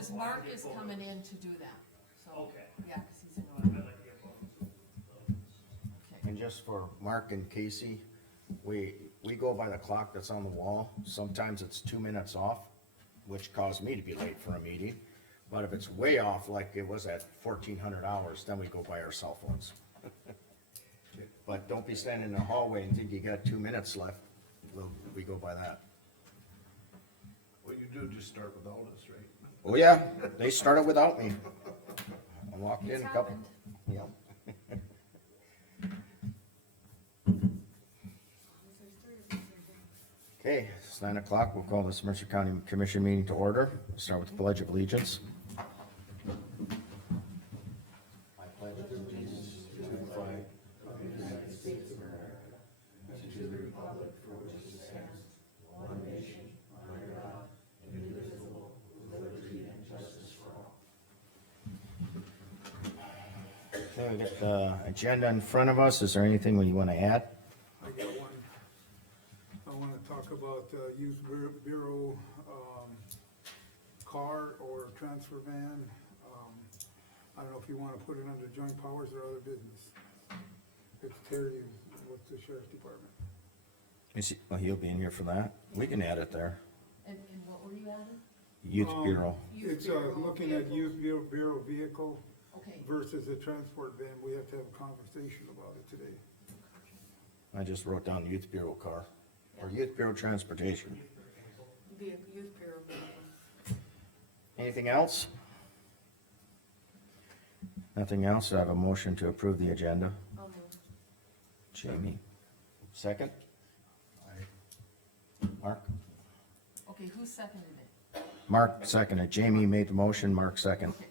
Cause Mark is coming in to do that, so, Okay. yeah, cause he's in I'd order. like to get both. Okay. And just for Mark and Casey, we go by the clock that's on the wall. Sometimes it's 2 minutes off, which caused me to be late for a meeting. But if it's way off, like it was at 1400 hours, then we go by our cell phones. But don't be standing in the hallway and think you got 2 minutes left. We go by that. What you do, just start without us, right? Oh, yeah, they started without me. I walked in It's a couple, happened. yeah. Okay, it's 9 o'clock. We'll call this Mercer County Commission meeting to order. We'll start with the Pledge of Allegiance. I pledge allegiance to the flag of the United States of America and to the republic for which it stands, one nation, under God, indivisible, with liberty and justice for all. Okay, we got the agenda in front of us. Is there anything you want to add? I got one. I wanna talk about youth bureau, car or transfer van. I don't know if you wanna put it under joint powers or other business. It's Terry with the sheriff's department. Is he, well, he'll be in here for that. We can add it there. And what were you adding? Youth Bureau. Youth It's, Bureau looking at vehicle. youth bureau vehicle Okay, versus a transport van. We have to have a conversation about it today. I just wrote down Youth Bureau car, or Youth Bureau transportation. youth bureau vehicle. Anything else? Nothing else? I have a motion to approve the agenda. I'll move. Jamie. Second? Mark? Okay, who seconded it? Mark seconded. Jamie made the motion, Mark second. Okay,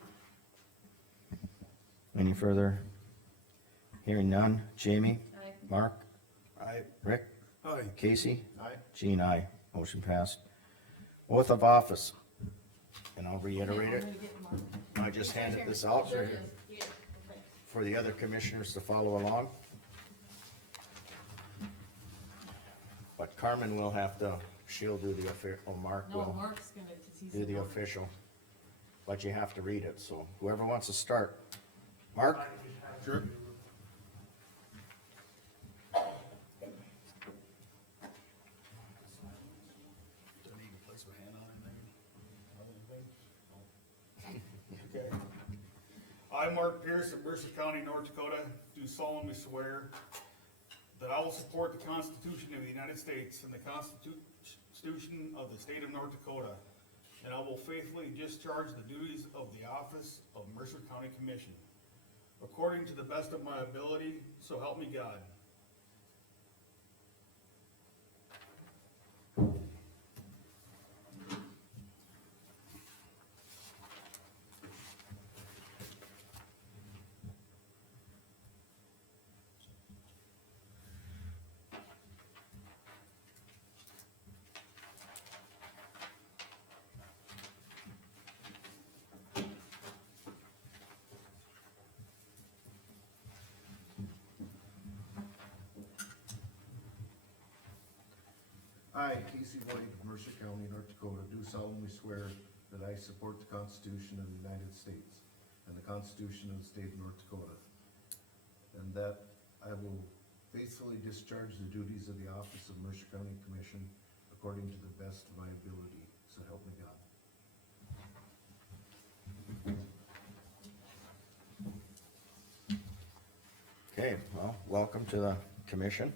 Any further? Hearing none. Jamie? aye. Mark? Aye. Rick? Aye. Casey? Aye. Jean, aye. Motion passed. Oath of office. And I'll reiterate Okay, I'm it. gonna get Mark. I just handed this out There for, it is. Yeah, okay. for the other commissioners to follow along. But Carmen will have to, she'll do the official, Mark No, will Mark's gonna, cause he's do in the order. official. But you have to read it, so whoever wants to start. Mark? Sure. Do I need to place my hand on anything? Okay. I, Mark Pierce of Mercer County, North Dakota, do solemnly swear that I will support the Constitution of the United States and the Constitution of the State of North Dakota, and I will faithfully discharge the duties of the office of Mercer County Commission, according to the best of my ability, so help me God. I, Casey White of Mercer County, North Dakota, do solemnly swear that I support the Constitution of the United States and the Constitution of the State of North Dakota, and that I will faithfully discharge the duties of the office of Mercer County Commission according to the best of my ability, so help me God. Okay, well, welcome to the commission.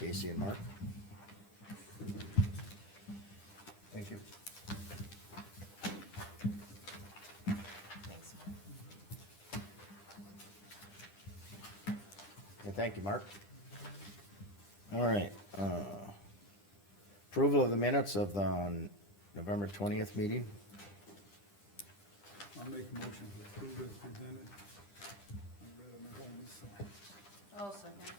Casey and Mark. Thank you. Thanks, Mark. Okay, thank you, Mark. All right, approval of the minutes of the November 20th meeting. I'll make a motion to approve as presented. I've read them at home, so. I'll second.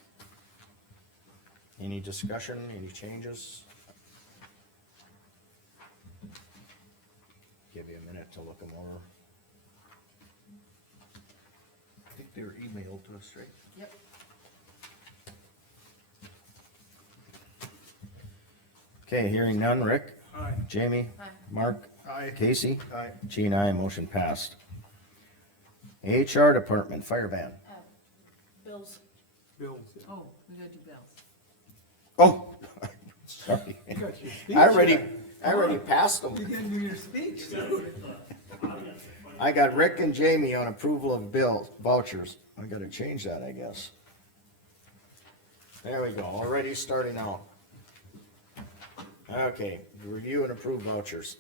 Any discussion, any changes? Give you a minute to look them over. I think they were emailed to us, right? Yep. Okay, hearing none, Rick, Aye. Jamie, Aye. Mark, Aye. Casey, Aye. Jean, I, motion passed. HR Department, fire ban. Bills. Bills, yeah. Oh, we gotta do bills. Oh, sorry. Got your speech I already yet. passed them. You didn't do your speech. I got Rick and Jamie on approval of bills, vouchers. I gotta change that, I guess. There we go, already starting out. Okay, review and approve vouchers.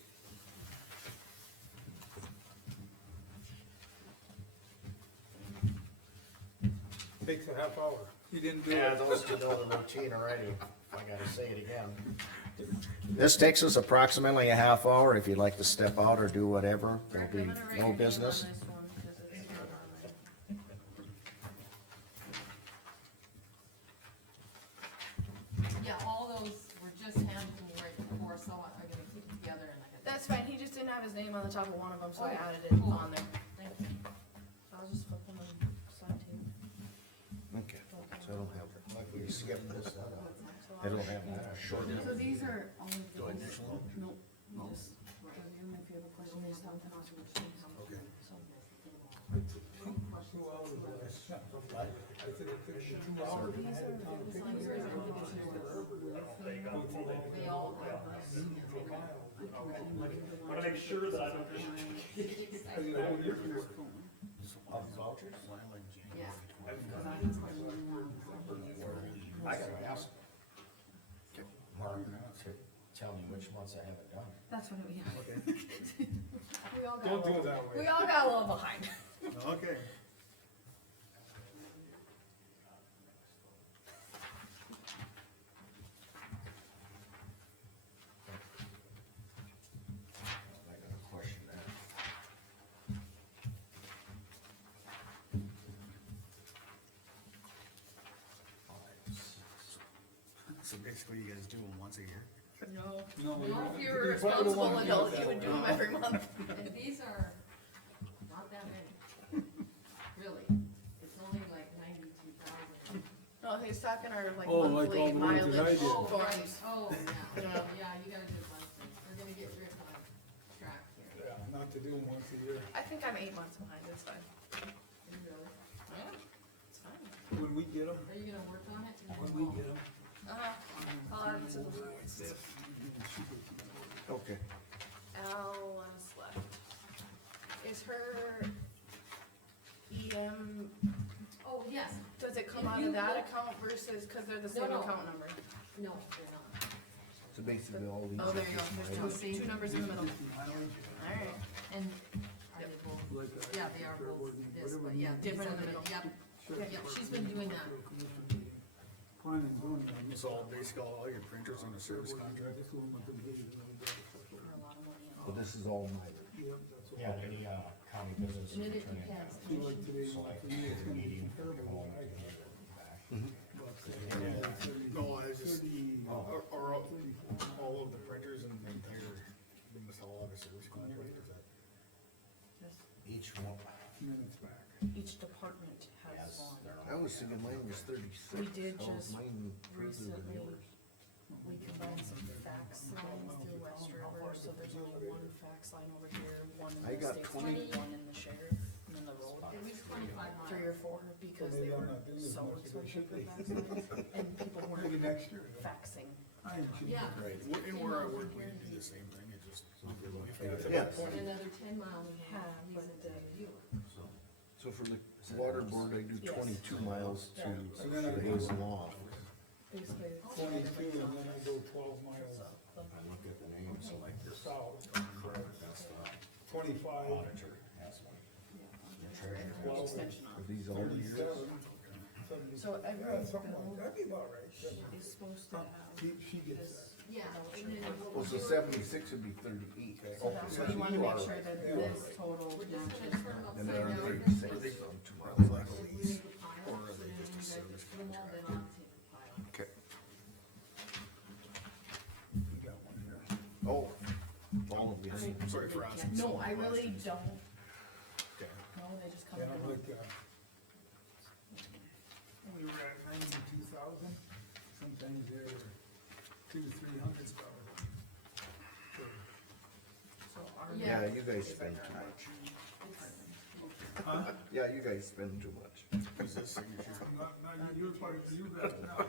Takes a half hour. You didn't do Yeah, it. those two know the routine already. I gotta say it again. This takes us approximately a half hour. If you'd like to step out or do whatever, there'll Rick, be I'm gonna write your no name on business. this one, 'cause it's not on mine. Yeah, all those were just handed to me right before, so I'm gonna keep it together and I got. That's fine, he just didn't have his name on the top of one of them, so I Oh, added it cool. on there. Thank you. So I'll just flip them and sign to you. Okay, so I don't have, like we skipped this, I don't have that short. So these are all of the. Nope, you just review them if you have a question, there's something else which you have. Okay. So, 2 hours or less. I said it took me 2 hours and I had a ton of pictures. They all have this. Wanna make sure that I don't. I did a whole year for it. Yeah. I gotta ask. Mark, to tell me which ones I haven't done. that's what we have. We all got a Don't do little, it that way. we all got a little behind. Okay. I got a question there. So basically you guys do them once a year? No. No, No, If you were a responsible adult, you would do them every month. And these are not that many. Really. It's only like 92,000. No, he's talking our like Oh, like all monthly the ones that I mileage did. Oh, right. forms. Oh, yeah, yeah, you gotta do it monthly. We're gonna get Rick on track here. Yeah, not to do them once a year. I think I'm 8 months behind, it's fine. Really? It's fine. When we get them, Are you gonna work on it? when we get them. I'll add it to the Okay. Alice left. Is her EM, Oh, yes. does it come If out you of that look- account versus, cause they're the No, same no. account number? No, they're not. So basically all these. Oh, there you go, there's two numbers in the middle. Alright, And are they both? Like, Yeah, they are both this, but yeah. these Different in are the middle. Yep, yep, she's been doing that. Planning and zoning. I missed So basically all your printers on a service contract? This one with them hated it. For a lot of money. So this is all my, Yep, that's what. yeah, any, county business. And then it attorney. depends. See, like today, So like, for me, it's gonna be meeting, comparable to what I got. But, No, I was just, 30, or all of the printers and the entire, business all out of service contract, is that? Each one minutes back. each department has has one. their I own. was thinking mine was 36. We did How is just mine further than recently, yours? we combined some fax lines through West River, so there's only one fax line over here, one in I the got state's 20. money, one in the sheriff, and then the road. It was 25 miles. 3 or 4, because maybe they I'm were not doing as so much as I expensive should for be. fax lines, and people Maybe weren't next year. faxing. I am cheap. Yeah. Right, and where I work, we do the same thing, it just. Yeah. And another 10 miles. Yeah, but the- So for the water board, I do Yes. 22 miles to And then I go Hazel Law. Basically, it's 22, and then I go 12 miles I look at the names, so like this, south, that's the 25, auditor has one. The treasurer. 12, extension on. Are these all years? 37, 70. So every Yeah, something like, bill that'd be about right. is supposed to have She gets this. that. Yeah, and then Oh, what so we'll do, 76 would be 38. So that's why you wanna make sure that this total we're just matches. gonna turn them And upside then I'm down. 36 on 2 miles. Or are they just a service contract? Then I'll take the pile. Okay. You got one here. Oh, all of these. I'm sorry for asking. so No, I many really questions. don't, Okay. no, they just come Yeah, in. like, we were at 92,000, sometimes they're 200-300,000. Yeah, you guys spend too much. Huh? Yeah, you guys spend too much. Who's this signature? Not your part, you guys now.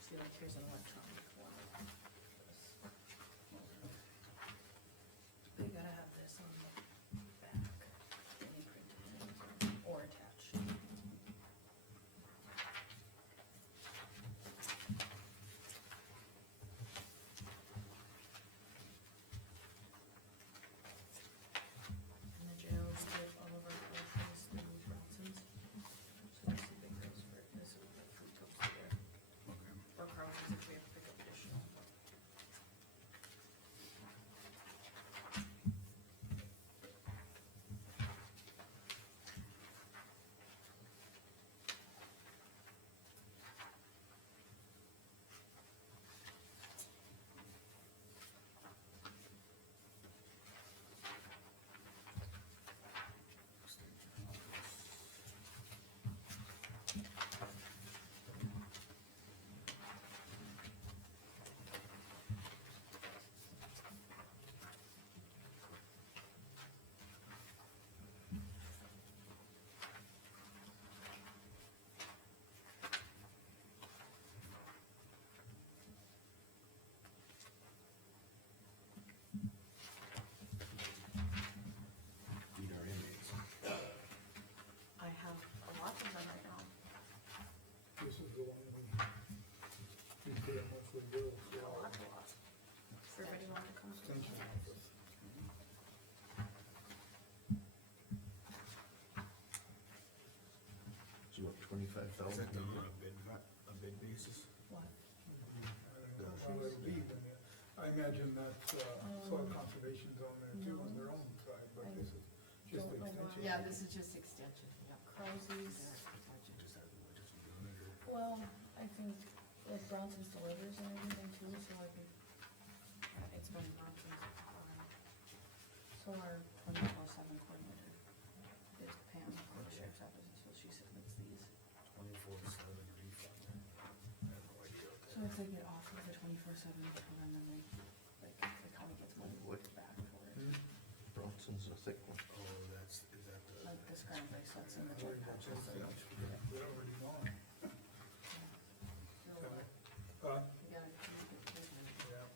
See, like, here's an electronic one. They gotta have this on the back, any printed or attached. And the jails give all of our collections through Bronson's. So this is big goes for, this is the food goes to there. Or Carlson's if we have to pick up additional. Feed our inmates. I have a lot of them right now. This is the one we pay a monthly bill, A so lot. Everybody want to come? extension office. So what, 25,000? Is that done on a bid basis? What? I don't know how it'll be, but I imagine that, soil conservation's on there too, on their own side, but this is just Don't know extension. Yeah, this is just extension, yeah. Krause's, Just well, I think like Bronson's delivers and everything too, so I think it's been Bronson's. So our 24/7 coordinator is Pam, from the sheriff's office, so she submits these. 24/7 refund. I have no idea what So if they get off of the 24/7 program, then they, like, the county gets money What? back for it. Bronson's a thick one. Oh, is that the? Like the scar bracelets and the Very jet much patches. so. They're already gone. So, Huh? you gotta keep it moving. Yeah.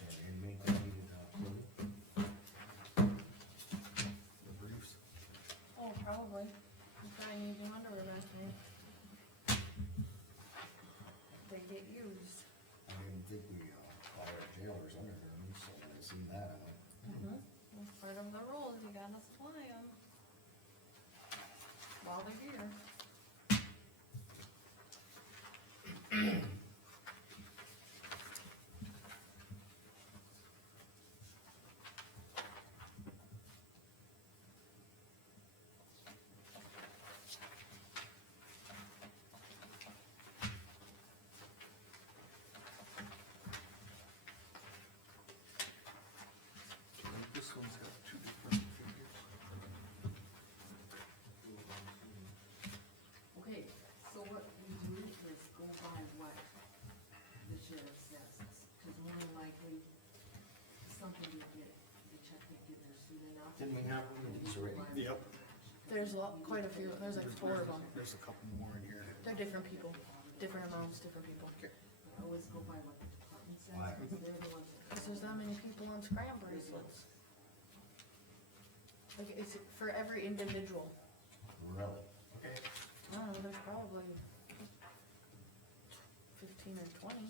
And inmate that needed, The briefs? Oh, probably. You probably need new underwear back there. They get used. I didn't think we, call our jailers undergarments, so I seen that, I went, That's part of the rules, you gotta supply them. While they're here. This one's got two different figures. Okay, so what we do is go by what the sheriff says, cause more than likely, something you get, the check didn't get there soon enough. didn't we have one of these already? Yep. There's quite a few, there's like 4 of them. There's a couple more in here. They're different people, different amounts, different people. I always go by what the department says, Why? cause they're the ones that. Cause there's that many people on scram bracelets. Like, it's for every individual. Really? Okay. I don't know, there's probably 15 or 20.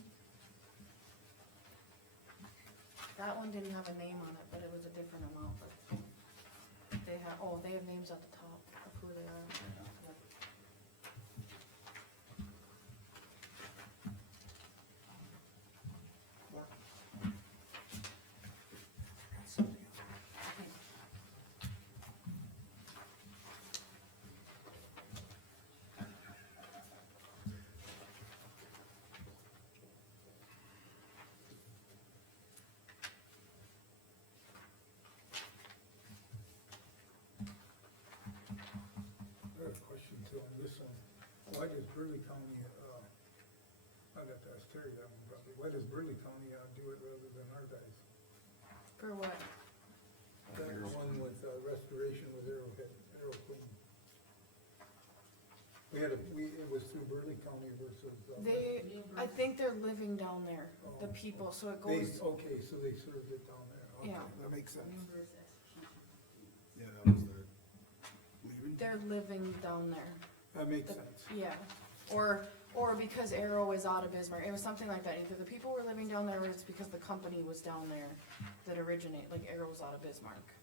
That one didn't have a name on it, but it was a different amount, but they have names at the top of who where they are. Yep. Okay. I have a question too on this one. Why does Burley County, I'd have to ask Terry that one probably, why does Burley County, do it rather than our guys? For what? That one with, restoration with Arrowhead, Arrow Queen. It was through Burley County versus. I think they're living down there, the people, so it goes, Okay, so they served it down there, okay, Yeah. that makes sense. Reimburse execution. Yeah, that was their leaving. they're living down there. That makes The- sense. Yeah, or because Arrow is out of Bismarck, it was something like that, either the people were living down there, or it's because the company was down there that like Arrow's out of Bismarck.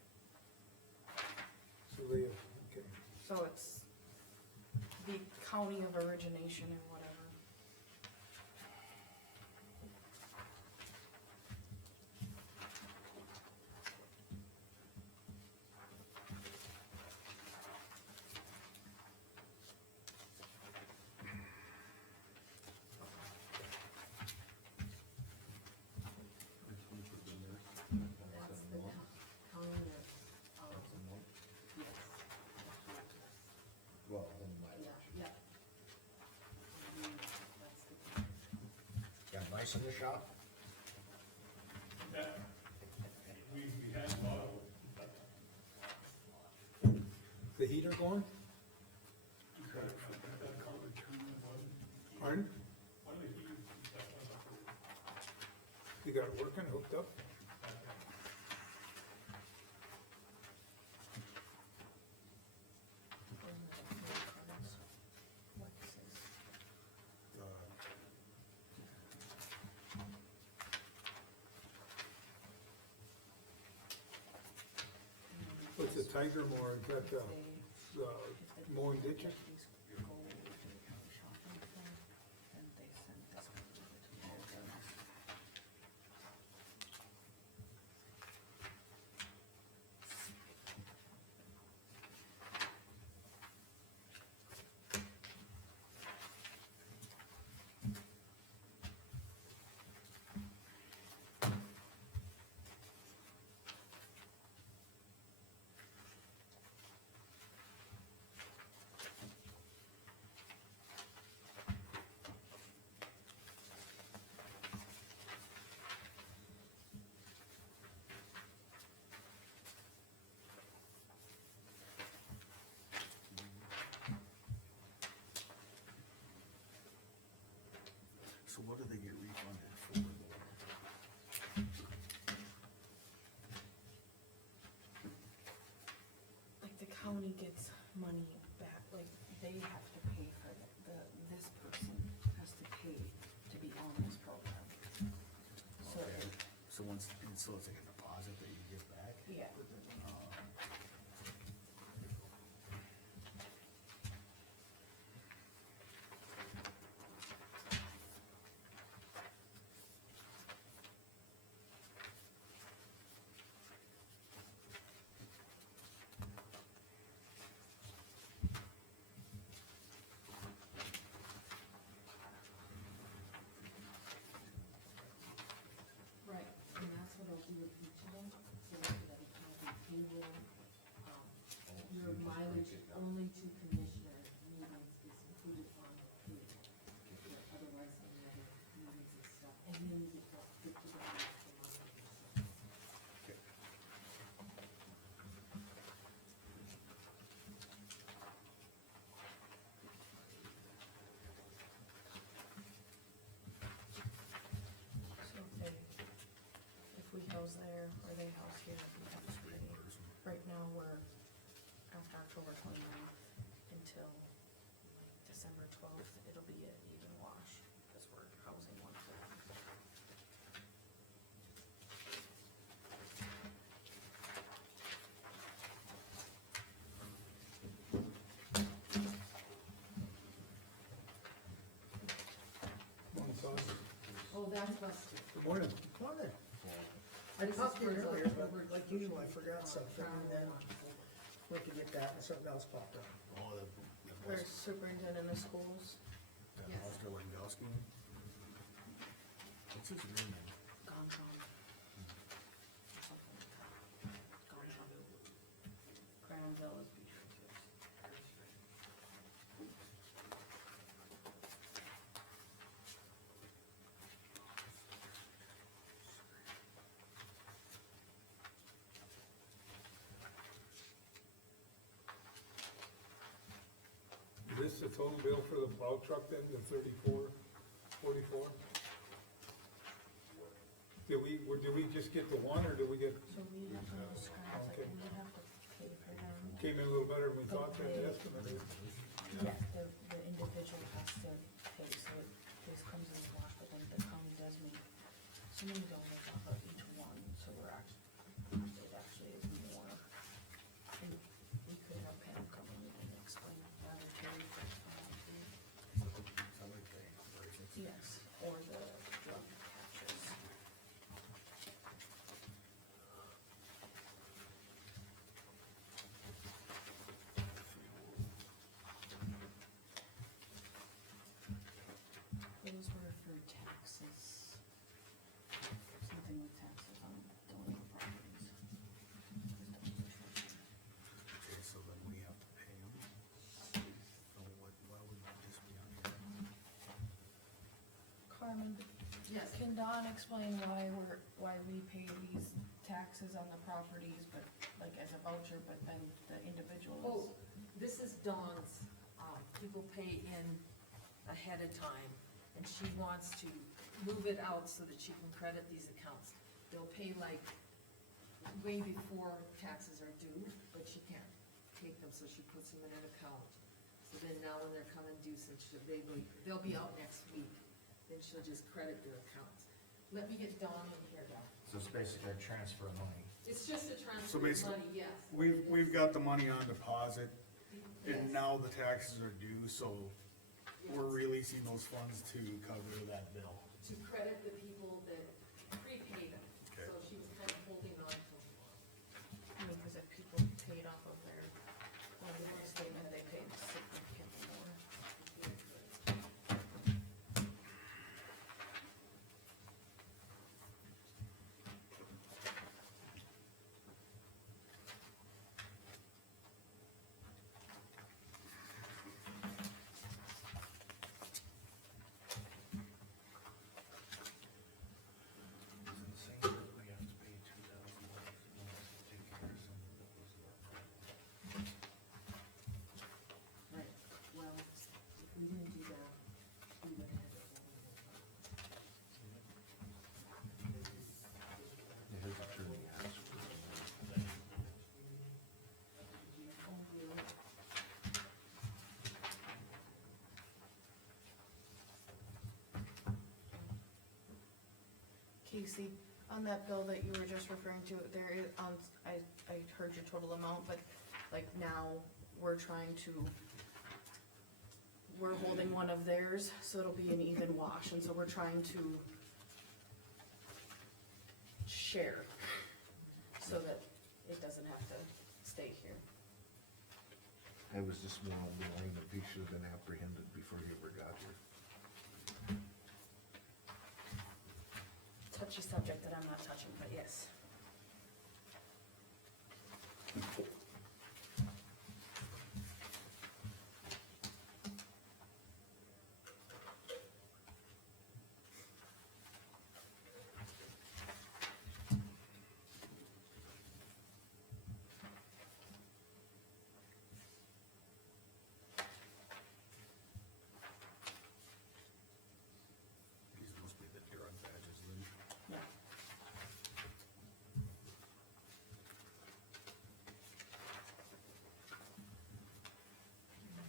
So they, okay. So it's the county of origination or whatever. That's the county of, yes. Well, then my. Yeah, yeah. That's the. Got nice in the shop? The heater going? Pardon? You got it working, hooked up? What's the Tiger mower, is that the mowing ditches? So what do they get refunded for? Like the county gets money back, like they have to pay for this person has to pay to be on this program. So, So so it's like a deposit that you give back? yeah. Right, and that's what I'll do with each of them, so that it can be payroll, your mileage only to commissioner meetings is included on the payroll. But otherwise, any other meetings and stuff, and then you get about $50 per month. So if we house there or they house here, we have to pay. Right now, we're after October 29th until like December 12th, it'll be an even wash, because we're housing one person. That's busted. Good morning. Morning. I This is talked to you for the earlier, but Uber- like usual, I forgot Uber something, and then went to get that, and something else popped up. Oh, Or superintendent of schools, Yes. Mr. Langowski. What's his real name? Gonchon. Something like that. Gonchon. Granville is Beach. Is this the total bill for the plow truck then, the 34, 44? Did we just get the one, or did we get, So we have to scratch, like, Okay. we have to pay for them. came in a little better than we thought, than the estimate is? Yeah, the individual has to pay, so this comes in wash, but then the county does make so many dollars off of each one, so it actually is more. And we could have Pam come in and explain that, or Terry, yes, or the drug catches. Those were for taxes. Something with taxes on delinquent properties. Okay, so then we have to pay him. So why would this be on here? Carmen, Yes. can Don explain why we pay these taxes on the properties, but like as a voucher, but then the individuals? Oh, this is Dawn's, people pay in ahead of time, and she wants to move it out so that she can credit these accounts. They'll pay like way before taxes are due, but she can't take them, so she puts them in an account. So then now when they're coming due, since they'll be out next week, then she'll just credit their accounts. Let me get Dawn in here, Dawn. So it's basically a transfer of money. It's just a So transfer of basically, money, yes. We've got the money on deposit, Yes. and now the taxes are due, so we're releasing those funds to cover that bill. To credit the people that prepaid them, Okay. so she was kind of holding on to them. I mean, cause if people paid off of their, one of their statement, they paid significantly more. We have to pay $2,000 to take care of some of what was left. Right, well, if we didn't do that, we would have it. His attorney asked for it. Casey, on that bill that you were just referring to, there is, I heard your total amount, but like now, we're trying to, we're holding one of theirs, so it'll be an even wash, and so we're trying to share, so that it doesn't have to stay here. I was just more on the line that he should have been apprehended before he ever got here. Touchy subject that I'm not touching, but yes. These must be the drug badges then. Yeah.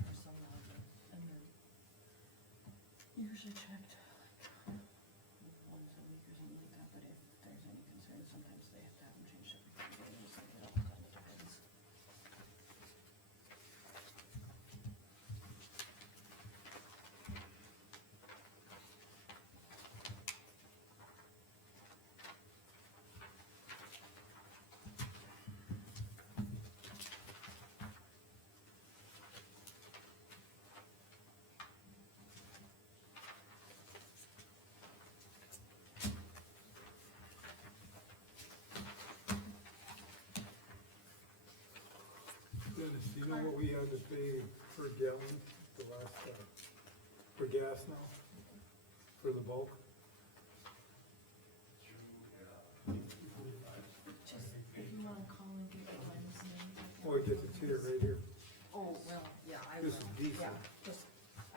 There's some of them, and they're usually checked like once a week or something like that, but if there's any concern, sometimes they have to have them changed every few days, like it all kind of depends. Do you know what we had to pay per gallon the last, for gas now? For the bulk? Just, if you wanna call and get Gwen's name. Oh, it gets it here, right here. Oh, well, yeah, I This is will, diesel. yeah, just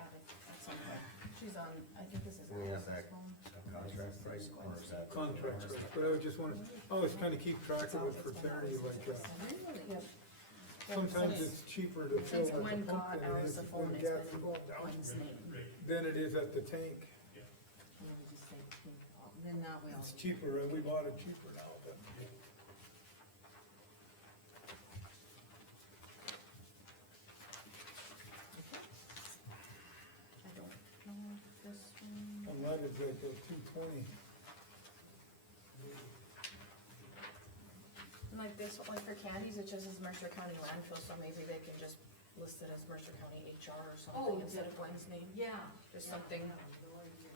add it at some point. She's on, I think this is Do we have Alice's that phone. contract price, or is that? Contract, price, but I would just wanna, I always kinda keep track of it for Terry, like, Yep. sometimes it's cheaper to fill Since at the Gwen pump got than it ours is the when phone, it's gas is been going down, Gwen's name. than it is at the tank. Yeah, we just say, then that way I'll. It's cheaper, we bought it cheaper now, but. I don't know if this one. On that it's like 220. And like this, like for candies, it just says Mercer County landfill, so maybe they can just list it as Mercer County HR or Oh, something instead of Gwen's name. Yeah. Just yeah, something. yeah, no idea.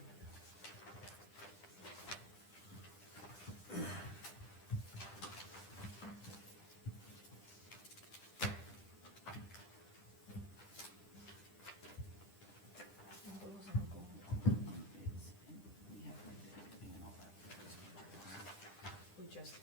And those are going on the bids, and we have printed everything and all that. We just.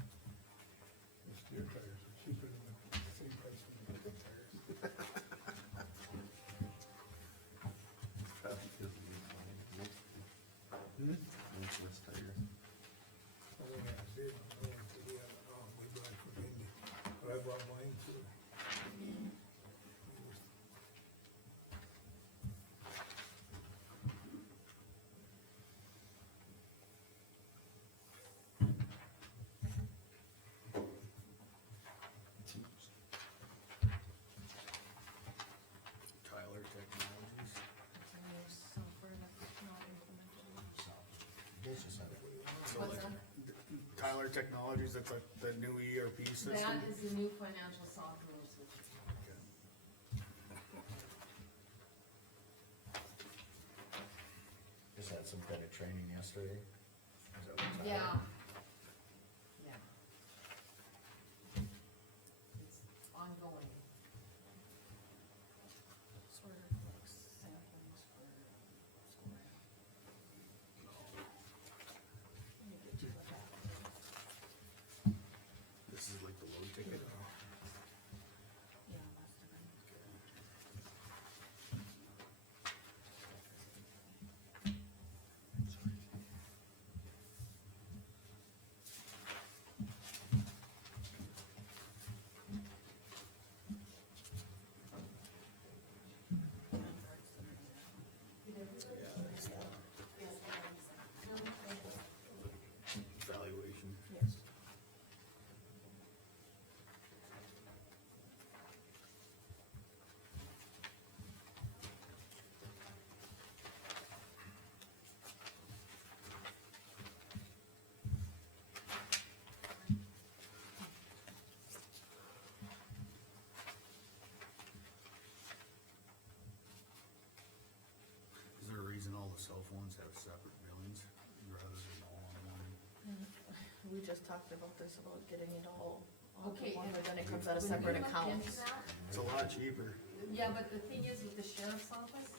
The steer tires are cheaper than the same price for the pickup tires. Probably because of these ones. Most less tires. I don't have to say, I don't have to be, we buy from Indy, but I bought mine too. Tyler Technologies. Software that's not implemented. So What's like, that? Tyler Technologies, that's like the new ERP system. That is the new financial software system. Just had some kind of training yesterday. Is that what's Yeah. happening? Yeah. It's ongoing. Sort of like samples for scoring. Let me get you what that was. This is like the low ticket. Yeah, must have been. Valuation. Yes. Is there a reason all the cell phones have separate billings rather than all on one? We just talked about this, about getting it all on Okay, one, and but then it comes out of When separate you look into accounts. that, It's a lot cheaper. yeah, but the thing is with the sheriff's office,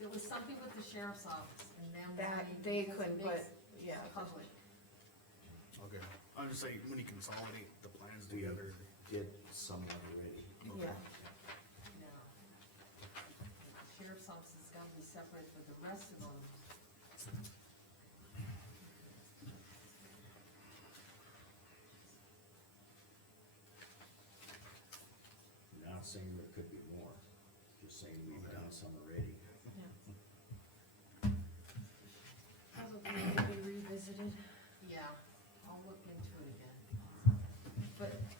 there was something with the sheriff's office and then. That when they because it couldn't put, makes yeah, it Public. Okay, I'm just saying, when you consolidate the plans together, Get someone ready. yeah. Yeah. The sheriff's office has gotta be separate, but the rest of them, Not saying there could be more, just saying we've done some already. Probably will be revisited. yeah, I'll look into it again.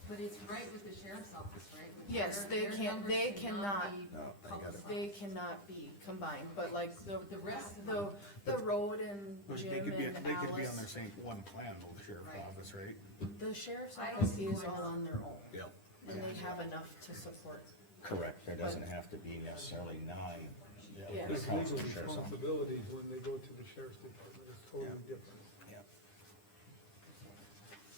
But it's right with the sheriff's office, right? With Yes, they Their can't, numbers they cannot, No, they gotta, they cannot be combined, but like The rest of the road and They Jim could be, and they could be on their Alice, same, one plan, though, the sheriff's Right. office, right? the sheriff's I don't office see is why all not. on their own, Yep. and they have enough to support. correct, there doesn't have to be necessarily nine. Yeah. There's Accounts legal for sheriff's office. responsibilities when they go to the sheriff's department, it's totally Yeah. different. Yeah.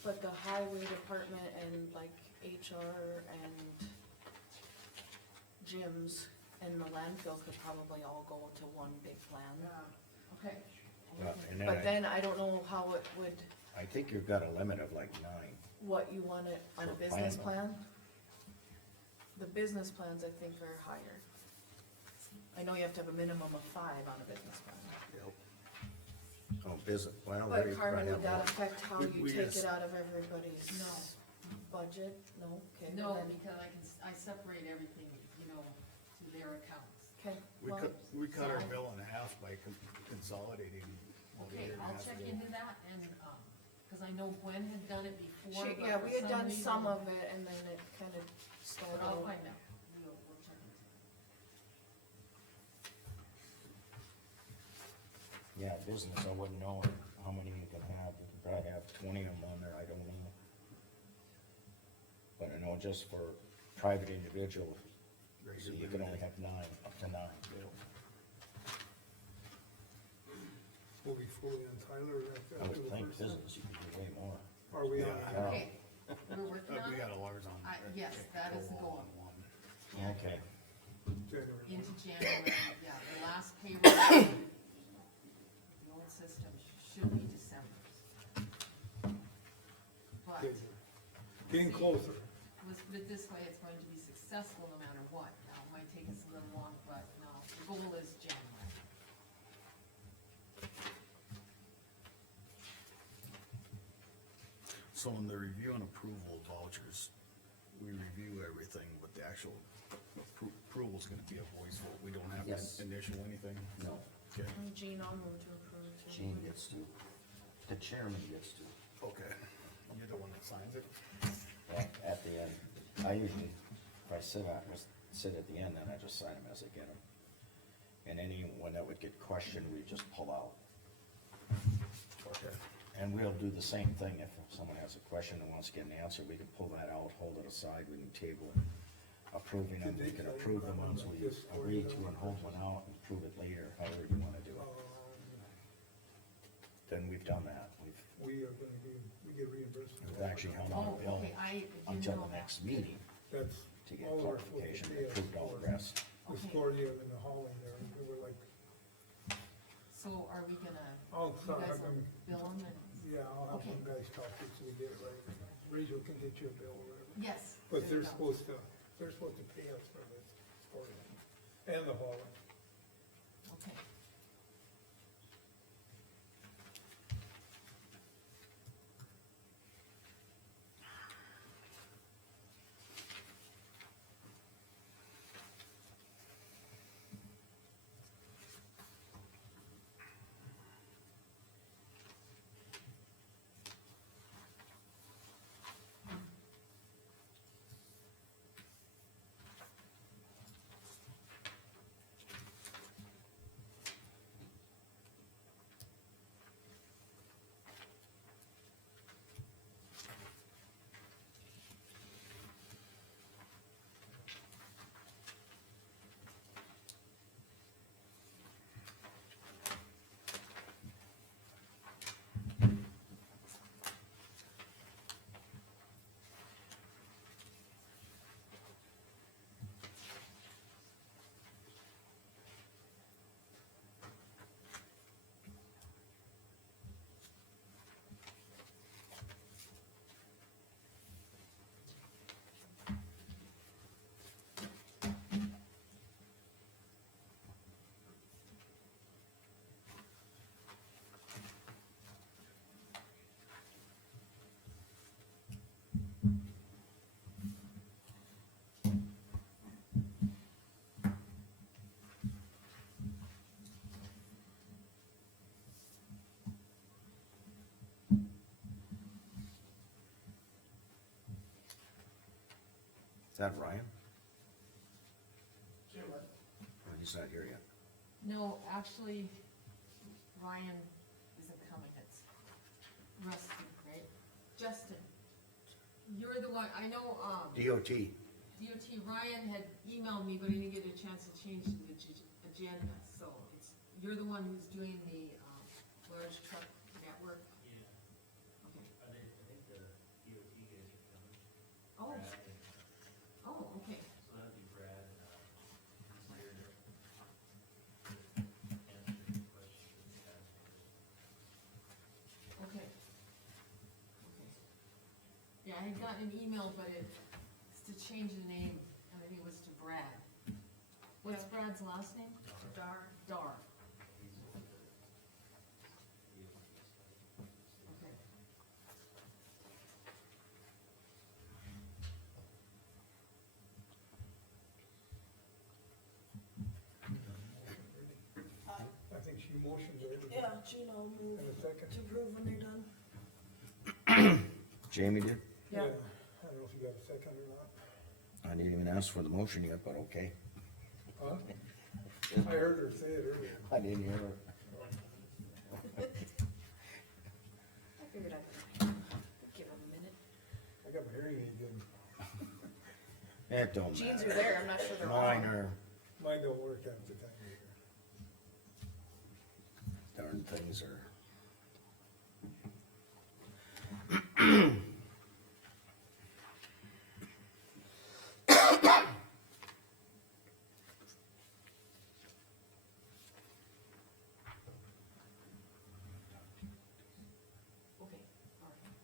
But the highway department and like HR and gyms and the landfill could probably all go to one big plan. Okay. And then But then I don't know how it would, I think you've got a limit of like 9. what you want it on a For business plan, plan. The business plans I think are higher. I know you have to have a minimum of 5 on a business plan. Oh, business, well, there But you Carmen, probably would have that more. affect how We- you we take just- it out of everybody's No. budget? No, okay. No, then- because I separate everything, you know, to their accounts. Okay, We well, cut, we cut our So- bill in half by consolidating. all the Okay, other I'll half check of it. into that and, cause I know Gwen had done it before. she, but yeah, for we had done reason- some of it and then it kind of But stalled I'll out. find out. We'll check into it. Yeah, business, I wouldn't know how many you can have, you can probably have 20 of them on there, I don't know. But I know just for private individual, so you can only have 9, up to 9. Will we fully on Tyler I after would the think first one? business, you could do way more. Are we on? Yeah. Yeah. Okay, we're working on We it got a large on. yes, that is the goal. on one. Okay, January. into January, yeah, the last payroll, the old system should be December. But, Okay. Getting closer. let's put it this way, it's going to be successful no matter what. Now, it might take us a little long, but no, the goal is January. So in the review and approval of vouchers, we review everything, but the actual approval's gonna be a voice vote, we don't have Yes. to initial anything? no, Okay, Jean, I'll move to approve. too. Gene gets to, the chairman gets to. okay, you're the one that signs it? At the end, I usually, if I sit at the end, then I just sign them as I get them. And anyone that would get questioned, we just pull out. Okay. And we'll do the same thing, if someone has a question and wants to get an answer, we can pull that out, hold it aside, we can table it. Approving them, we can approve the ones we agree to and hold one out and approve it later, however you wanna do it. Then we've done that, We are gonna be, we get reimbursed. we've actually held on Oh, a bill okay, I didn't until know the that. next meeting That's to get all we're supposed clarification, to pay us approved all the for. rest. The Okay. Scoria and the hauling there, and we were like, So are we gonna, oh, you sorry, guys I've will been, bill them and, yeah, I'll have Okay. one guys talk to you so we get it right. Rachel can get you a bill or whatever. yes. But there they're you go. supposed to pay us for this Scoria and the hauling. Okay. Is that Ryan? He's not here yet. No, actually, Ryan isn't coming, it's Rusty, right? Justin, you're the one, I know, DOT, DOT Ryan had emailed me, but I didn't get a chance to change the agenda, so it's, you're the one who's doing the, large truck network, Yeah, okay. I think the DOT guys are coming. Oh, Brad and, oh, okay, so that'd be Brad, he's here to answer any questions that you have. okay. Okay. Yeah, I had gotten an email, but it's to change the name, and I think it was to Brad. What's Brad's last name? Dar. Dar. He's over the DOT stuff. Okay. I think she motioned already. Yeah, Gina will move In a second. to approve when they're done. Jamie did? Yeah. I don't know if you got a second or not. I didn't even ask for the motion yet, but okay. Huh? I heard her say it earlier. I didn't hear her. I figured I'd give him a minute. I got my hearing aid in. It don't Jeans matter. are there, I'm not sure they're Mine on. are, Mine don't work half the time either. darn things are. Okay, all right.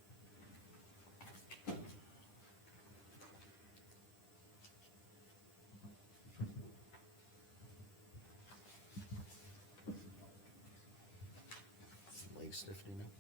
Leg stiffening up.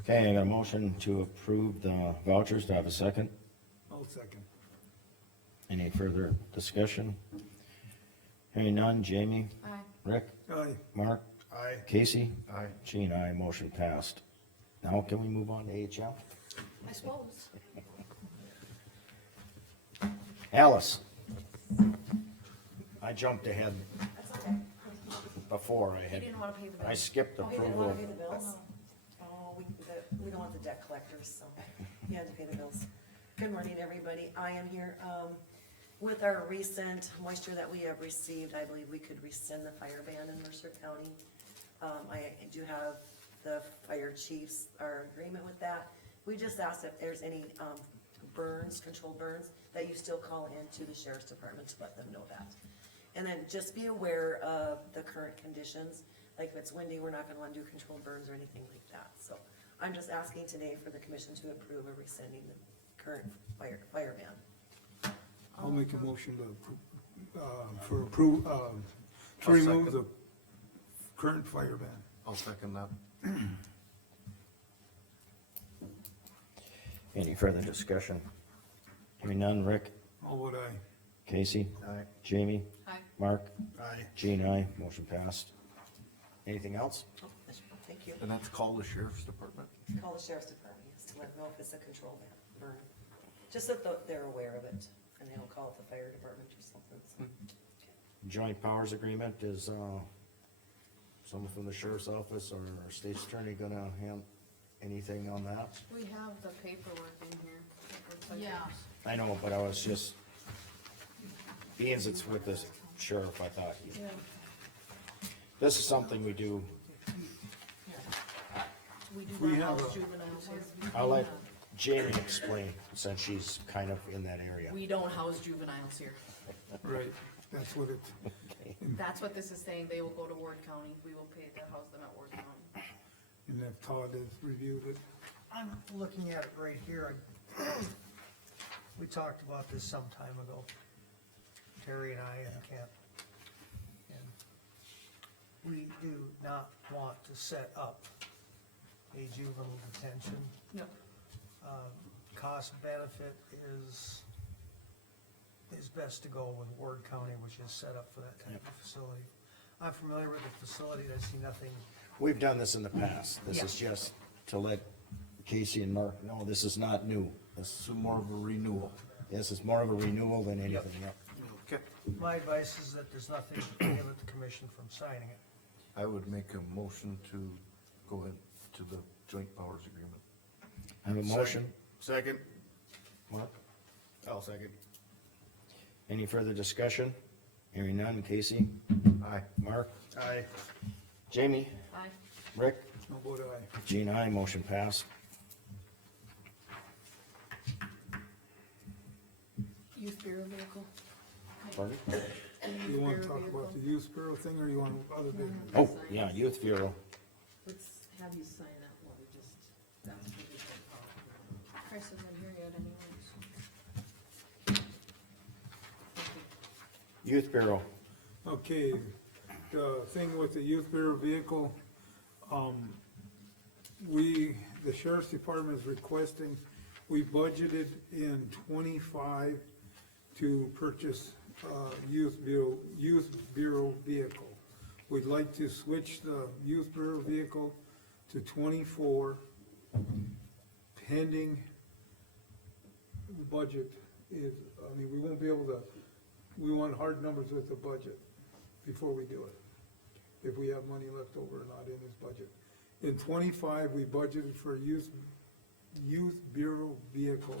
Okay, I got a motion to approve the vouchers. Do I have a second? I'll second. Any further discussion? Hearing none, Jamie, Aye. Rick, Aye. Mark, Aye. Casey, Aye. Gene, aye, motion passed. Now can we move on to HL? I suppose. Alice. I jumped ahead That's okay. before I He had, didn't wanna pay the I bills. skipped Oh, he didn't approval. wanna pay the bills? Oh, we don't want the debt collectors, so he had to pay the bills. Good morning, everybody. I am here, with our recent moisture that we have received. I believe we could rescind the fire ban in Mercer County. I do have the fire chiefs, our agreement with that. We just asked if there's any, burns, controlled burns, that you still call into the sheriff's department to let them know that. And then just be aware of the current conditions, like if it's windy, we're not gonna wanna do controlled burns or anything like that. So I'm just asking today for the commission to approve of rescinding the current fire ban. I'll make a motion to, to remove the current fire ban. I'll second that. Any further discussion? Hearing none, Rick, All would I. Casey, Aye. Jamie, Aye. Mark, Aye. Gene, aye, motion passed. Anything else? Oh, thank you. And that's call the sheriff's department? Call the sheriff's department, yes, to let them know if it's a control burn. Just so that they're aware of it, and they don't call it the fire department or something, so. Joint powers agreement is, someone from the sheriff's office or our state's attorney gonna hand anything on that? We have the paperwork in here. It looks like Yeah. I know, but I was just, being as it's with the sheriff, I thought, Yeah, this is something we do, we do We not have house a- juveniles here. I'll let Jamie explain, since she's kind of in that area. We don't house juveniles here. Right, that's what it, That's what this is saying, they will go to Ward County, we will pay to house them at Ward County. and if Todd has reviewed it. I'm looking at it right here. We talked about this some time ago, Terry and I and Kent. And we do not want to set up a juvenile detention. No. Cost benefit is best to go with Ward County, which is set up for that type of facility. I'm familiar with the facility, I see nothing, We've done this in the past. This is just to let Casey and Mark know this is not new. This is more of a renewal. This is more of a renewal than anything else. Okay. my advice is that there's nothing to prohibit the commission from signing it. I would make a motion to go ahead to the joint powers agreement. I have a motion. Second, Mark, I'll second. any further discussion? Hearing none. Casey? Aye. Mark? Aye. Jamie? Aye. Rick? No vote aye. Jean, aye. Motion passed. Youth Bureau vehicle. Pardon? You wanna talk about the youth bureau thing, or you want other business? Oh, yeah, Youth Bureau. Let's have you sign that one, just, that's what we can call it. Chris isn't here yet anyways. Youth Bureau. Okay, the thing with the youth bureau vehicle, the sheriff's department is requesting, we budgeted in 25 to purchase, youth bureau vehicle. We'd like to switch the youth bureau vehicle to 24 pending the budget is, I mean, we won't be able to, we want hard numbers with the budget before we do it. If we have money left over or not in this budget. In 25, we budgeted for a youth bureau vehicle.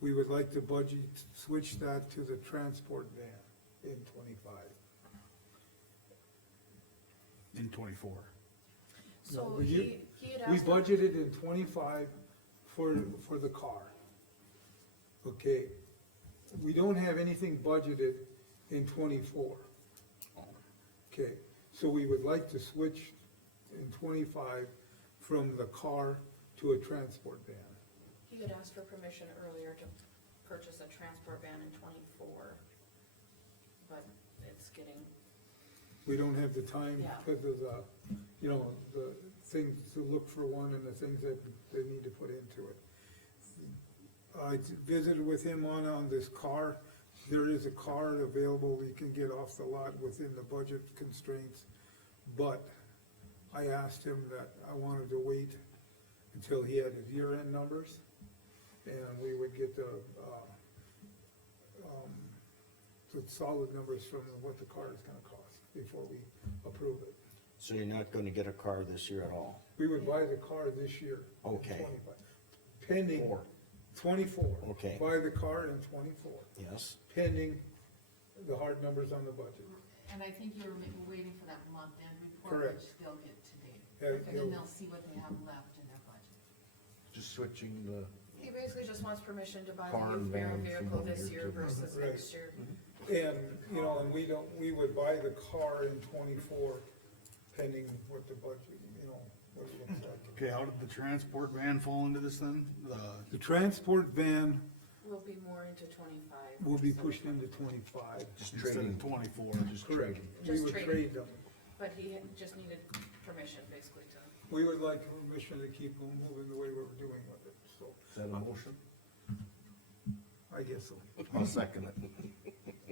We would like to budget, switch that to the transport van in 25. In 24. So we- he had We asked. budgeted in 25 for the car. Okay, we don't have anything budgeted in 24. Okay, so we would like to switch in 25 from the car to a transport van. He had asked for permission earlier to purchase a transport van in 24, but it's getting, We don't have the time Yeah. because of the, the things to look for one and the things that they need to put into it. I visited with him on this car. There is a car available we can get off the lot within the budget constraints. But I asked him that I wanted to wait until he had his year-end numbers. And we would get the solid numbers from what the car is gonna cost before we approve it. So you're not gonna get a car this year at all? We would buy the car this year. in Okay. 25. Pending, Four. 24. Okay. Buy the car in 24, Yes. pending the hard numbers on the budget. And I think you were waiting for that month-end report, Correct. which they'll get today. Yeah, And you'll- then they'll see what they have left in their budget. Just switching the, he basically just wants permission to buy Car the youth and bureau van vehicle from this here year to- versus Right. next year. And, and we would buy the car in 24, pending what the budget, what it looks like. Okay, how did the transport van fall into this then? The transport van Will be more into 25. will be pushed into 25. just Instead trading, of 24. just Correct. trading. We Just would trade. trade them. But he had just needed permission basically to, We would like permission to keep them moving the way we were doing with it, so, Is that a motion? I guess so. I'll second it.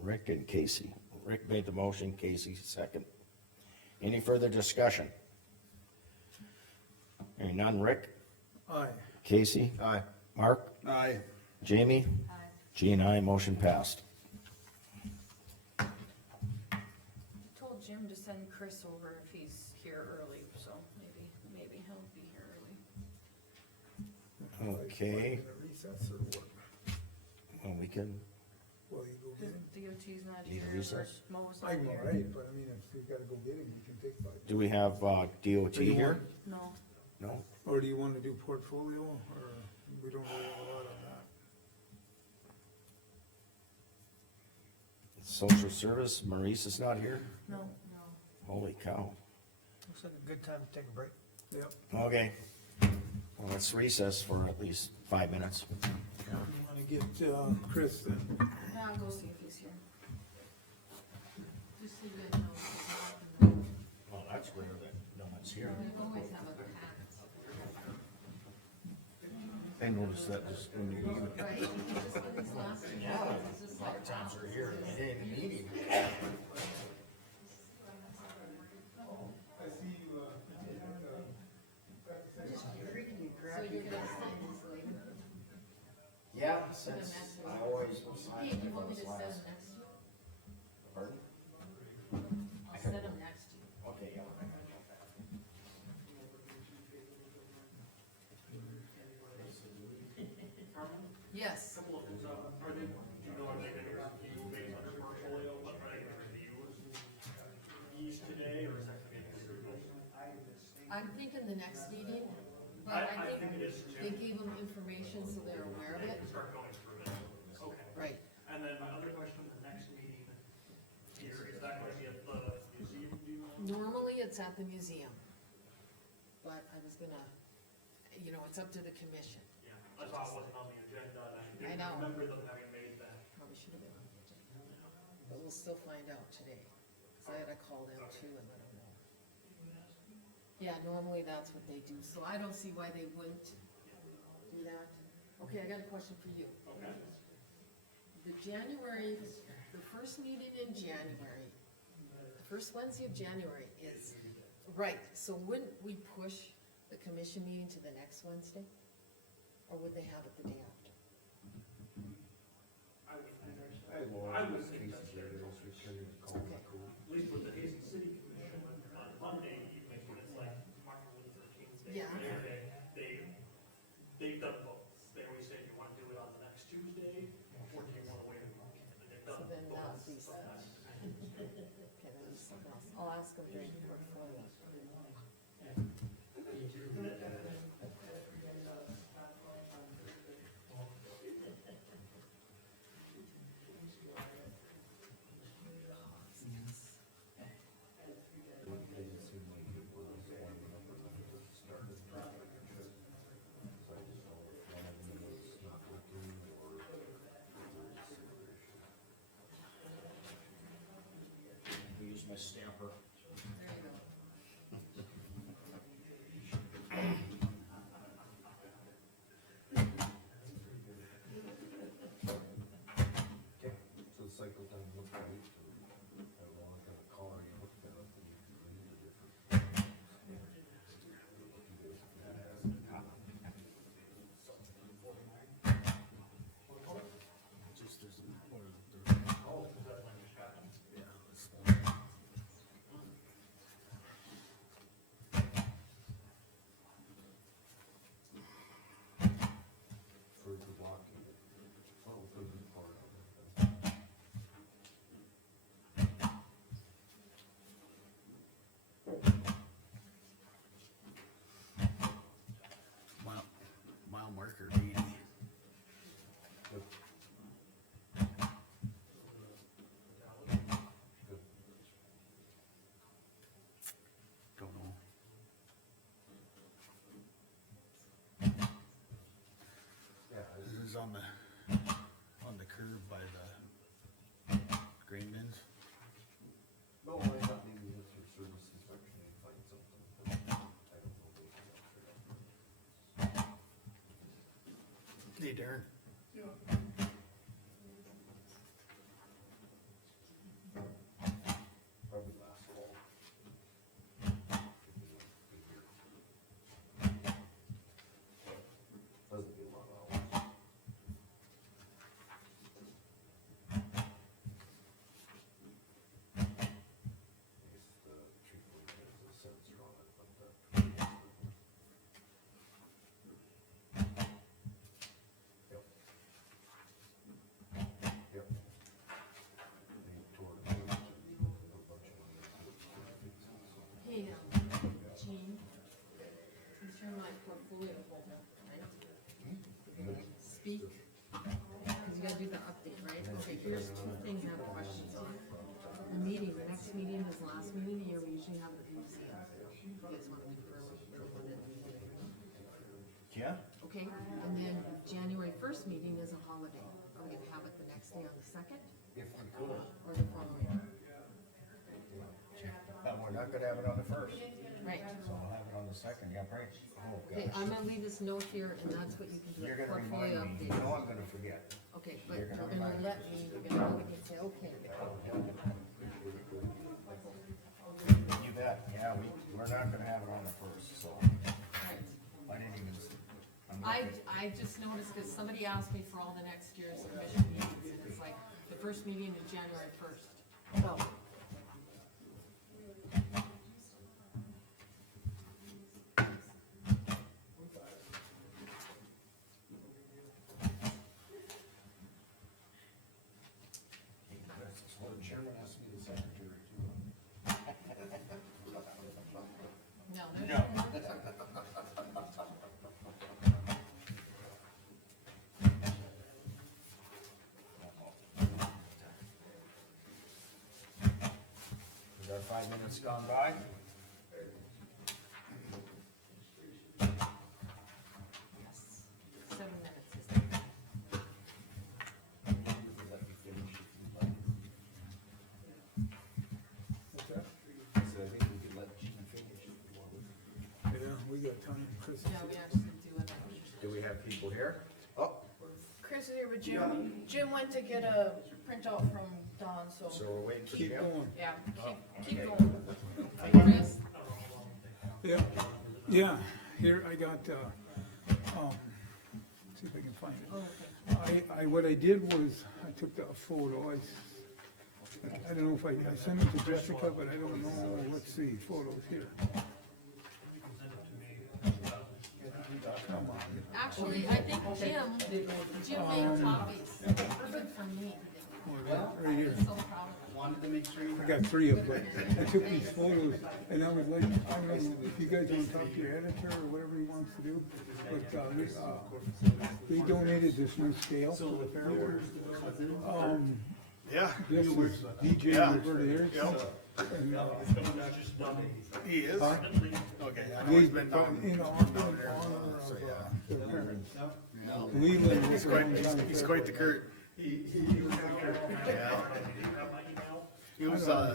Rick and Casey. Rick made the motion, Casey second. Any further discussion? Hearing none. Rick? Aye. Casey? Aye. Mark? Aye. Jamie? Aye. Jean, aye. Motion passed. told Jim to send Chris over if he's here early, so maybe he'll be here early. Okay, In a recess or what? well, we can, Well, you go get him. DOT's not Need a here, or recess? Mo's not I'm here. alright, but I mean, if you gotta go get him, you can take 5. do we have, DOT you here? No, No? Or do you wanna do portfolio, or we don't really have a lot on that? Social service, Maurice is not here? no. Holy cow. Looks like a good time to take a break. Yep. Okay, well, let's recess for at least 5 minutes. You wanna get, Chris then? Yeah, I'll go see if he's here. Just so you guys know, noticed that just when you leave. Right, just when these last two meetings, it's just A lot like. of times we're here, and they ain't meeting. I see you, So you're gonna sign this later? Yeah, since I always will sign Hey, it you for want me this to set last. them next to you? Pardon? I'll set them next to you. Okay, yeah. Yes. Couple of things, are they, do you know, are they gonna review based on their portfolio, but are they gonna review these today, or is that gonna be approved? I'm thinking the next meeting, but I I think think it is they too. gave them information so they're aware of it. Start going through it. Okay. Right. And then my other question, the next meeting here, is that gonna be at the museum, do you know? Normally, it's at the museum. But I was gonna, you know, it's up to the commission. Yeah, I thought it wasn't on the agenda, and I I didn't know. remember them having made that. Probably should have been on the agenda. But we'll still find out today. Cause I had to call them too and let them know. Yeah, normally that's what they do, so I don't see why they wouldn't do that. Okay, I got a question for you. Okay. The January, the first meeting in January, the first Wednesday of January is, right, so wouldn't we push the commission meeting to the next Wednesday? Or would they have it the day after? I would think, I I would think that's Casey's fair. here, those returning the call, Okay. cool. At least with the Hazen City Commission, on Monday evening, when it's like Martin Luther King's Day. Yeah. They've done both. They always say, do you wanna do it on the next Tuesday, or do you wanna wait a week? And they've So done then both. that'll be something. Okay, that'll be something else. I'll ask them during the portfolio. It just seemed like it was warming up and then it started. So I just don't know if one of them was not working or if there was some other issue. Use my stamper. There you go. Okay, so the cycle time looked right, I don't know what kind of color you looked at, and you can read the difference. Just there's, yeah. For the blocking it, well, for the part of it. Mile marker 80. Good. Good. Don't know. Yeah, This is on the curb by the grain bins. no, I thought maybe with your service inspection, you'd find something, but I don't know. Hey Darren. Probably last fall. Doesn't be a lot of hours. I guess the treatment has a sensor on it, but Yep. Yep. They tore it apart and put a bunch of money into it to fix it, so. Hey, Jean, these are my portfolio folder, right? Speak, cause you gotta do the update, right? Okay, here's two things I have questions on. The meeting, the next meeting is the last meeting of the year, we usually have it at the museum. You guys wanna confirm if we're going to the museum? Yeah? Okay, and then January first meeting is a holiday. Are we gonna have it the next day on the second If we could. or the following? But we're not gonna have it on the first. Right. So I'll have it on the second, yeah, right? Oh, Okay, gosh. I'm gonna leave this note here, and that's what you can do, You're a gonna portfolio remind me, you update. know I'm gonna forget. Okay, but You're you're gonna gonna remind me. let me, you're gonna look at me and say, okay. You bet, yeah, we're not gonna have it on the first, so Right. I didn't even, I'm I just noticed, cause somebody asked me for all the next year's commission meetings, and it's like, the first meeting is January 1st. Oh, so the chairman has to be the secretary too. No, there's. Is our 5 minutes gone by? Yes, 7 minutes is it? Let me finish if you'd like. What's that? So I think we could let Gene finish if you want. Yeah, we got time, Chris. Yeah, we actually do it. Do we have people here? Oh, Chris is here with Jim. Jim went to get a printout from Don, so, so we're waiting for Keep Jim? going. yeah, keep Okay. going. Chris? Yeah, yeah, here I got, see if I can find Oh, it. okay. What I did was, I took a photo, I don't know if I sent it to Jessica, but I don't know, let's see, photos here. Come on, Actually, I think Jim made copies, even for me. right here. I'm so proud of him. Wanted to make sure you. I got 3 of them. I took these photos, and I was like, I don't know if you guys wanna talk to your editor or whatever he wants to do, but, they donated this new scale for the fair. Yeah, This is DJ Yeah. Roberta here. Yep. And, Just done. he is? Huh? Okay, I know he's been down. in honor of, So, yeah. the parents. Yeah. Leland was He's the quite, one he's, on the he's fair. quite the Kurt. He was like, Yeah. have my email? He was, Probably.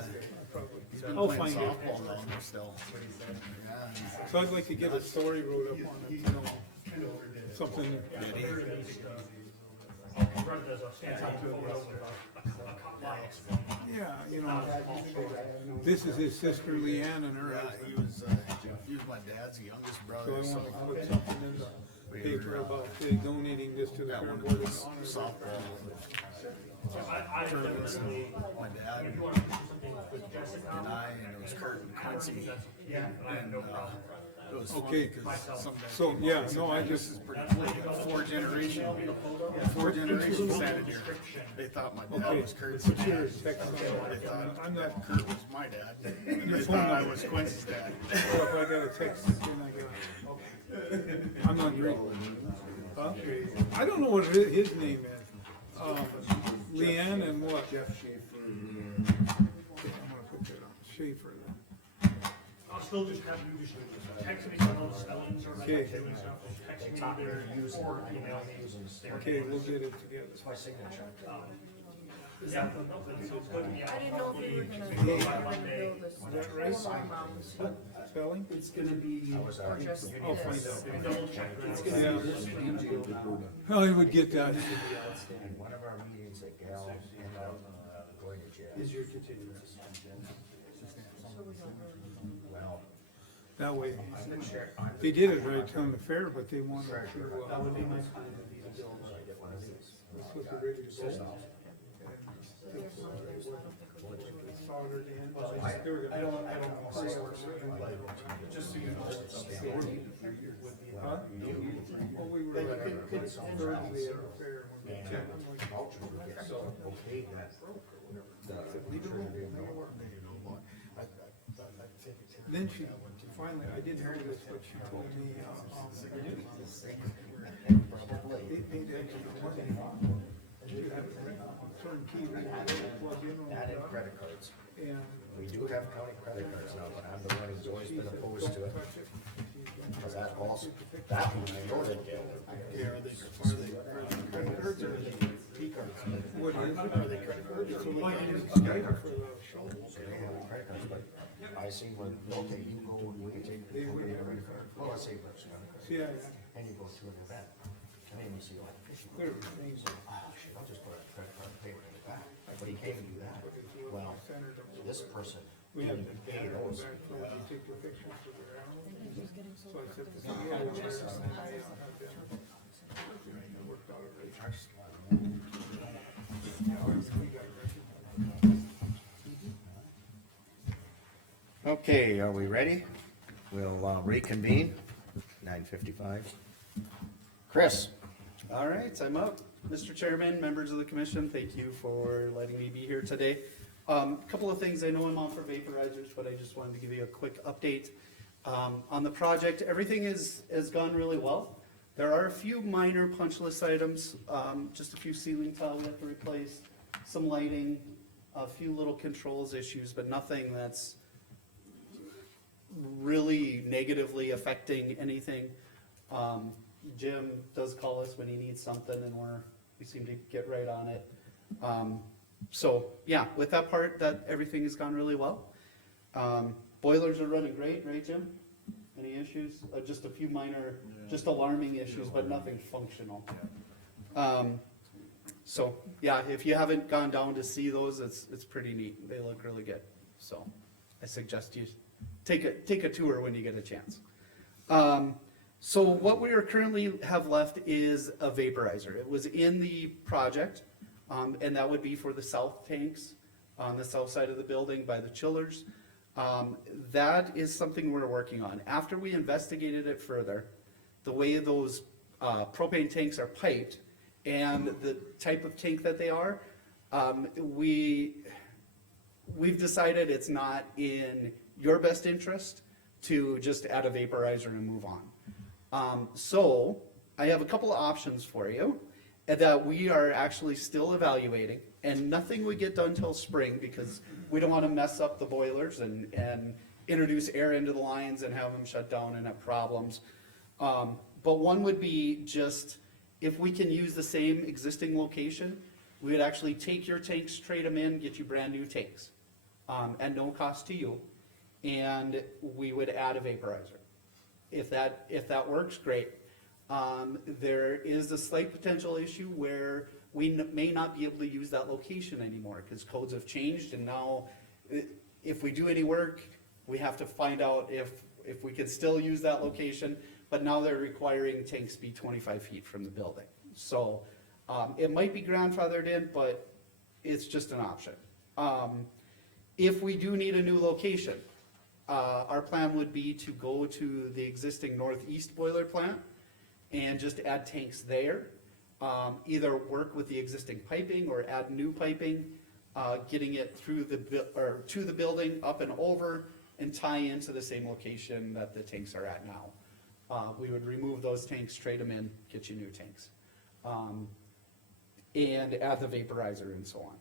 he's been I'll playing find it. softball down there still. Yeah, he's- So I'd like to get a story wrote up on it, you know, something, Run as a standard photo with a cop box. yeah, you know. This is his sister Leanne and her Yeah, husband. he was my dad's youngest So brother, I so wanna put something in the paper about donating this to the that fair one board in was honor of. softball. I Tournaments, definitely, my dad if you want to do something with Jessica, and I, and it was Kurt and Quincy, yeah, I have and, no problem. it was Okay. funny, cause some guys. So, yeah, no, I This just, is pretty cool, we got four generations standing here. They thought my dad okay, was Kurt's put dad. your text on They it. thought I'm not, Kurt was my dad, and they Your phone thought I number. was Quincy's dad. oh, if I got a text, then I got it. I'm not great. Huh? I don't know what his name is. Leanne and what? Jeff Schaefer. Okay, I'm gonna put that on, Schaefer then. I'll still just have you just text me some of those spellings or like Okay. doing stuff, text me either or email me. Okay, we'll get it together. My signature. Yeah, no, it's good, yeah. I didn't know if we were gonna go this Is that right? rounds, Spelling? It's gonna be. or just I'll find this. out. Double check. Yeah. Oh, he would get that. And one of our meetings at Gal, and I'm going to jail. Is your continuance. Well, That way, I'm the chair, I'm they did it right on the fair, but they wanted to, That would be my plan, would be to build. I get one of these. was ready to go. Soldered in. They were I gonna- don't know how this works, just so you know. Huh? Well, we were like Thursday at the fair. when we checked. I'm like, Vouchers would get so okay that. then she, finally, I didn't know this, but she told me, it made extra money to have turnkey, plug in on Added the dock, credit cards. and. We do have county credit cards now, but I'm the one who's always been opposed to it, Don't touch it. cause that also, that one I know they get. Yeah, are they credit cards or are they P cards? What is it? Are they credit cards? So we can use it for the show. So they have credit cards, but I I see when, okay, you go, we can take, They would- well, let's say Mercer County credit. Yeah, yeah, And you go to an event, and then you see like, clear things. oh, shit, I'll just put a credit card and pay it right back, but he can't do that. Well, this person We have didn't the pay banner those. back where you take the pictures of the ground. He's getting so So I said, fucked "Yeah, up. we'll check on that." It worked out great. Yeah, we got it. Okay, are we ready? We'll reconvene, 9:55. Chris? All right, I'm up. Mr. Chairman, members of the commission, thank you for letting me be here today. Couple of things, I know I'm on for vaporizers, but I just wanted to give you a quick update. On the project, everything has gone really well. There are a few minor punch list items, just a few ceiling tile we have to replace, some lighting, a few little controls issues, but nothing that's really negatively affecting anything. Jim does call us when he needs something and we seem to get right on it. So, yeah, with that part, everything has gone really well. Boilers are running great, right, Jim? Any issues? Just a few minor, just alarming issues, but nothing functional. So, yeah, if you haven't gone down to see those, it's pretty neat. They look really good. So, I suggest you take a tour when you get a chance. So what we are currently have left is a vaporizer. It was in the project, and that would be for the south tanks on the south side of the building by the chillers. That is something we're working on. After we investigated it further, the way those propane tanks are piped and the type of tank that they are, we've decided it's not in your best interest to just add a vaporizer and move on. So I have a couple of options for you that we are actually still evaluating, and nothing would get done till spring because we don't want to mess up the boilers and introduce air into the lines and have them shut down and have problems. But one would be just, if we can use the same existing location, we would actually take your tanks, trade them in, get you brand new tanks, at no cost to you, and we would add a vaporizer. If that works, great. There is a slight potential issue where we may not be able to use that location anymore because codes have changed, and now if we do any work, we have to find out if we can still use that location, but now they're requiring tanks be 25 feet from the building. So it might be grandfathered in, but it's just an option. If we do need a new location, our plan would be to go to the existing northeast boiler plant and just add tanks there. Either work with the existing piping or add new piping, getting it through to the building, up and over, and tie into the same location that the tanks are at now. We would remove those tanks, trade them in, get you new tanks. And add the vaporizer and so on.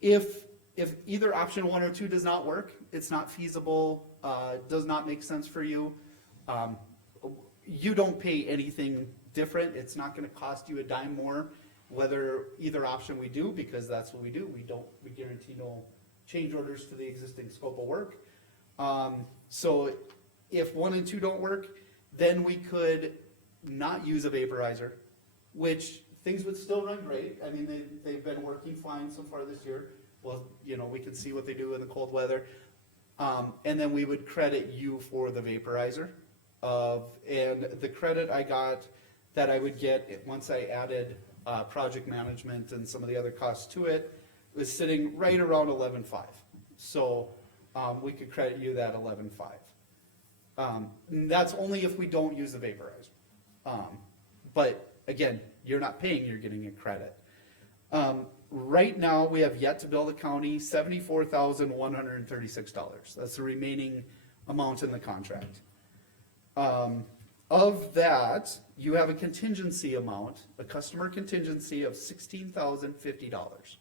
If either option 1 or 2 does not work, it's not feasible, does not make sense for you, you don't pay anything different. It's not gonna cost you a dime more, whether either option we do, because that's what we do. We guarantee no change orders to the existing scope of work. So if 1 and 2 don't work, then we could not use a vaporizer, which things would still run great. I mean, they've been working fine so far this year. Well, we could see what they do in the cold weather. And then we would credit you for the vaporizer. And the credit I got that I would get once I added project management and some of the other costs to it was sitting right around 11.5. So we could credit you that 11.5. That's only if we don't use the vaporizer. But again, you're not paying, you're getting a credit. Right now, we have yet to bill the county $74,136. That's the remaining amount in the contract. Of that, you have a contingency amount, a customer contingency of $16,050.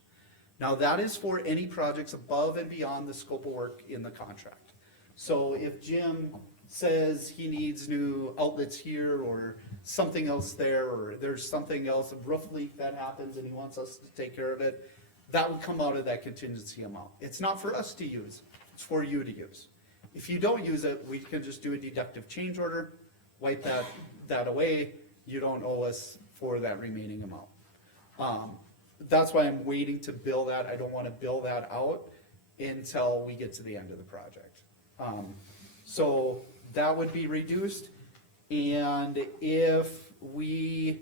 Now, that is for any projects above and beyond the scope of work in the contract. So if Jim says he needs new outlets here or something else there, or there's something else, a roof leak that happens and he wants us to take care of it, that would come out of that contingency amount. It's not for us to use, it's for you to use. If you don't use it, we can just do a deductive change order, wipe that away, you don't owe us for that remaining amount. That's why I'm waiting to bill that, I don't wanna bill that out until we get to the end of the project. So that would be reduced, and if we,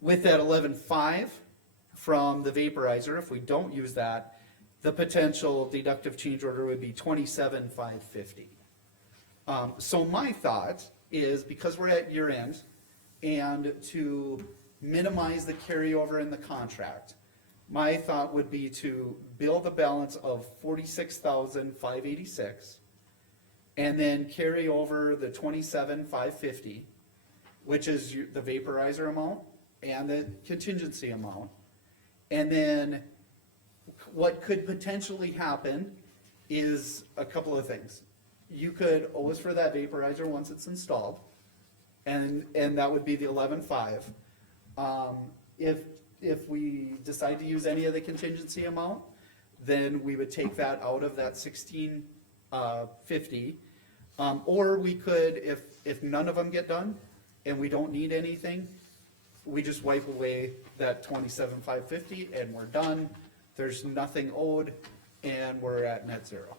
with that 11.5 from the vaporizer, if we don't use that, the potential deductive change order would be 27,550. So my thought is, because we're at year end, and to minimize the carryover in the contract, my thought would be to bill the balance of 46,586, and then carry over the 27,550, which is the vaporizer amount and the contingency amount. And then what could potentially happen is a couple of things. You could owe us for that vaporizer once it's installed, and that would be the 11.5. If we decide to use any of the contingency amount, then we would take that out of that 16,50. Or we could, if none of them get done and we don't need anything, we just wipe away that 27,550 and we're done. There's nothing owed and we're at net zero.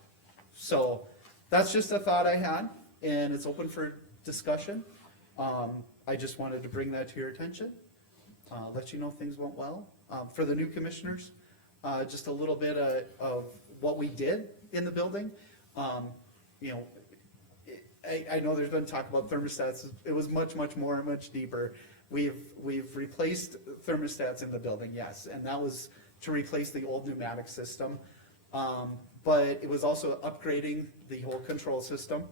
So that's just a thought I had, and it's open for discussion. I just wanted to bring that to your attention, let you know things went well. For the new commissioners, just a little bit of what we did in the building. You know, I know there's been talk about thermostats. It was much more, much deeper. We've replaced thermostats in the building, yes, and that was to replace the old pneumatic system. But it was also upgrading the whole control system.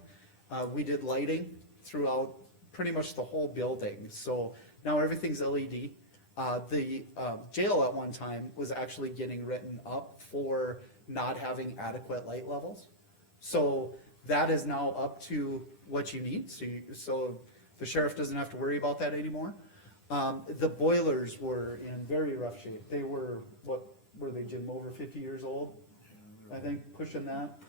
We did lighting throughout pretty much the whole building, so now everything's LED. The jail at one time was actually getting written up for not having adequate light levels. So that is now up to what you need, so the sheriff doesn't have to worry about that anymore. The boilers were in very rough shape. They were, what were they, Jim, over 50 years old? I think, pushing that.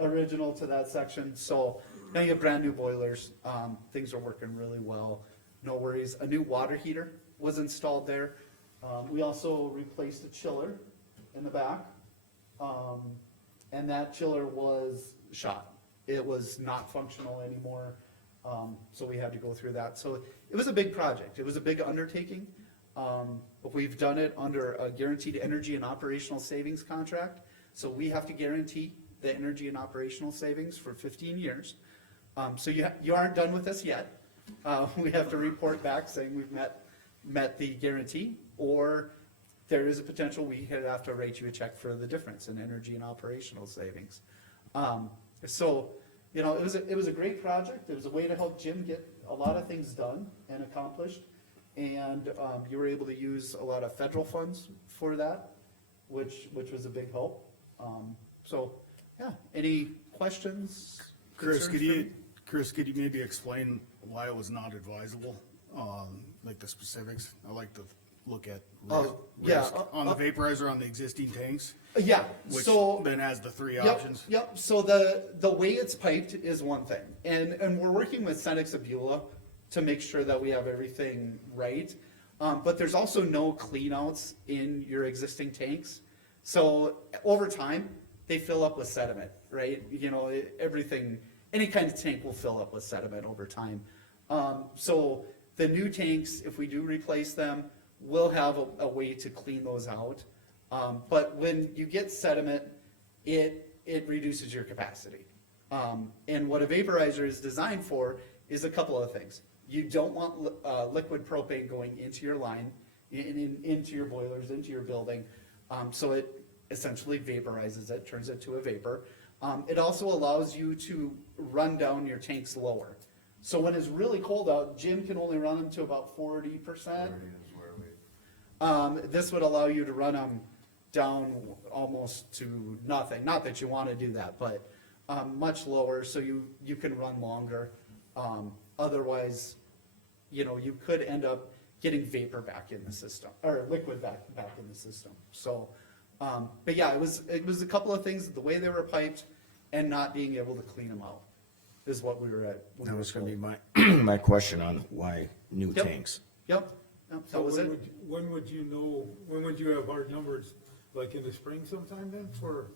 Original to that section, so now you have brand new boilers. Things are working really well, no worries. A new water heater was installed there. We also replaced a chiller in the back. And that chiller was shot. It was not functional anymore, so we had to go through that. So it was a big project, it was a big undertaking. But we've done it under a guaranteed energy and operational savings contract. So we have to guarantee the energy and operational savings for 15 years. So you aren't done with us yet. We have to report back saying we've met the guarantee, or there is a potential we could have to write you a check for the difference in energy and operational savings. So, you know, it was a great project. It was a way to help Jim get a lot of things done and accomplished. And you were able to use a lot of federal funds for that, which was a big help. So, yeah, any questions? Chris, concerns could you maybe explain why it was not advisable, like the specifics? I like to look at yeah, risk on the vaporizer on the existing tanks, Yeah, which so. then has the three Yep, options. Yep, so the way it's piped is one thing, and we're working with Senex Abula to make sure that we have everything right. But there's also no cleanouts in your existing tanks. So over time, they fill up with sediment, right? You know, everything, any kind of tank will fill up with sediment over time. So the new tanks, if we do replace them, we'll have a way to clean those out. But when you get sediment, it reduces your capacity. And what a vaporizer is designed for is a couple of things. You don't want liquid propane going into your line, into your boilers, into your building. So it essentially vaporizes it, turns it to a vapor. It also allows you to run down your tanks lower. So when it's really cold out, Jim can only run them to about 40%. This would allow you to run them down almost to nothing. Not that you want to do that, but much lower, so you can run longer. Otherwise, you know, you could end up getting vapor back in the system, or liquid back in the system. So, but yeah, it was a couple of things, the way they were piped, and not being able to clean them out, is what we were at. when That we was were gonna be told. my, my question on why new Yep. tanks. Yep, So that was when it. would- When would you know, when would you have hard numbers, like in the spring sometime then, for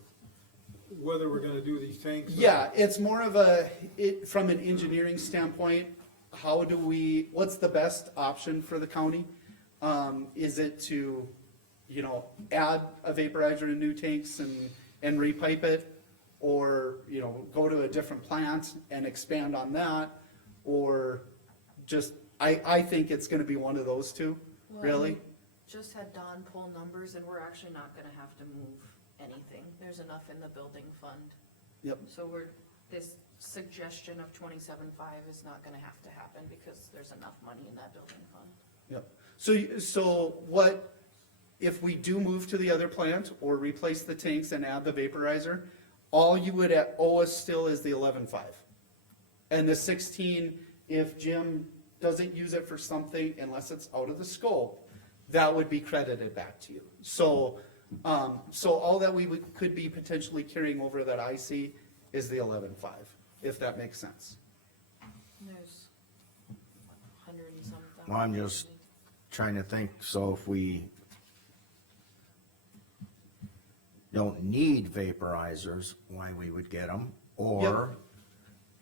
whether we're gonna do these tanks? or- Yeah, it's more of from an engineering standpoint, what's the best option for the county? Is it to, add a vaporizer to new tanks and repipe it? Or, go to a different plant and expand on that? Or just, I think it's gonna be one of those two, Well, really. we just had Don pull numbers, and we're actually not gonna have to move anything, there's enough in the building fund. Yep. So this suggestion of 27.5 is not gonna have to happen, because there's enough money in that building fund. Yep. So what, if we do move to the other plant or replace the tanks and add the vaporizer, all you would owe us still is the 11.5. And the 16, if Jim doesn't use it for something, unless it's out of the scope, that would be credited back to you. So all that we could be potentially carrying over that I see is the 11.5, if that makes sense. There's 100 and some thousand. Well, I'm just trying to think, so if we don't need vaporizers, why we would get them? Or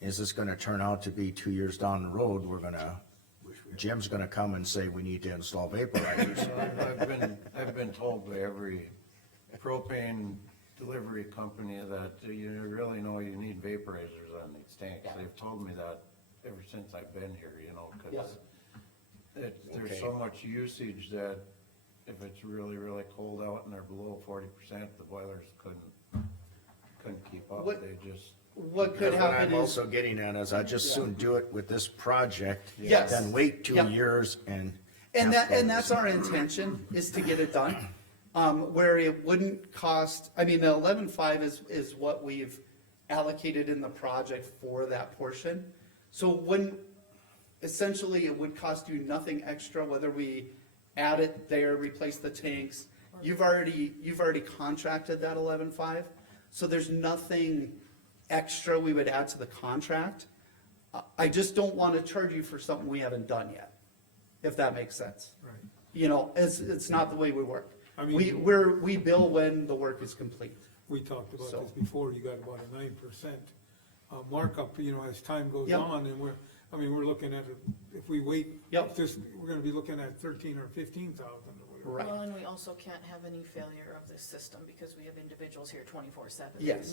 is this gonna turn out to be 2 years down the road, Jim's gonna come and say we need to install vaporizers? I've been told by every propane delivery company that you really know you need vaporizers on these tanks. They've told me that ever since I've been here, cause there's so much usage that if it's really, really cold out and they're below 40%, the boilers couldn't keep up. What- They just, What could What happen I'm is, also getting at is I just soon do it with this project. Yes. Than wait 2 Yep. years and. and have to- that's our intention, is to get it done. Where it wouldn't cost, the 11.5 is what we've allocated in the project for that portion. So essentially, it would cost you nothing extra, whether we add it there, replace the tanks. You've already contracted that 11.5, so there's nothing extra we would add to the contract. I just don't wanna charge you for something we haven't done yet, if that makes sense. Right. It's not the way we work. I mean- We bill when the work is complete. We talked about So- this before, you got about a 9% markup, as time goes Yep. on, and we're looking at, if we wait, Yep. we're gonna be looking at 13 or 15,000 or whatever. Right. Well, and we also can't have any failure of this system, because we have individuals here 24/7. Yes.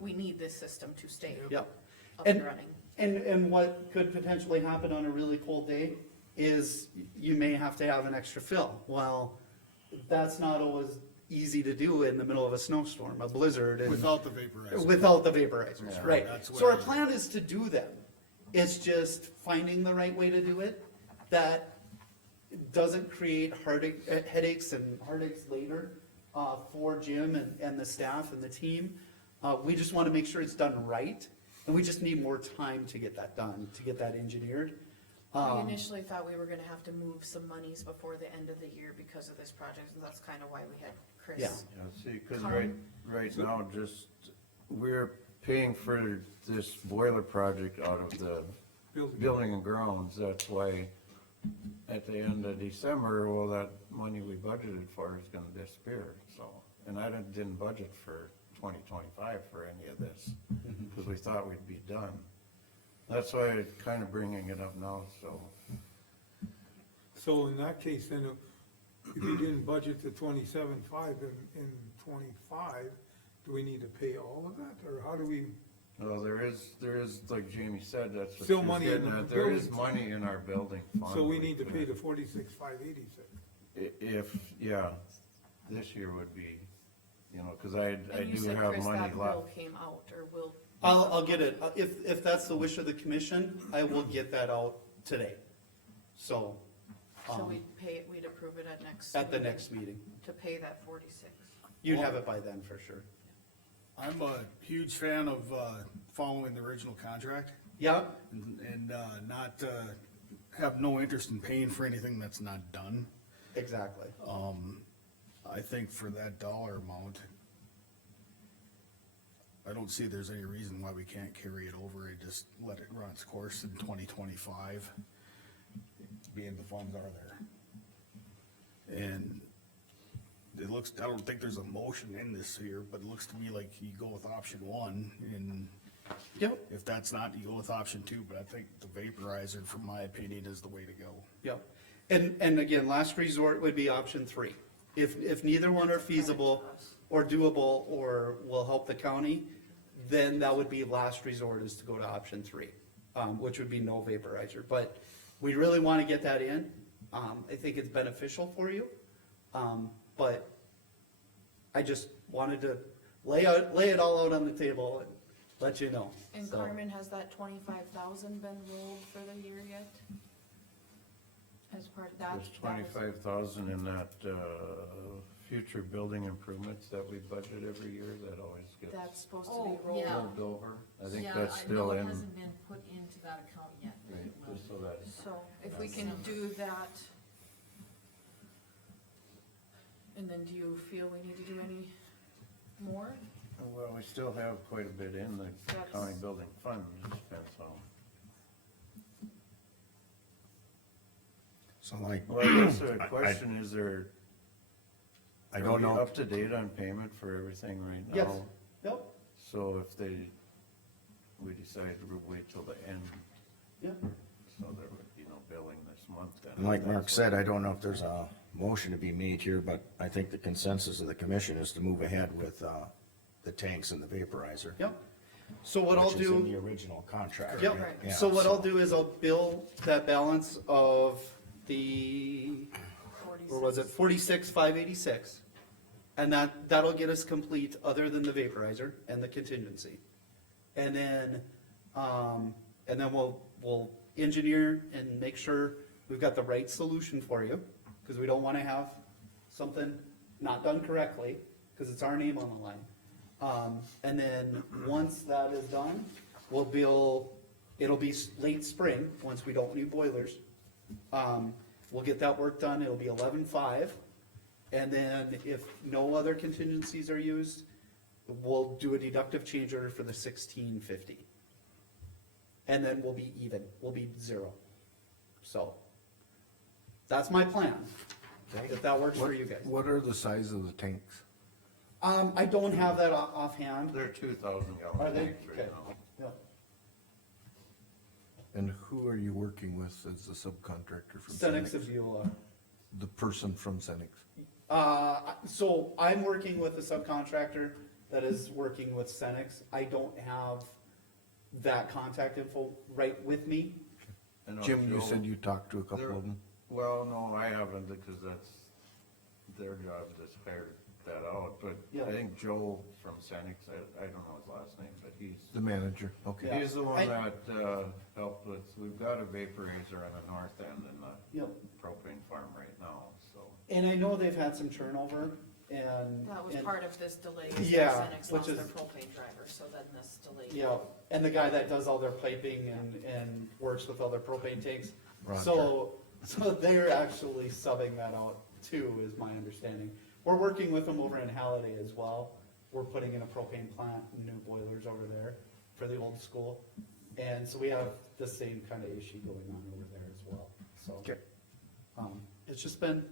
We need this system to stay Yep. up and And- running. And what could potentially happen on a really cold day is you may have to have an extra fill. Well, that's not always easy to do in the middle of a snowstorm, a blizzard. and- Without the vaporizer. Without the vaporizers, Yeah, right. that's So our what I- plan is to do them. It's just finding the right way to do it that doesn't create headaches and heartaches later for Jim and the staff and the team. We just wanna make sure it's done right, and we just need more time to get that done, to get that engineered. We initially thought we were gonna have to move some monies before the end of the year because of this project, and that's kinda why we had Chris. Yeah. see, cause Come. right now, we're paying for this boiler project out of the building and grounds. That's why at the end of December, well, that money we budgeted for is gonna disappear, so. And I didn't budget for 2025 for any of this, cause we thought we'd be done. That's why I'm kinda bringing it up now, so. So in that case, then, if you didn't budget the 27.5 in 25, do we need to pay all of that, or how do we? Well, there is, like Jamie said, that's what she Still was money in getting the at, there is building. money in our building fund. So we need to pay the 46,586. If, yeah, this year would be, cause I And you do said, have Chris, money that bill left. came out, or will. I'll get it, if that's the wish of the commission, I will get that out today. So, So we'd approve it at next. at the meeting next meeting. To pay that 46. You'd have it by then for sure. I'm a huge fan of, following the original contract Yeah, and not, have no interest in paying for anything that's not done. exactly. I think for that dollar amount, I don't see there's any reason why we can't carry it over and just let it run its course in 2025, being the funds are there. And it looks, I don't think there's a motion in this here, but it looks to me like you go with option one, and Yep, if that's not, you go with option two, but I think the vaporizer, from my opinion, is the way to go. yep. And again, last resort would be option three. If neither one are feasible or doable or will help the county, then that would be last resort is to go to option three, which would be no vaporizer. But we really wanna get that in. I think it's beneficial for you. But I just wanted to lay it all out on the table and let you know. And So, Carmen, has that 25,000 been rolled for the year yet? As part of that? There's that was- 25,000 in that, future building improvements that we budget every year, that always gets That's supposed to Oh, be rolled. yeah. rolled over. I think Yeah, that's I still know it in, hasn't been put into that account yet, but it right, will. just so that, So if we can do that. And then do you feel we need to do any more? well, we still have quite a bit in the That's- county building fund, it depends on. So like, Well, I guess the I- question is there, I are don't we know, up to date on payment for everything right now? Yes. Yep, So if we decide to wait till the end, yep. so there would be no billing this month then. and like Mark That's said, I don't know if there's a motion to be made here, but I think the consensus of the commission is to move ahead with, the tanks and the vaporizer. Yep. So what I'll Which is in do, the original contract. yep, right? Yeah, so what I'll do is I'll bill that balance of the, or was it 46,586? And that'll get us complete, other than the vaporizer and the contingency. And then we'll engineer and make sure we've got the right solution for you, cause we don't wanna have something not done correctly, cause it's our name on the line. And then, once that is done, we'll bill, it'll be late spring, once we don't need boilers. We'll get that work done, it'll be 11/5, and then if no other contingencies are used, we'll do a deductive change order for the 1650. And then we'll be even, we'll be zero. So, that's my plan, if that works for you guys. What are the size of the tanks? I don't have that offhand. They're 2,000 gallon Are they? tanks right Okay. now. Yep. And who are you working with as the subcontractor from Senex Cenex? of Beulah. The person from Cenex? So I'm working with a subcontractor that is working with Senex. I don't have that contact info right with me. I know Jim, you Joe- said you talked to a couple There- of them? Well, no, I haven't, because that's their job to hire that out, but Yeah. I think Joe from Senex, I don't know his last name, but The manager, okay. Yeah. he's the one I- that, helped with, we've got a vaporizer on the north end in the Yep. propane farm right now, so. And I know they've had some turnover and. That was and- part of this delay, is Yeah, that Cenex which lost their is- propane driver, so then this delayed. Yeah, and the guy that does all their piping and works with all their propane tanks. Roger. So they're actually subbing that out too, is my understanding. We're working with them over in Halliday as well. We're putting in a propane plant, new boilers over there for the old school. And so we have the same kind of issue going on over there as well, so. Okay. It's just been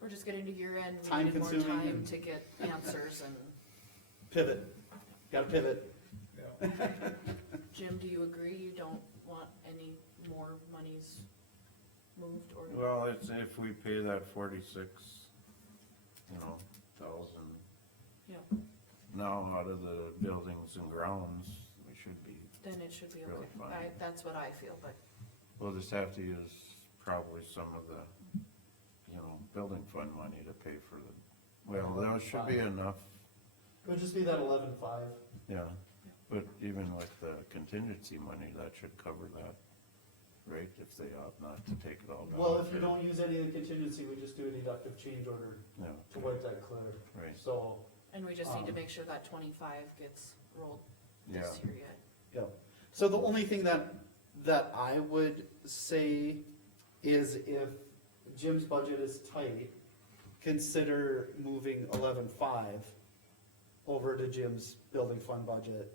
We're just getting to year end, we Time needed more consuming time and- to get answers and, pivot, gotta pivot. Jim, do you agree you don't want any more monies moved or? Well, it's, if we pay that 46, thousand Yeah, now out of the buildings and grounds, we should be, then it should be Really okay. fine. That's what I feel, but we'll just have to use probably some of the, building fund money to pay for the, well, that should be enough, It would just be that 11/5. yeah. But even with the contingency money, that should cover that, right, if they opt not to take it all down. Well, if you don't use any of the contingency, we just do a deductive change order Yeah, to wipe that clear. right, So, and we just need to Um, make sure that 25 gets rolled yeah, this year yet. yeah. So the only thing that I would say is if Jim's budget is tight, consider moving 11/5 over to Jim's building fund budget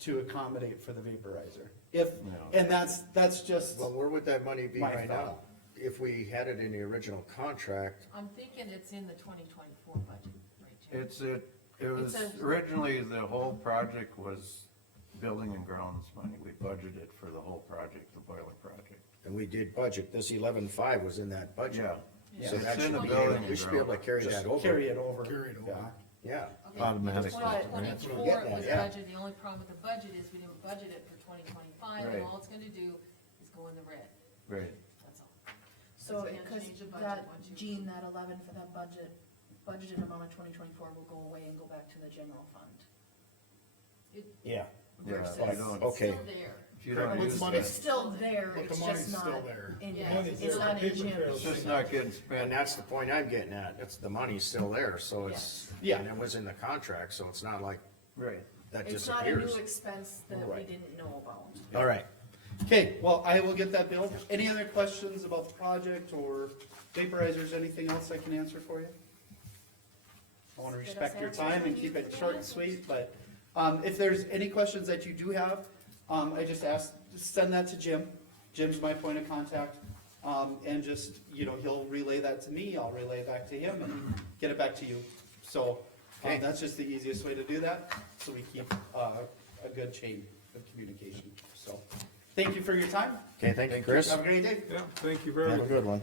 to accommodate for the vaporizer. If, No. and that's just, Well, where would that money be My right now? thought. If we had it in the original contract, I'm thinking it's in the 2024 budget, right, Jim? it was says- originally, the whole project was building and grounds money. We budgeted for the whole project, the boiler project. and we did budget, this 11.5 was in that budget. Yeah. So It's that in should the be, building we should be able to and carry just that over. carry it over. Carry it over. Yeah. Yeah, Okay, Automatic. because That's 2024 what I'm getting at, was yeah. budgeted, the only problem with the budget is we didn't budget it for 2025, Right. and all it's gonna do is go in the red, Right. that's all. So, It's gonna cause change the budget that, once you- Gene, that 11 for that budgeted amount of 2024 will go away and go back to the general fund. yeah, Yeah, Versus I it's don't- okay. still there. If you don't But use money- that, It's still there, But the it's money's just not still there. in, Yeah. Money's it's there, not in paper Jim's. trail's it's just not getting and spent. that's the point I'm getting at, it's, the money's still there, so it's, Yeah. and it was in the contract, so it's not like Right. that It's not a new disappears. expense that we Right. didn't know about. All right, Okay, well, I will get that billed. Any other questions about the project or vaporizers, anything else I can answer for you? I wanna respect your time and keep it short and sweet, but, if there's any questions that you do have, I just send that to Jim. Jim's my point of contact, and just, he'll relay that to me, I'll relay it back to him and get it back to you. So, Okay. that's just the easiest way to do that, so we keep, a good chain of communication, so. Thank you for your time. okay, thank you, Chris. Have a great day. Yeah, thank you very Have a much. good one.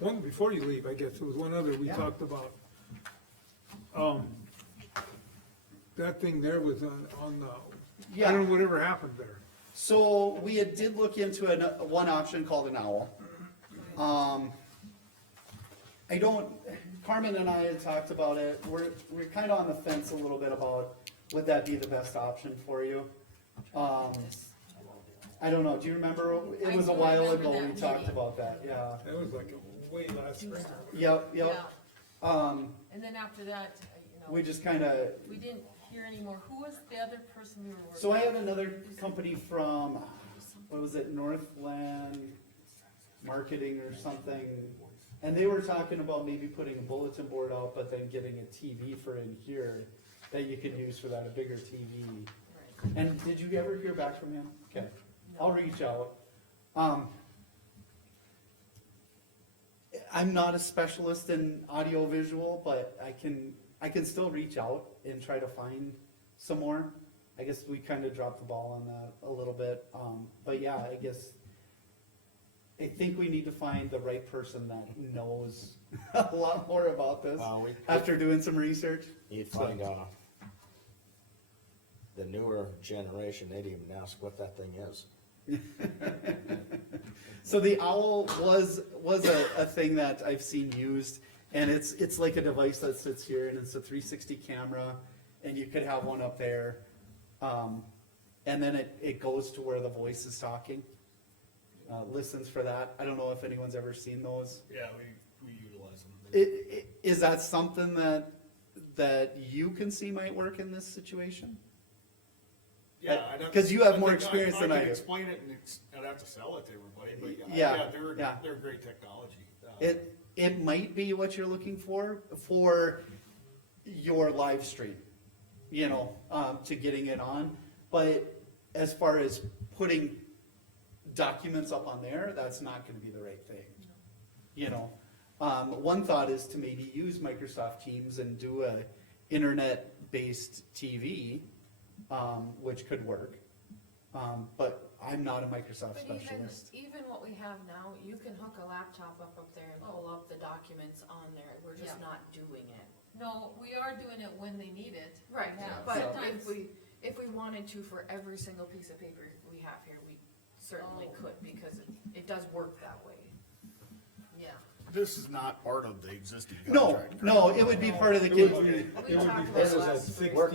One, before you leave, I guess, there was one other we Yeah. talked about. That thing there was on the, I Yeah. don't know whatever happened there. So we did look into one option called an owl. Carmen and I had talked about it, we're kinda on the fence a little bit about, would that be the best option for you? I don't know, do you remember, it was a I do while remember ago that we talked meeting. about that, yeah. That was like way last spring. Yep, Yeah, um, and then after that, we just kinda, we didn't hear anymore, who was the other person we were working with? so I have another company from, what was it, Northland Marketing or something. And they were talking about maybe putting a bulletin board out, but then getting a TV for in here that you could use for that, a bigger TV. Right. And did you ever hear back from him? Okay, I'll reach out. I'm not a specialist in audio visual, but I can still reach out and try to find some more. I guess we kinda dropped the ball on that a little bit, but yeah, I think we need to find the right person that knows a lot more about this after doing some research. You find, the newer generation, they'd even ask what that thing is. So the owl was a thing that I've seen used, and it's like a device that sits here, and it's a 360 camera, and you could have one up there. And then it goes to where the voice is talking, listens for that. I don't know if anyone's ever seen those. Yeah, we utilize them. Is that something that you can see might work in this situation? Yeah, I don't. 'Cause you have I more think experience than I can do. explain it and I'd have to sell it to everybody, but Yeah, yeah, yeah. they're great technology. It might be what you're looking for your live stream, to getting it on. But as far as putting documents up on there, that's not gonna be the right thing. One thought is to maybe use Microsoft Teams and do a internet-based TV, which could work. But I'm not a Microsoft But even, specialist. even what we have now, you can hook a laptop up there and pull up the documents on there, we're just Yeah. not doing it. No, we are doing it when they need it. Right, Yeah, but sometimes- if we wanted to for every single piece of paper we have here, we certainly Oh. could, because it does work that way. Yeah. This is not part of the existing No, contract. no, it would be part of the. It would con- be, We it would talked be about part of last- that 16. We're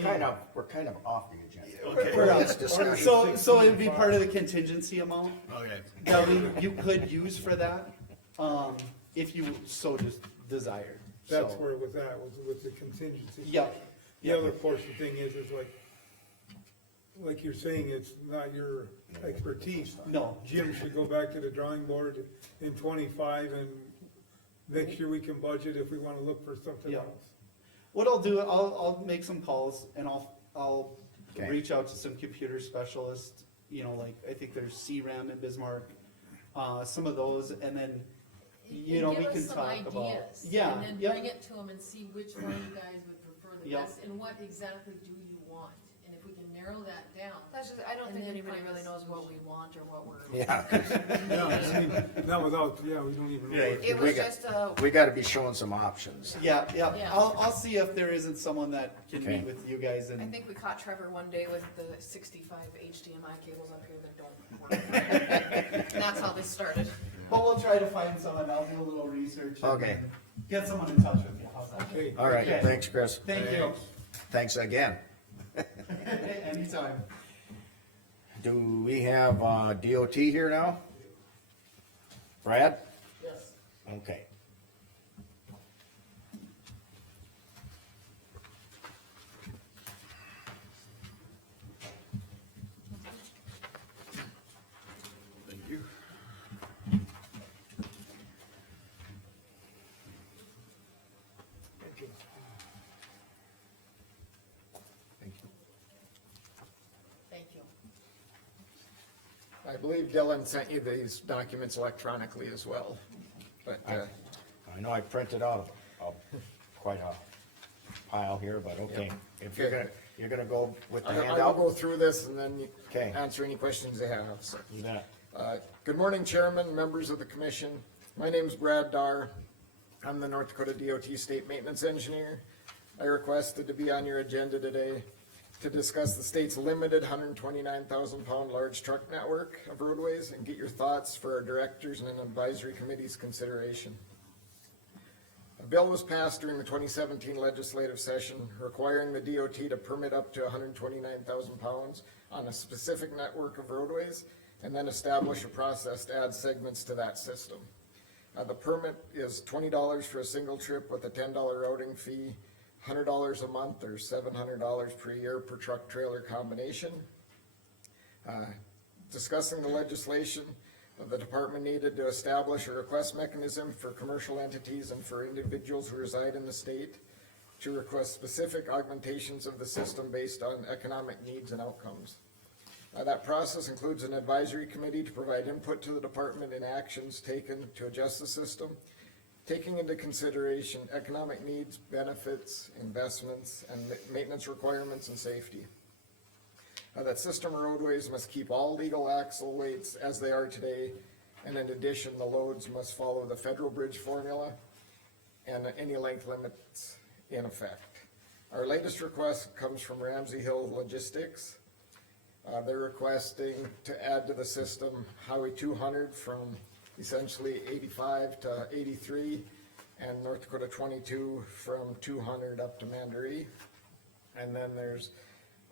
kind of off the agenda. Okay, We're This out. discussion. So it would be part of the contingency amount okay. that you could use for that, if you so just desired. That's So, where it was at, was with the contingency. Yeah, The other portion thing is like you're saying, it's not your expertise. no, Jim should go back to the drawing board in 25 and make sure we can budget if we wanna look for something Yeah. else. what I'll do, I'll make some calls and I'll Okay. reach out to some computer specialists, you know, like, I think there's CRAM in Bismarck, some of those, and then, you know, we can talk Give us about. some ideas. Yeah, And then yep. bring it to them and see which one you guys would prefer the Yep. best, and what exactly do you want? And if we can narrow that down. That's just, I don't And think then anybody find a really knows what we solution. want or what we're. Yeah, Yeah, I mean, not without, yeah, we don't even know. Right. what- It We was got- just a, we gotta be showing some options. Yeah, Yeah. I'll see if there isn't someone that can Okay. meet with you guys I and, think we caught Trevor one day with the 65 HDMI cables up here that don't work. And that's how this started. but we'll try to find someone, I'll do a little research. and Okay. then Get someone in touch with you, how's that? Okay. All right, Okay. thanks, Chris. Thank you. Thanks again. Anytime. Do we have, DOT here now? Brad? Yes. Okay. Thank you. Thank you. Thank you. Thank you. I believe Dylan sent you these documents electronically as well, but, I know I printed out quite a pile here, but okay. If you're gonna go with the I will handout? go through this and then you Okay. answer any questions they have, so. You bet. Good morning, Chairman, members of the commission. My name's Brad Dar. I'm the North Dakota DOT State Maintenance Engineer. I requested to be on your agenda today to discuss the state's limited 129,000-pound large truck network of roadways and get your thoughts for our directors and an advisory committee's consideration. A bill was passed during the 2017 legislative session requiring the DOT to permit up to 129,000 pounds on a specific network of roadways and then establish a process to add segments to that system. The permit is $20 for a single trip with a $10 routing fee, $100 a month or $700 per year per truck trailer combination. Discussing the legislation, the department needed to establish a request mechanism for commercial entities and for individuals who reside in the state to request specific augmentations of the system based on economic needs and outcomes. That process includes an advisory committee to provide input to the department in actions taken to adjust the system, taking into consideration economic needs, benefits, investments, and maintenance requirements and safety. That system roadways must keep all legal axle weights as they are today, and in addition, the loads must follow the federal bridge formula and any length limits in effect. Our latest request comes from Ramsey Hill Logistics. They're requesting to add to the system Highway 200 from essentially 85 to 83, and North Dakota 22 from 200 up to Mandaree. And then there's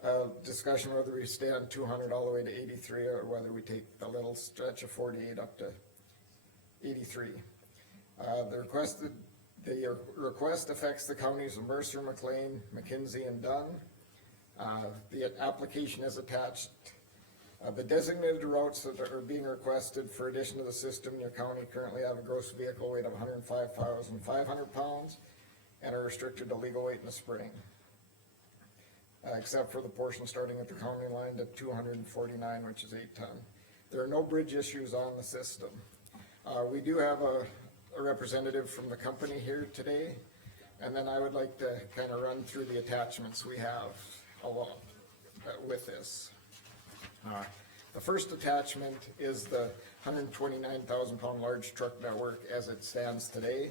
a discussion whether we stay on 200 all the way to 83 or whether we take the little stretch of 48 up to 83. The request affects the counties of Mercer, McLean, McKinsey, and Dunn. The application is attached. The designated routes that are being requested for addition to the system in your county currently have a gross vehicle weight of 105,500 pounds and are restricted to legal weight in the spring. Except for the portion starting at the county line to 249, which is 8 ton. There are no bridge issues on the system. We do have a representative from the company here today, and then I would like to kind of run through the attachments we have along with this. The first attachment is the 129,000 pound large truck network as it stands today.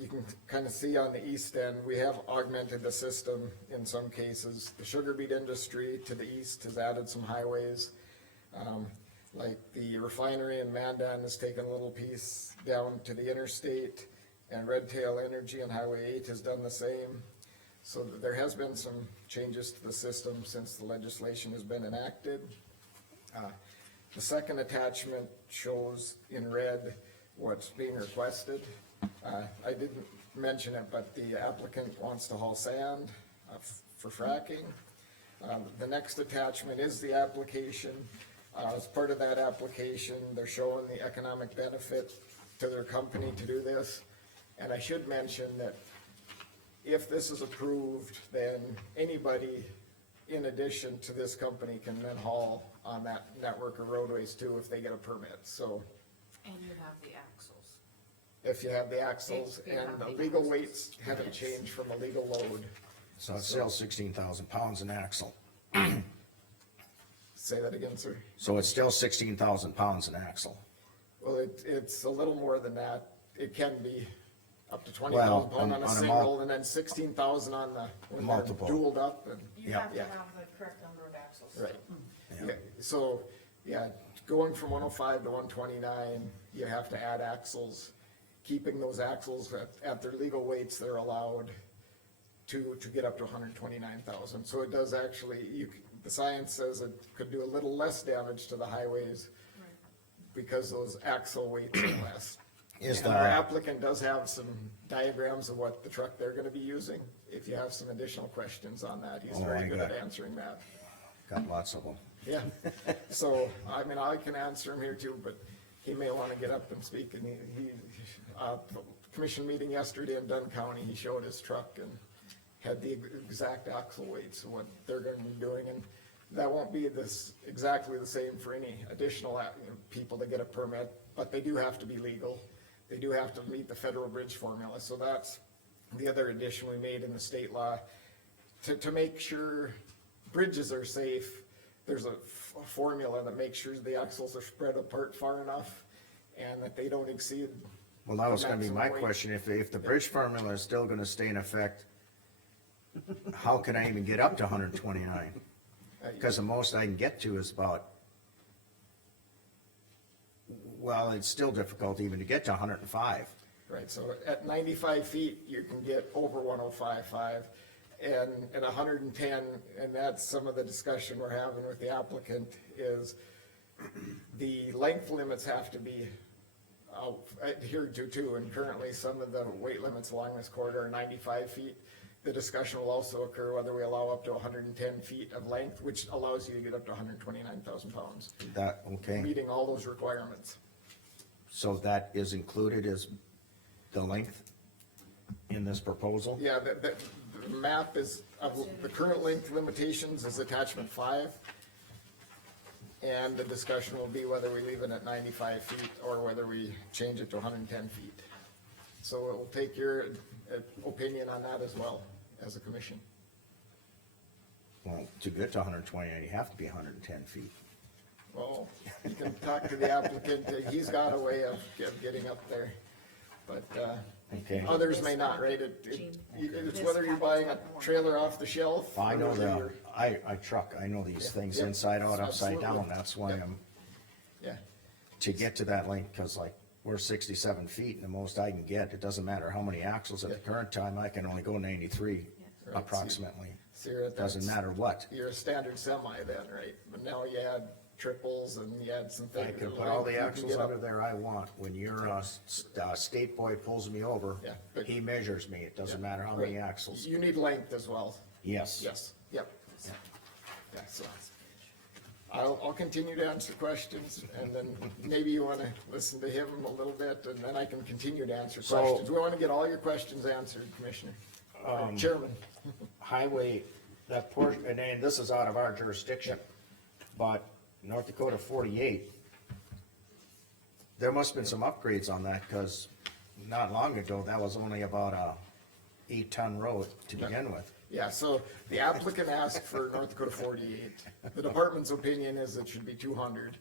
You can kind of see on the east end, we have augmented the system in some cases. The sugar beet industry to the east has added some highways. Like the refinery in Mandan has taken a little piece down to the interstate, and Red Tail Energy on Highway 8 has done the same. So there has been some changes to the system since the legislation has been enacted. The second attachment shows in red what's being requested. I didn't mention it, but the applicant wants to haul sand for fracking. The next attachment is the application. As part of that application, they're showing the economic benefit to their company to do this. And I should mention that if this is approved, then anybody in addition to this company can then haul on that network of roadways too if they get a permit, so And you have the axles. if you have the axles If you and have the the legal axles. weights haven't changed from a legal load. So it sells 16,000 pounds an axle. Say that again, sir. So it's still 16,000 pounds an axle. Well, it's a little more than that. It can be up to 20,000 Well, pound on a on a single and then 16,000 on the, when they're Multiple. dualed up and. You Yeah. have to Yeah. have the correct number of axles. Right. Yeah. Yeah, so, yeah, going from 105 to 129, you have to add axles. Keeping those axles at their legal weights, they're allowed to get up to 129,000. So it does actually, the science says it could do a little less damage to the highways because those axle weights are less. Is And the- our applicant does have some diagrams of what the truck they're gonna be using. If you have some additional questions on that, he's Oh, very I good got at it. answering that. Got lots of them. Yeah, so, I mean, I can answer him here too, but he may wanna get up and speak, and commission meeting yesterday in Dunn County, he showed his truck and had the exact axle weights of what they're gonna be doing, and that won't be exactly the same for any additional, people that get a permit, but they do have to be legal. They do have to meet the federal bridge formula, so that's the other addition we made in the state law. To make sure bridges are safe, there's a formula that makes sure the axles are spread apart far enough and that they don't exceed. Well, that was gonna be my maximum weight. question. If the bridge formula is still gonna stay in effect, how can I even get up to 129? Cause the most I can get to is about, well, it's still difficult even to get to 105. Right, so at 95 feet, you can get over 105.5, and at 110, and that's some of the discussion we're having with the applicant, is the length limits have to be adhered to too, and currently some of the weight limits along this corridor are 95 feet. The discussion will also occur whether we allow up to 110 feet of length, which allows you to get up to 129,000 pounds, That, okay, meeting all those requirements. so that is included as the length in this proposal? Yeah, the map is, of the current length limitations is attachment 5. And the discussion will be whether we leave it at 95 feet or whether we change it to 110 feet. So we'll take your opinion on that as well, as a commission. Well, to get to 129, you have to be 110 feet. Well, you can talk to the applicant, he's got a way of getting up there. But, Okay. others may not, right? It's whether you're buying a trailer off the shelf. I know or that, you're- I truck, I know these Yeah, things yeah, inside out, upside down, absolutely. that's why Yeah. I'm, Yeah, to get to that length, cause like, we're 67 feet and the most I can get, it doesn't matter how many axles at the current time, I can only go 93 Right. approximately, so you're at that. doesn't matter what. You're a standard semi then, right? But now you add triples and you add some things. I can put all the You can axles get up- under there I want, when your, state boy pulls me over, Yeah, but- he measures me, it doesn't Yeah, matter how many right. axles. You need length as well. Yes. Yes, yep. Yeah, so. I'll continue to answer questions and then maybe you wanna listen to him a little bit and then I can continue to answer So- questions. We wanna get all your questions answered, Commissioner, or Chairman. Highway, that portion, and then this is out of our jurisdiction, but North Dakota 48, there must've been some upgrades on that, cause not long ago, that was only about a 8-ton road to begin with. Yeah, so the applicant asked for North Dakota 48. The department's opinion is it should be 200,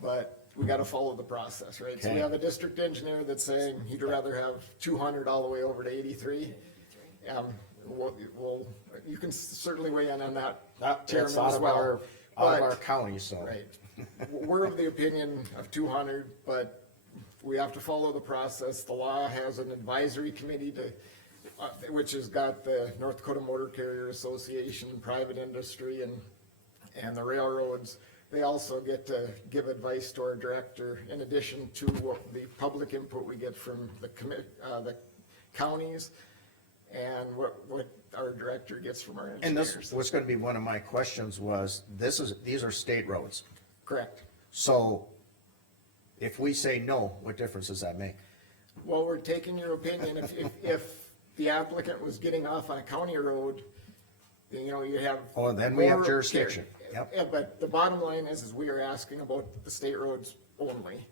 but we gotta follow the process, right? So we Okay. have a district engineer that's saying he'd rather have 200 all the way over to 83. You can certainly weigh in on that, That's Chairman, out as of well. our, out of But- our county, so. Right. We're of the opinion of 200, but we have to follow the process. The law has an advisory committee which has got the North Dakota Motor Carrier Association, private industry, and the railroads. They also get to give advice to our director, in addition to what the public input we get from the counties, and what our director gets from our And engineers. this was gonna be one of my questions was, these are state roads. Correct. So if we say no, what difference does that make? Well, we're taking your opinion. If the applicant was getting off on a county road, then, you know, you have. Oh, then we have more jurisdiction. care. Yep. Yeah, but the bottom line is we are asking about the state roads only.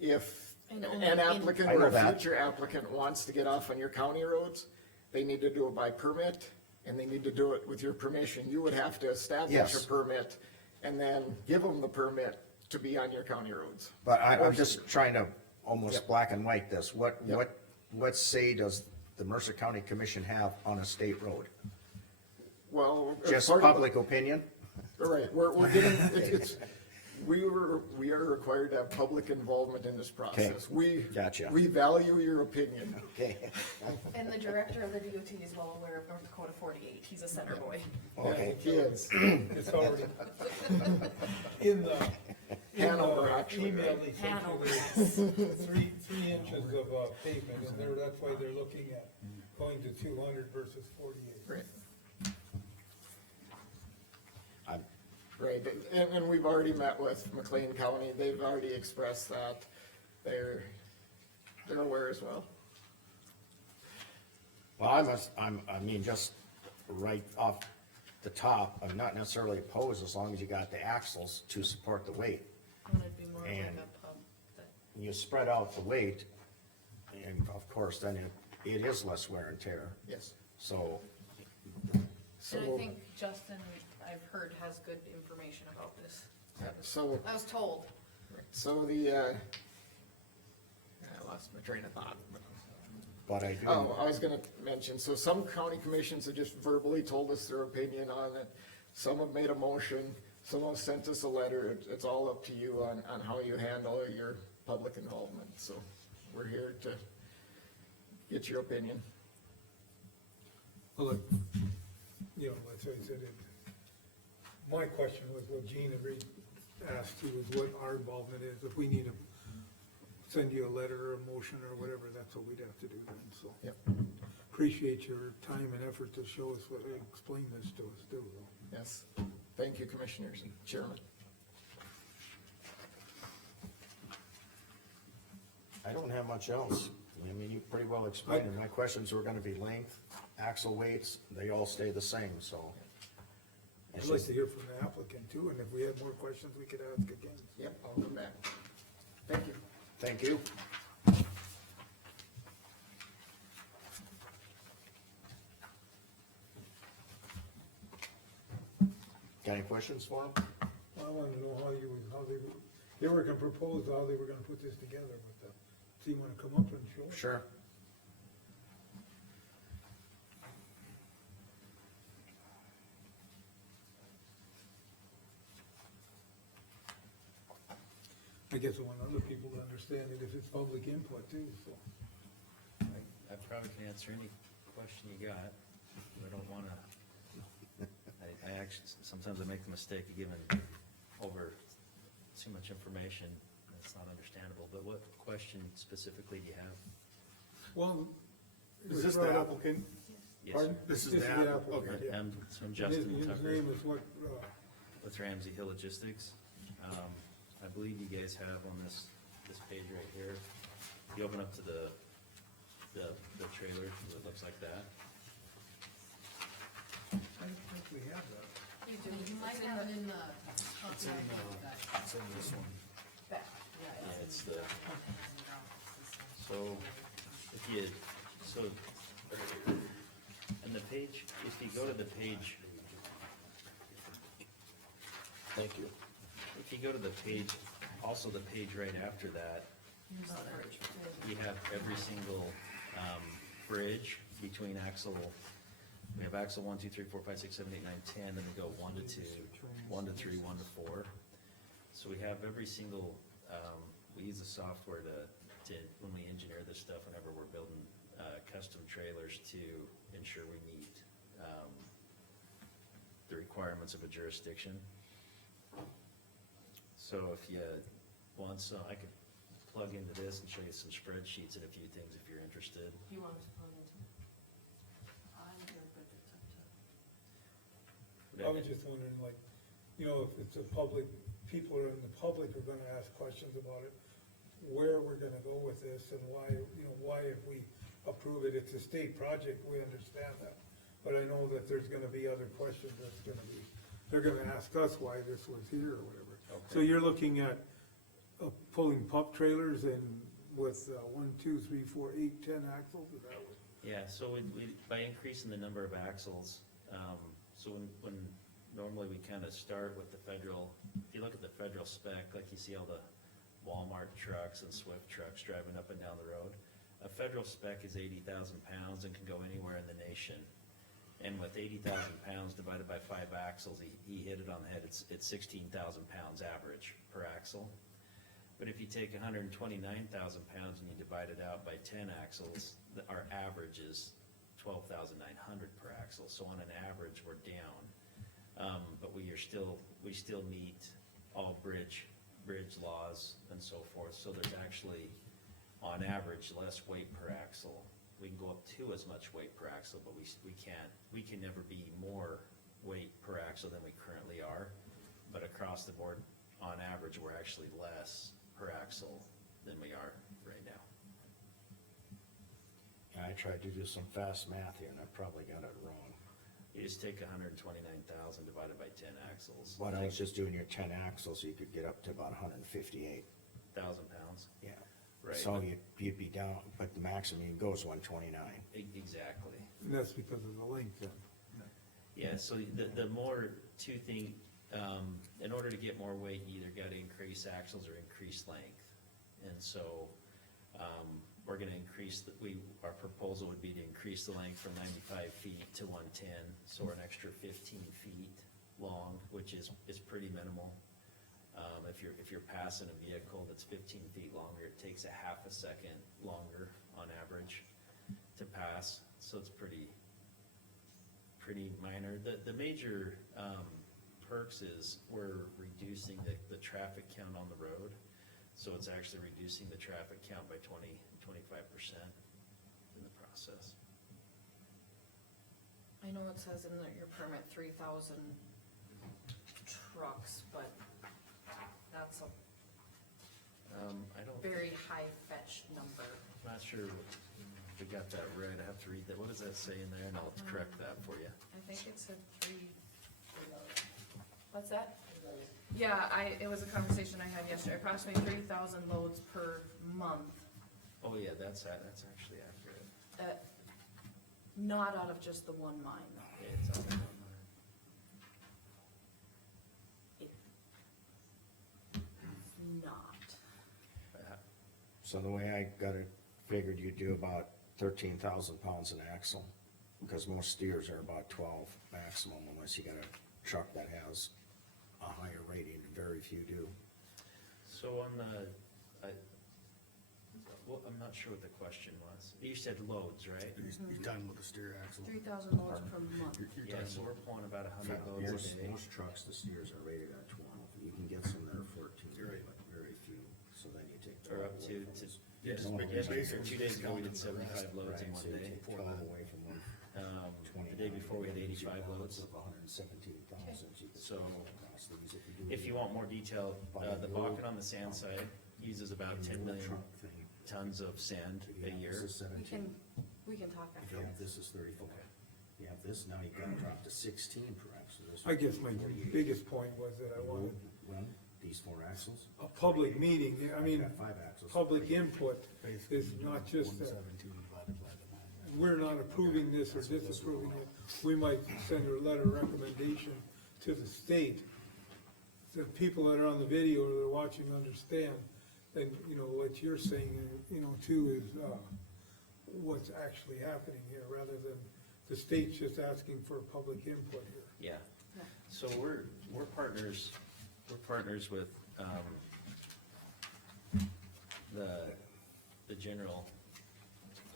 If And only an in- applicant I know or a that. future applicant wants to get off on your county roads, they need to do it by permit, and they need to do it with your permission. You would have to establish Yes. a permit and then give them the permit to be on your county roads. But I'm just trying to almost Yep. black and white this. What, Yep. what say does the Mercer County Commission have on a state road? Well. Just part of the- public opinion? Right, we're getting, we are required to have public involvement in this process. We. Gotcha. We value your opinion. Okay, And the director of the DOT is well aware of North Dakota 48, he's a center boy. okay. He is. It's already in the Hanover, actually, email right? they sent Hanover, you, there's 3 inches of pavement, and that's why they're looking at going to 200 versus 48. Right. I'm- Right, and we've already met with McLean County, they've already expressed that, they're aware as well. Well, I mean, just right off the top, I'm not necessarily opposed as long as you got the axles to support the weight. And it'd be more like And- a pub that, You spread out the weight, and of course, then it is less wear and tear, Yes. so, So, and I think Justin, I've heard, has good information about this. so, I was told. so I lost my train of thought. but I do. Oh, I was gonna mention, so some county commissions have just verbally told us their opinion on it. Some have made a motion, some have sent us a letter. It's all up to you on how you handle your public involvement, so we're here to get your opinion. Well, look, you know, that's what I said, my question was what Gene had asked you, is what our involvement is, if we need to send you a letter or a motion or whatever, that's what we'd have to do then, so. Yep. Appreciate your time and effort to show us what, explain this to us too, though. Yes, thank you, commissioners and chairman. I don't have much else. I mean, you pretty well explained it. My questions were gonna be length, axle weights, they all stay the same, so. It's I'd like just- to hear from the applicant too, and if we have more questions, we could ask again. Yep, I'll come back. Thank you. Thank you. Got any questions for him? I wanna know how they were gonna propose how they were gonna put this together with the, so you wanna come up and show us? Sure. I guess I want other people to understand it if it's public input too, so. I probably can answer any question you got. I don't wanna, I actually, sometimes I make the mistake of giving over too much information that's not understandable, but what question specifically do you have? Well. it Is was this the brought up- applicant? Yes, Pardon? sir. This is the applicant, okay. yeah. So I'm His Justin his Tucker name is what, with Ramsey Hill Logistics. I believe you guys have on this page right here, you open up to the trailer, it looks like that. I think we have that. You do, you might have it in the. It's in, it's in this one. Back, Yeah, yeah. it's the, so, if you, so, and the page, if you go to the page, Thank you. if you go to the page, also the page right after that, you have every single, bridge between axle, we have axle 1, 2, 3, 4, 5, 6, 7, 8, 9, 10, then we go 1 to 2, 1 to 3, 1 to 4. So we have every single, we use the software to, when we engineer this stuff, whenever we're building, custom trailers to ensure we meet, the requirements of a jurisdiction. So if you want, so I could plug into this and show you some spreadsheets and a few things if you're interested. You want us to plug into? I'm here, but it's up to. I was just wondering, like, you know, if it's a public, people in the public are gonna ask questions about it, where we're gonna go with this and why, you know, why if we approve it, it's a state project, we understand that. But I know that there's gonna be other questions they're gonna ask us why this was here or whatever. So Okay. you're looking at, pulling pup trailers and with, 1, 2, 3, 4, 8, 10 axles, is that what? Yeah, so we, by increasing the number of axles, so when normally we kinda start with the federal, if you look at the federal spec, like you see all the Walmart trucks and Swift trucks driving up and down the road, a federal spec is 80,000 pounds and can go anywhere in the nation. And with 80,000 pounds divided by 5 axles, he hit it on the head, it's 16,000 pounds average per axle. But if you take 129,000 pounds and you divide it out by 10 axles, our average is 12,900 per axle, so on an average, we're down. But we still meet all bridge laws and so forth, so there's actually, on average, less weight per axle. We can go up to as much weight per axle, but we can never be more weight per axle than we currently are. But across the board, on average, we're actually less per axle than we are right now. Yeah, I tried to do some fast math here and I probably got it wrong. You just take 129,000 divided by 10 axles. But I was just doing your 10 axles, so you could get up to about 158. 1,000 pounds. Yeah. Right. So you'd be down, but the maximum you can go is 129. Exactly. And that's because of the length then. Yeah, so the more two thing, in order to get more weight, you either gotta increase axles or increase length. And so, we're gonna increase, our proposal would be to increase the length from 95 feet to 110, so we're an extra 15 feet long, which is pretty minimal. If you're passing a vehicle that's 15 feet longer, it takes a half a second longer on average to pass, so it's pretty minor. The major, perks is we're reducing the traffic count on the road, so it's actually reducing the traffic count by 25% in the process. I know it says in your permit 3,000 trucks, but that's a I don't, very high fetched number. I'm not sure if we got that right, I have to read that, what does that say in there, and I'll correct that for you. I think it said 3. What's that? Yeah, it was a conversation I had yesterday, approximately 3,000 loads per month, Oh, yeah, that's actually accurate. not out of just the one mine though. Yeah, it's on there. It's not. So the way I got it figured, you do about 13,000 pounds an axle, because most steers are about 12 maximum, unless you got a truck that has a higher rating, very few do. So on the, well, I'm not sure what the question was. You said loads, right? You're talking about the steer axle. 3,000 loads per month. Yeah, so we're pulling about 100 loads a day. Most trucks, the steers are rated at 12, you can get some that are 14, but very few, so then you take. Or up to, Yes, No, yes, basically, 2 days ago, we did 75 loads in Right, one so you day. take 12 away from one. The day before, we had 85 loads. Of 117,000. So, If you want more detail, the Bakken on the sand side uses about 10 million tons of sand a year. This is 17. We can talk If after you have this. this is 34. You have this, now you gotta drop to 16 per axle. This I guess my 48. biggest point was that I wanted Well, these 4 axles. a public meeting, I mean, got 5 axles. public input is not just that 117 divided by the 9. we're not approving this or disapproving it. We might send a letter of recommendation to the state. The people that are on the video that are watching understand, and, you know, what you're saying, too, is, what's actually happening here, rather than the state's just asking for public input here. Yeah. Yeah. So we're partners with, the general,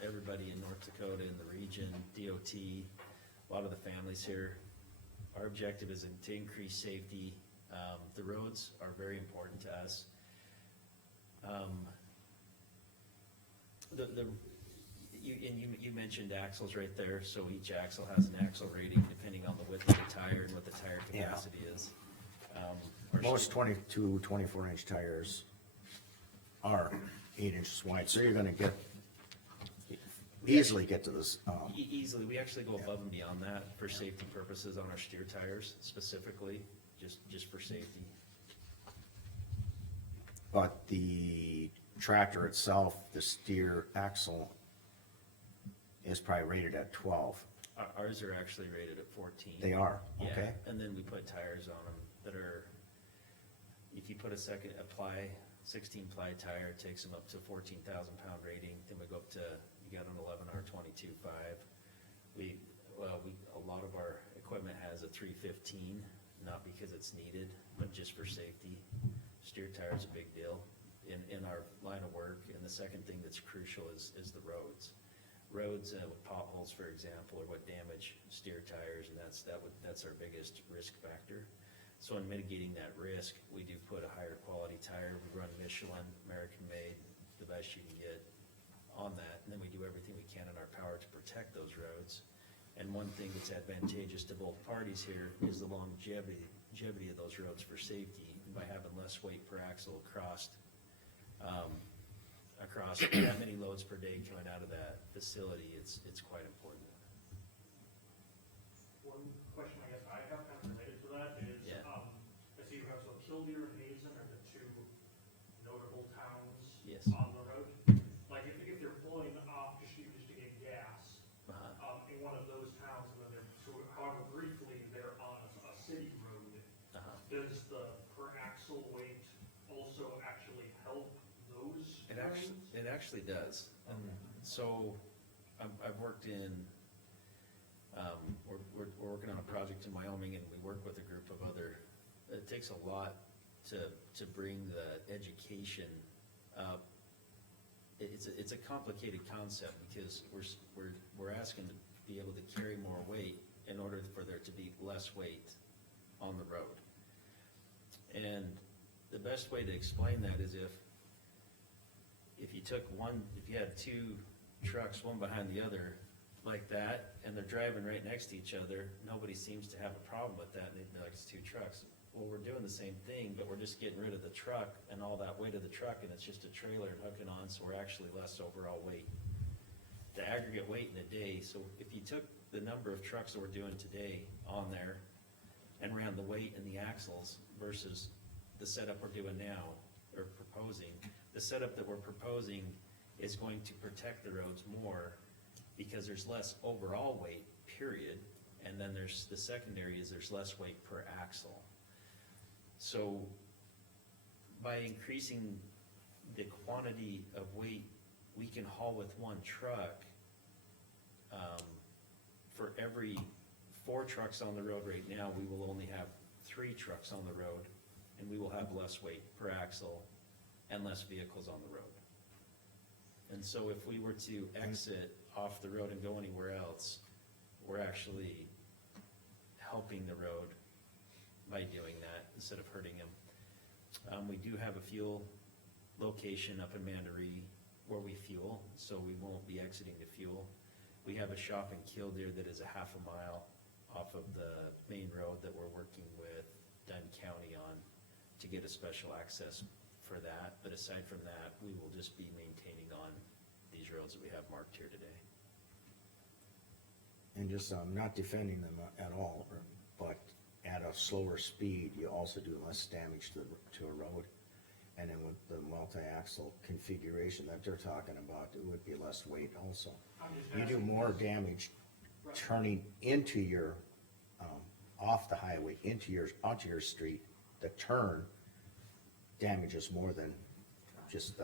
everybody in North Dakota, in the region, DOT, a lot of the families here. Our objective is to increase safety. The roads are very important to us. You mentioned axles right there, so each axle has an axle rating depending on the width of the tire and what the tire Yeah. capacity is. Most 22, 24-inch tires are 8 inches wide, so you're gonna get, easily get to this, Easily, we actually go above and beyond that for safety purposes on our steer tires specifically, just for safety. but the tractor itself, the steer axle is probably rated at 12. Ours are actually rated at 14. They are, Yeah, okay? and then we put tires on them that are, if you put a 16 ply tire, it takes them up to 14,000 pound rating, then we go up to, you got an 11R 22.5. A lot of our equipment has a 315, not because it's needed, but just for safety. Steer tire's a big deal in our line of work, and the second thing that's crucial is the roads. Roads with potholes, for example, are what damage steer tires, and that's our biggest risk factor. So in mitigating that risk, we do put a higher quality tire. We run Michelin, American made, the best you can get on that, and then we do everything we can in our power to protect those roads. And one thing that's advantageous to both parties here is the longevity of those roads for safety. By having less weight per axle across that many loads per day coming out of that facility, it's quite important. One question I guess I have kind of related to that is, Yeah. I see you have, so Killdeer and Hazen are the two notable towns Yes. on the road. Like, if they're pulling off just to get gas, in one of those towns, and then however briefly, they're on a city road, does the per axle weight also actually help those roads? It actually does. So, I've worked in, we're working on a project in Wyoming, and we work with a group of other, it takes a lot to bring the education up. It's a complicated concept, because we're asking to be able to carry more weight in order for there to be less weight on the road. And the best way to explain that is if you had two trucks, one behind the other, like that, and they're driving right next to each other, nobody seems to have a problem with that, they'd be like, it's two trucks. Well, we're doing the same thing, but we're just getting rid of the truck and all that weight of the truck, and it's just a trailer and hooking on, so we're actually less overall weight. The aggregate weight in a day, so if you took the number of trucks that we're doing today on there and ran the weight in the axles versus the setup we're doing now, or proposing, the setup that we're proposing is going to protect the roads more because there's less overall weight, period, and then there's, the secondary is there's less weight per axle. So by increasing the quantity of weight we can haul with one truck, for every 4 trucks on the road right now, we will only have 3 trucks on the road, and we will have less weight per axle and less vehicles on the road. And so if we were to exit off the road and go anywhere else, we're actually helping the road by doing that instead of hurting them. We do have a fuel location up in Mandaree where we fuel, so we won't be exiting to fuel. We have a shop in Killdeer that is a half a mile off of the main road that we're working with Dunn County on to get a special access for that. But aside from that, we will just be maintaining on these roads that we have marked here today. And just, not defending them at all, but at a slower speed, you also do less damage to a road. And then with the multi-axle configuration that they're talking about, it would be less weight also. You do more damage turning into your, off the highway, onto your street. The turn damages more than just,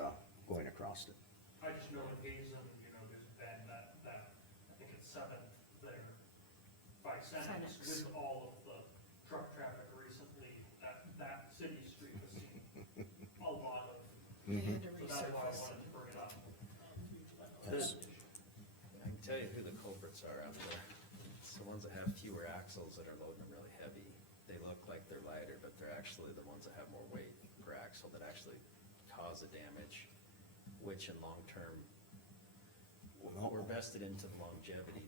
going across it. I just know in Hazen, there's been that, I think it's 7th there by Senex with all of the truck traffic recently, that city street was seeing a lot of, so that's why I wanted to bring it up. I can tell you who the culprits are out there. It's the ones that have fewer axles that are loading them really heavy. They look like they're lighter, but they're actually the ones that have more weight per axle that actually cause the damage, which in long term, we're vested into the longevity.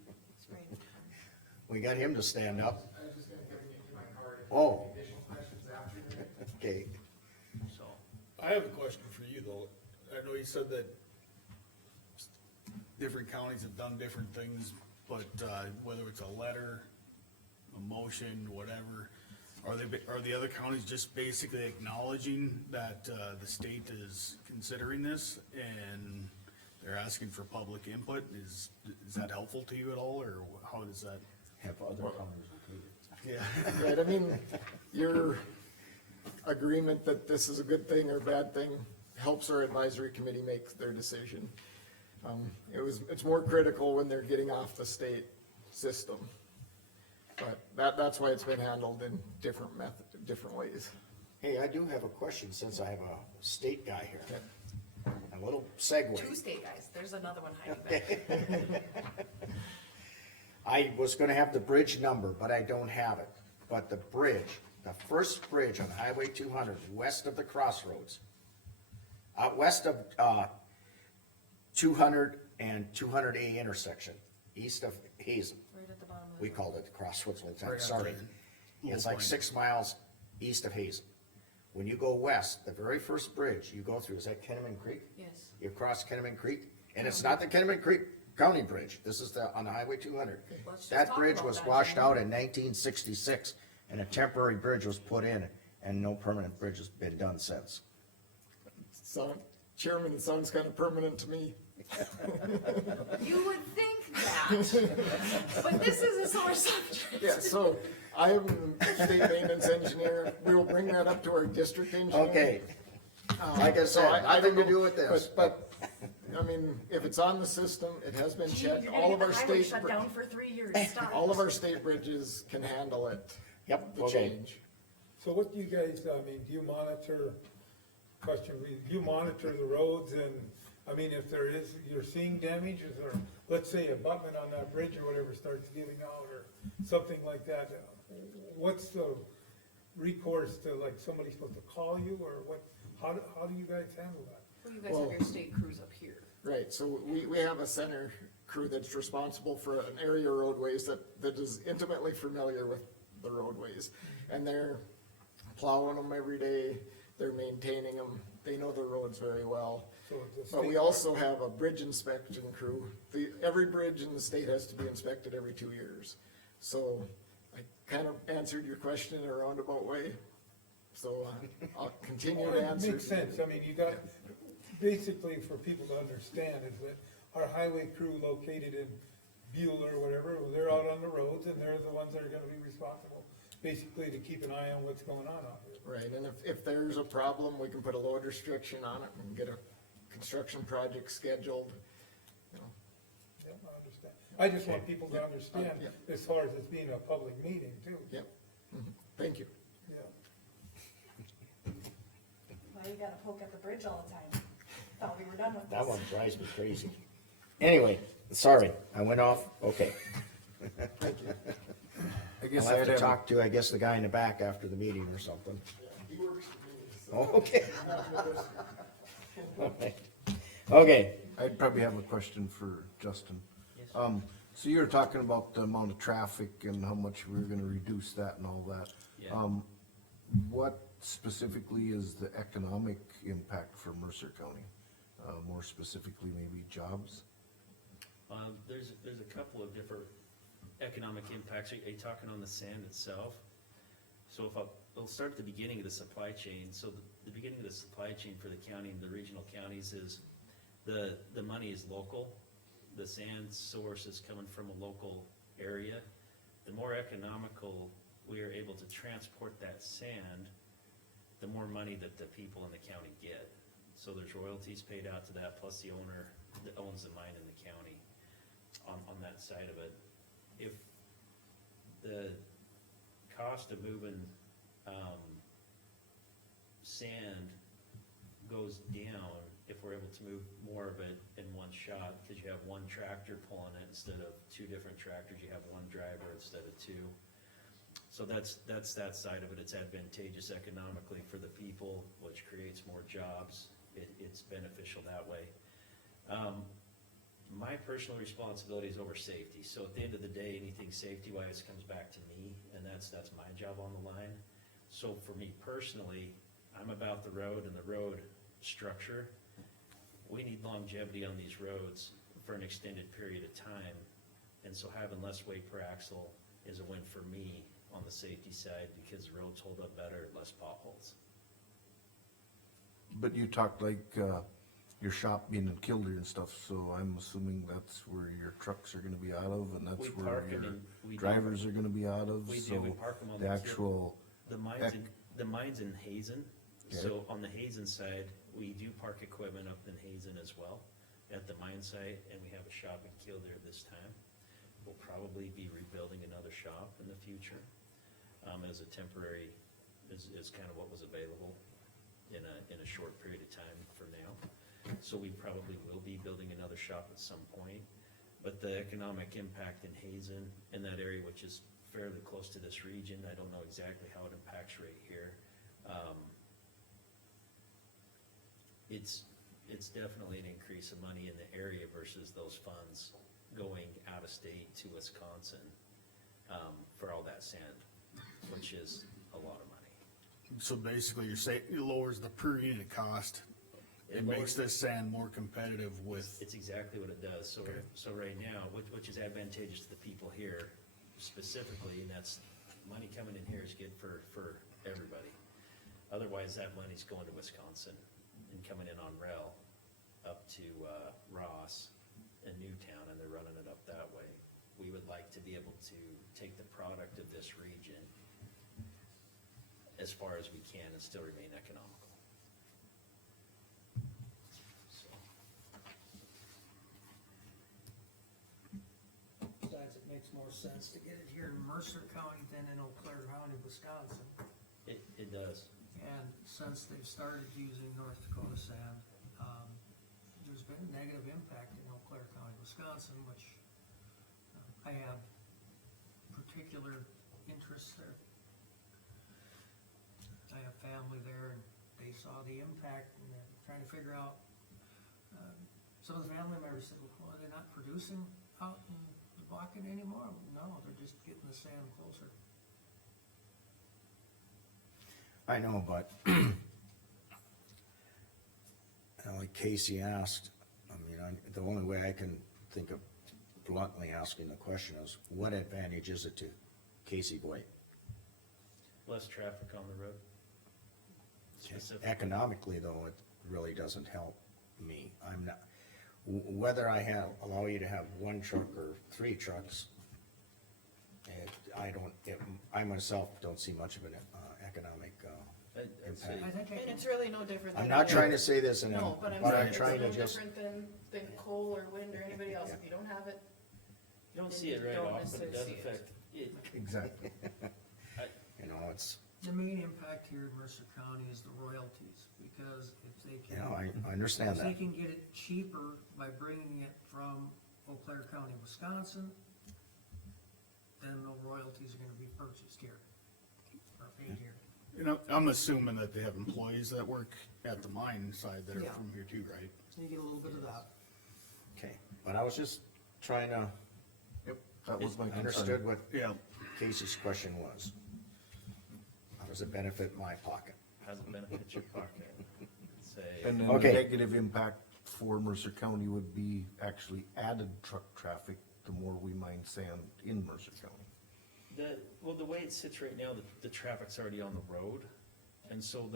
We got him to stand up. I was just gonna give you my card. Oh. Additional questions after that. Okay. So, I have a question for you though. I know you said that different counties have done different things, but, whether it's a letter, a motion, whatever, are the other counties just basically acknowledging that, the state is considering this and they're asking for public input? Is that helpful to you at all, or how does that? Have other counties okay? Yeah. Right, I mean, your agreement that this is a good thing or bad thing helps our advisory committee make their decision. It's more critical when they're getting off the state system. But that's why it's been handled in different ways. Hey, I do have a question since I have a state guy here. A little segue. Two state guys, there's another one hiding back. I was gonna have the bridge number, but I don't have it. But the bridge, the first bridge on Highway 200, west of the crossroads, west of, 200 and 200A intersection, east of Hazen. Right at the bottom of the. We called it the crossroads one time, Right at sorry. the It's low like point. 6 miles east of Hazen. When you go west, the very first bridge you go through, is that Kenneman Creek? Yes. You cross Kenneman Creek, and it's not the Kenneman Creek County Bridge, this is on Highway 200. Let's just That talk bridge about was that, washed Jimmy. out in 1966, and a temporary bridge was put in, and no permanent bridge has been done since. So, Chairman, it sounds kind of permanent to me. You would think that, but this is a sore subject. Yeah, so I am the state maintenance engineer. We will bring that up to our district engineer. Okay, like I So said, I nothing don't to do know, with this. But, I mean, if it's on the system, it has been Gee, checked. you're All gonna of get our the highway state, shut down for 3 years, stop. all of our state bridges can handle it, Yep, the okay. change. So what do you guys, I mean, do you monitor, do you monitor the roads and, I mean, if there is, you're seeing damages or, let's say abutment on that bridge or whatever starts giving out or something like that, what's the recourse to, like, somebody's supposed to call you or what, how do you guys handle that? Well, you guys Well- have your state crews up here. Right, so we have a center crew that's responsible for an area of roadways that is intimately familiar with the roadways. And they're plowing them every day, they're maintaining them, they know the roads very well. So it's a But we state- also have a bridge inspection crew. Every bridge in the state has to be inspected every 2 years. So I kind of answered your question in a roundabout way. So I'll continue to It answer. makes sense, I mean, you got, basically for people to understand is that our highway crew located in Buell or whatever, well, they're out on the roads and they're the ones that are gonna be responsible, basically to keep an eye on what's going on out here. Right, and if there's a problem, we can put a load restriction on it and get a construction project scheduled. You know, Yep, I understand. I just want people to understand Yeah. as far as it's being a public meeting too. Yep, thank you. Yeah. Why you gotta poke at the bridge all the time? Thought we were done with this. That one drives me crazy. Anyway, sorry, I went off, okay. I guess I'll have I'd to have, talk to, I guess, the guy in the back after the meeting or something. Oh, okay. Okay, I'd probably have a question for Justin. Yes. So you were talking about the amount of traffic and how much we were gonna reduce that and all that. Yeah. What specifically is the economic impact for Mercer County? More specifically, maybe jobs? There's a couple of different economic impacts. Are you talking on the sand itself? So we'll start at the beginning of the supply chain. So the beginning of the supply chain for the county and the regional counties is the money is local. The sand source is coming from a local area. The more economical we are able to transport that sand, the more money that the people in the county get. So there's royalties paid out to that, plus the owner that owns the mine in the county on that side of it. If the cost of moving, sand goes down, if we're able to move more of it in one shot, cause you have one tractor pulling it instead of two different tractors, you have one driver instead of two. So that's that side of it, it's advantageous economically for the people, which creates more jobs, it's beneficial that way. My personal responsibility is over safety, so at the end of the day, anything safety-wise comes back to me, and that's my job on the line. So for me personally, I'm about the road and the road structure. We need longevity on these roads for an extended period of time. And so having less weight per axle is a win for me on the safety side, because the roads hold up better, less potholes. But you talked like, your shop being in Kildare and stuff, so I'm assuming that's where your trucks are gonna be out of, and that's We where park 'em your and we do- drivers are gonna be out of, We so park them on the the actual, The mine's in Hazen, so on the Hazen side, we do park equipment up in Hazen as well, at the mine site, and we have a shop in Kildare this time. We'll probably be rebuilding another shop in the future, as a temporary, is kind of what was available in a short period of time for now. So we probably will be building another shop at some point, but the economic impact in Hazen, in that area, which is fairly close to this region, I don't know exactly how it impacts right here. It's definitely an increase of money in the area versus those funds going out of state to Wisconsin, for all that sand, which is a lot of money. So basically, you're saying it lowers the per unit cost. It makes this sand more competitive with, It's exactly what it does, so, Okay. so right now, which is advantageous to the people here specifically, and that's, money coming in here is good for everybody. Otherwise, that money's going to Wisconsin and coming in on rail up to, Ross and Newtown, and they're running it up that way. We would like to be able to take the product of this region as far as we can and still remain economical. So, Besides, it makes more sense to get it here in Mercer County than in Eau Claire County, Wisconsin. it does. And since they've started using North Dakota sand, there's been a negative impact in Eau Claire County, Wisconsin, which I have particular interests there. I have family there, and they saw the impact, and they're trying to figure out, some of the family members said, well, are they not producing out in the Bakken anymore? No, they're just getting the sand closer. I know, but like Casey asked, I mean, the only way I can think of bluntly asking the question is, what advantage is it to Casey Boyd? Less traffic on the road. Specifically. Economically, though, it really doesn't help me. I'm not, whether I allow you to have one truck or 3 trucks, I myself don't see much of an economic I'd say- impact. I think I And can, it's really no different than. I'm not trying to say this in a, No, but I'm but saying I'm it's trying no to just, different than coal or wind or anybody else. Yeah. If you don't have it, You don't then see it you right don't off, but it does necessarily see it. affect it. exactly. you know, it's, the main impact here in Mercer County is the royalties, because if they you can. know, I understand If they that. can get it cheaper by bringing it from Eau Claire County, Wisconsin, then no royalties are gonna be purchased here, or paid here. you know, I'm assuming that they have employees that work at the mine side that are Yeah. from here too, right? So you get a little bit of that. Okay, but I was just trying to, Yep, that was my I concern. understood what Yeah, Casey's question was. How does it benefit my pocket? How's it benefit your pocket? Say, And then the Okay. negative impact for Mercer County would be actually added truck traffic the more we mine sand in Mercer County. the way it sits right now, the traffic's already on the road, and so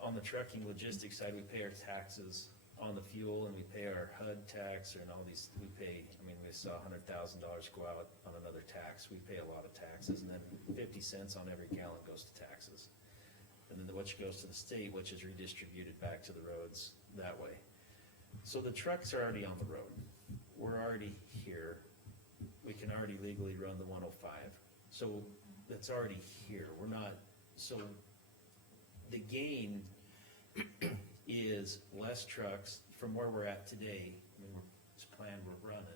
on the trucking logistics side, we pay our taxes on the fuel, and we pay our HUD tax, and all these, we saw $100,000 go out on another tax, we pay a lot of taxes, and then 50 cents on every gallon goes to taxes. And then which goes to the state, which is redistributed back to the roads that way. So the trucks are already on the road, we're already here, we can already legally run the 105, so that's already here, we're not, so the gain is less trucks from where we're at today. I mean, it's planned, we're running.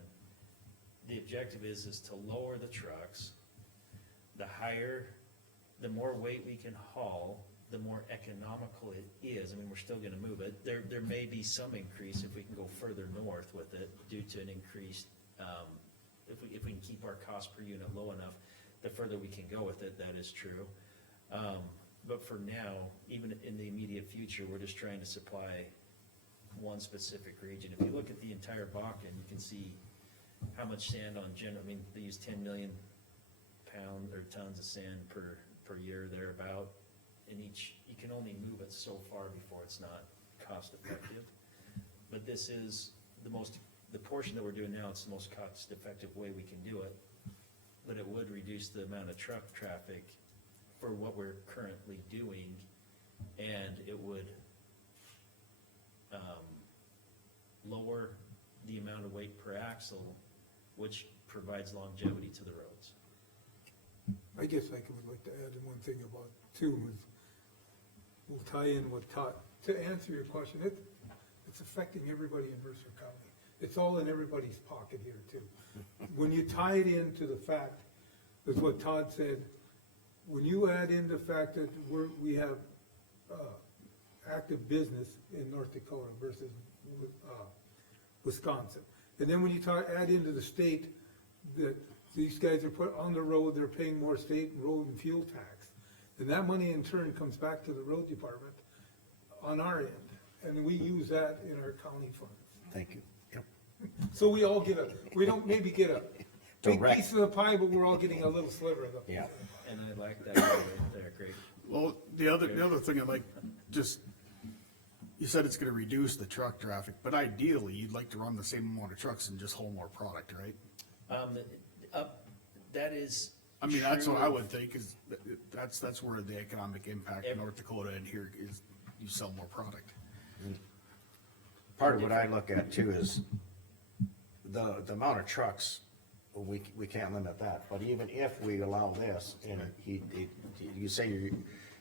The objective is to lower the trucks. The more weight we can haul, the more economical it is. I mean, we're still gonna move it. There may be some increase if we can go further north with it due to an increased, if we can keep our cost per unit low enough, the further we can go with it, that is true. But for now, even in the immediate future, we're just trying to supply one specific region. If you look at the entire Bakken, you can see how much sand on general, I mean, they use 10 million pound or tons of sand per year thereabout. And you can only move it so far before it's not cost effective. But this is the portion that we're doing now, it's the most cost effective way we can do it. But it would reduce the amount of truck traffic for what we're currently doing, and it would, lower the amount of weight per axle, which provides longevity to the roads. I guess I would like to add in one thing about too, is we'll tie in with Todd, to answer your question, it's affecting everybody in Mercer County. It's all in everybody's pocket here too. When you tie it into the fact, is what Todd said, when you add in the fact that we have, active business in North Dakota versus, Wisconsin. And then when you add into the state that these guys are put on the road, they're paying more state road and fuel tax. And that money in turn comes back to the road department on our end, and we use that in our county funds. Thank you. Yep. So we all we don't maybe get a big Direct. piece of the pie, but we're all getting a little sliver of the pie. Yeah. And I like that right there, great. Well, the other thing I like, just, you said it's gonna reduce the truck traffic, but ideally, you'd like to run the same amount of trucks and just haul more product, right? That is I mean, that's what I true. would think, is, that's where the economic impact in North Dakota and here is, you sell more product. Part of what I look at too is the amount of trucks, we can't limit that, but even if we allow this, and you say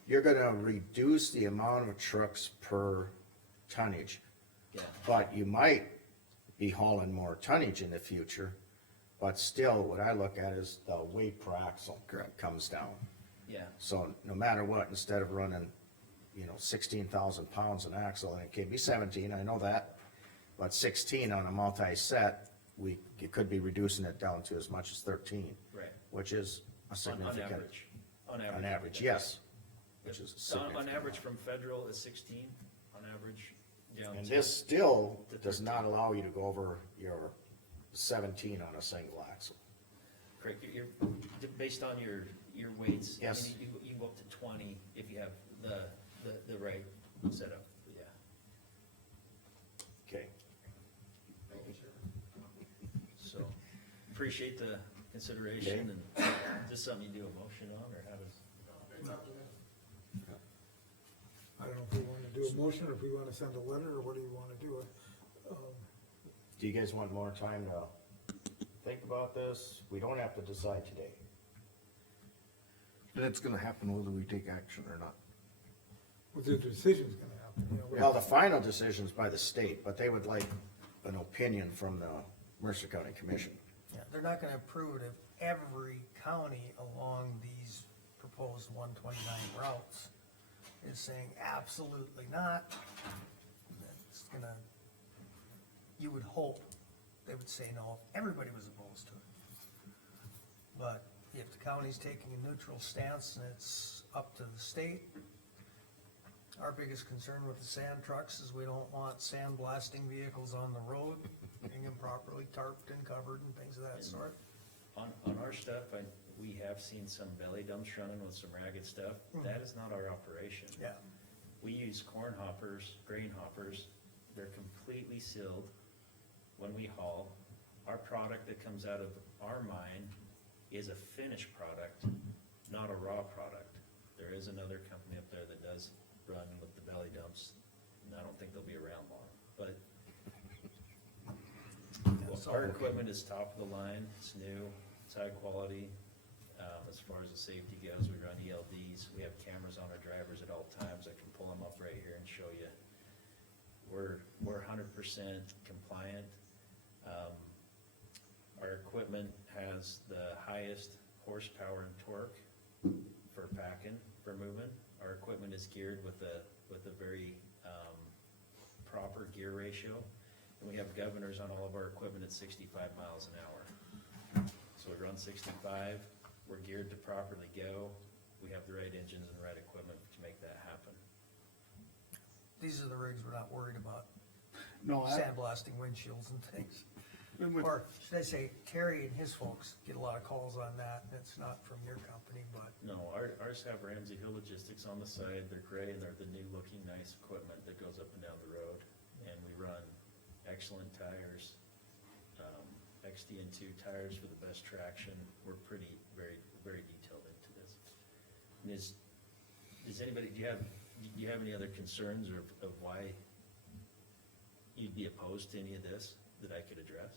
you're gonna reduce the amount of trucks per tonnage, Yeah. but you might be hauling more tonnage in the future, but still, what I look at is the weight per axle comes down. Yeah, So no matter what, instead of running, 16,000 pounds an axle, and it can be 17, I know that, but 16 on a multi-set, you could be reducing it down to as much as 13, right, which is a on significant. average. On average, yes, which is On significant. average from federal is 16, on average, down And to. this still does not allow you to go over your 17 on a single axle. Correct, you're, based on your weights. Yes. I mean, you can go up to 20 if you have the right setup, yeah. Okay. So, appreciate the consideration, and is this something you do a motion on, or how does? I don't know if we wanna do a motion, or if we wanna send a letter, or what do you wanna do? Do you guys want more time to think about this? We don't have to decide today. And it's gonna happen whether we take action or not. Well, the decision's gonna happen, Well, the final decision's by the state, but they would like an opinion from the Mercer County Commission. Yeah, they're not gonna approve it if every county along these proposed 129 routes is saying absolutely not. It's gonna, you would hope they would say no if everybody was opposed to it. But if the county's taking a neutral stance and it's up to the state, our biggest concern with the sand trucks is we don't want sand blasting vehicles on the road, getting them properly tarped and covered and things of that sort. On our stuff, we have seen some belly dumps running with some ragged stuff, that is not our operation. Yeah, We use corn hoppers, grain hoppers, they're completely sealed when we haul. Our product that comes out of our mine is a finished product, not a raw product. There is another company up there that does run with the belly dumps, and I don't think they'll be around long, but our equipment is top of the line, it's new, it's high quality. As far as the safety goes, we run ELDs, we have cameras on our drivers at all times, I can pull them up right here and show you. We're 100% compliant. Our equipment has the highest horsepower and torque for packing, for moving. Our equipment is geared with a very, proper gear ratio. And we have governors on all of our equipment at 65 miles an hour. So we run 65, we're geared to properly go, we have the right engines and the right equipment to make that happen. these are the rigs we're not worried about. No, sandblasting windshields and things. Or should I say, Terry and his folks get a lot of calls on that, and it's not from your company, but No, ours have Ramsey Hill Logistics on the side, they're gray and they're the new looking nice equipment that goes up and down the road. And we run excellent tires, XDN2 tires for the best traction, we're pretty, very detailed into this. And does anybody, do you have any other concerns of why you'd be opposed to any of this that I could address?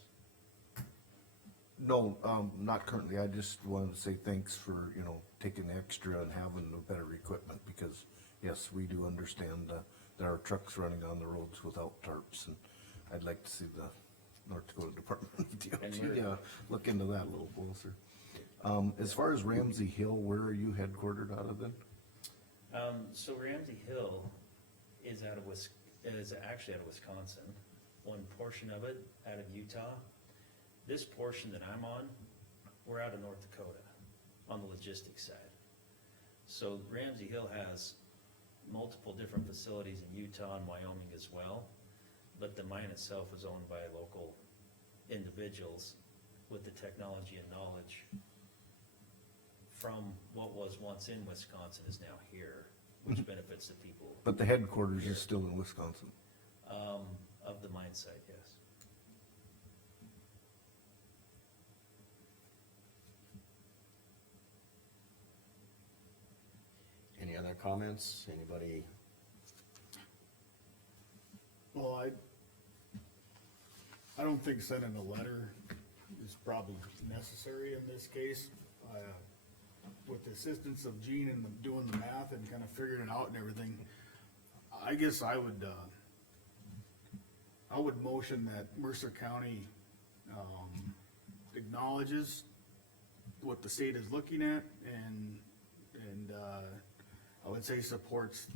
No, not currently. I just wanted to say thanks for, you know, taking the extra and having the better equipment, because, yes, we do understand, there are trucks running on the roads without tarps, and I'd like to see the North Dakota Department of DOT, look into that a little closer. As far as Ramsey Hill, where are you headquartered out of then? So Ramsey Hill is actually out of Wisconsin, one portion of it out of Utah. This portion that I'm on, we're out of North Dakota on the logistics side. So Ramsey Hill has multiple different facilities in Utah and Wyoming as well, but the mine itself is owned by local individuals with the technology and knowledge from what was once in Wisconsin is now here, which benefits the people. But the headquarters is still in Wisconsin. Of the mine site, yes. Any other comments? Anybody? Well, I don't think sending a letter is probably necessary in this case. With the assistance of Gene and doing the math and kind of figuring it out and everything, I guess I would motion that Mercer County, acknowledges what the state is looking at and I would say supports,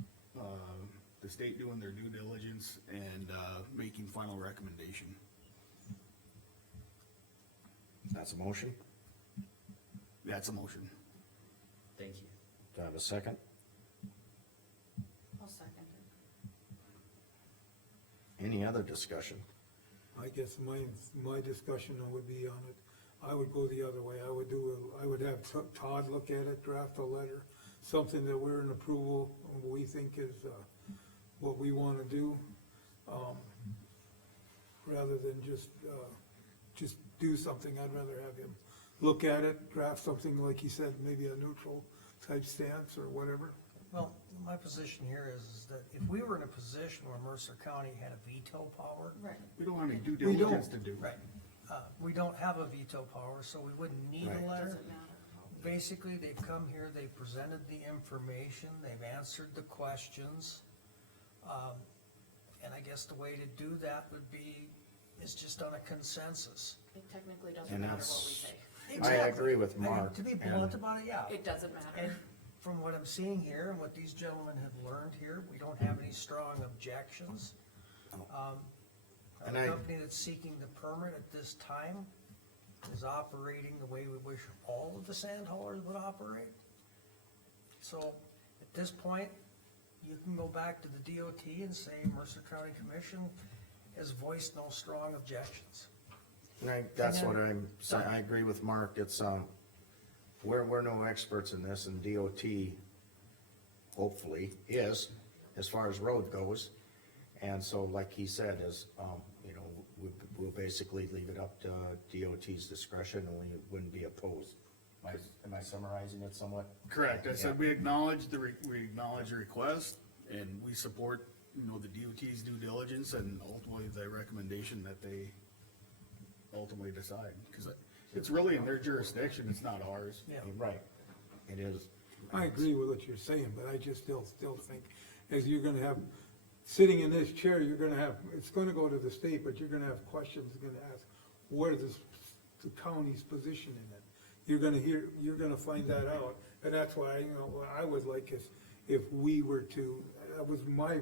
the state doing their due diligence and, making final recommendation. That's a motion? That's a motion. Thank you. Do I have a second? I'll second it. Any other discussion? I guess my discussion would be on it, I would go the other way, I would have Todd look at it, draft a letter, something that we're in approval, of what we think is, what we wanna do, rather than just do something. I'd rather have him look at it, draft something, like he said, maybe a neutral type stance or whatever. well, my position here is that if we were in a position where Mercer County had a veto power, Right. We don't have any due We don't. diligence to do. right, we don't have a veto power, so we wouldn't need Right. a letter. Doesn't matter. Basically, they've come here, they presented the information, they've answered the questions. And I guess the way to do that would be, is just on a consensus. It technically doesn't And matter what we that's- say. I agree with I mean, Mark. to be and- blunt about it, yeah. It doesn't matter. And from what I'm seeing here and what these gentlemen have learned here, we don't have any strong objections. And The company that's seeking the permit at this time is operating the way we wish all of the sand haulers would operate. So, at this point, you can go back to the DOT and say Mercer County Commission has voiced no strong objections. And that's And what then- I'm saying, I agree with Mark, it's, we're no experts in this, and DOT hopefully is, as far as road goes. And so, like he said, is, you know, we'll basically leave it up to DOT's discretion, and we wouldn't be opposed. Am I summarizing it somewhat? Correct, I said we acknowledge the request, and we support, you know, the DOT's due diligence and ultimately the recommendation that they ultimately decide, cause it's really in their jurisdiction, it's not ours. Yeah. Right, it is. I agree with what you're saying, but I just still think, as you're gonna have, sitting in this chair, you're gonna have, it's gonna go to the state, but you're gonna have questions, you're gonna ask, what is the county's position in it? You're gonna find that out, and that's why, you know, what I would like is, if we were to, that was my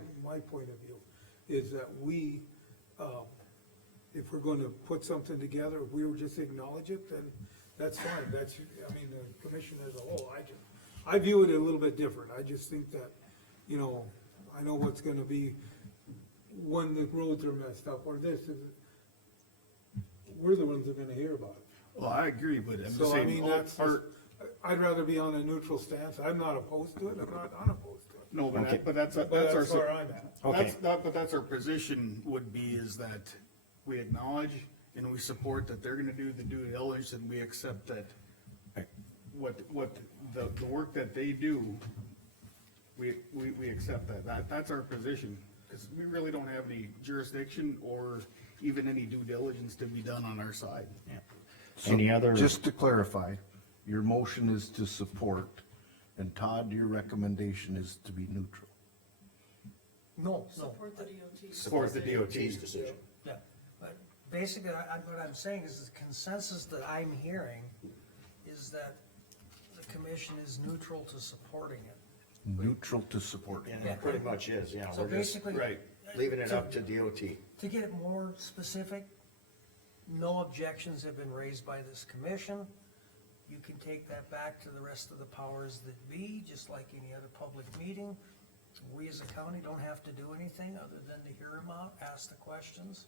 point of view, is that we, if we're gonna put something together, if we would just acknowledge it, then that's fine, that's, I mean, the commission as a whole, I view it a little bit different, I just think that, you know, I know what's gonna be, when the roads are messed up or this, we're the ones that are gonna hear about it. Well, I agree, but I'm just So I saying, mean, that's, I'd rather be on a neutral stance, I'm not opposed to it, I'm not unopposed to it. no, Okay. but that's our. But that's where I'm at. Okay. But that's our position would be is that we acknowledge and we support that they're gonna do the due diligence and we accept that what the work that they do, we accept that. That's our position. Cause we really don't have any jurisdiction or even any due diligence to be done on our side. Any other? Just to clarify, your motion is to support, and Todd, your recommendation is to be neutral. No, Support the DOT. Support the DOT's decision. yeah, but basically, what I'm saying is the consensus that I'm hearing is that the commission is neutral to supporting it. Neutral to support. Yeah, it pretty much is, yeah, So we're just basically. right, leaving it up to DOT. To get it more specific, no objections have been raised by this commission. You can take that back to the rest of the powers that be, just like any other public meeting. We as a county don't have to do anything other than to hear them out, ask the questions.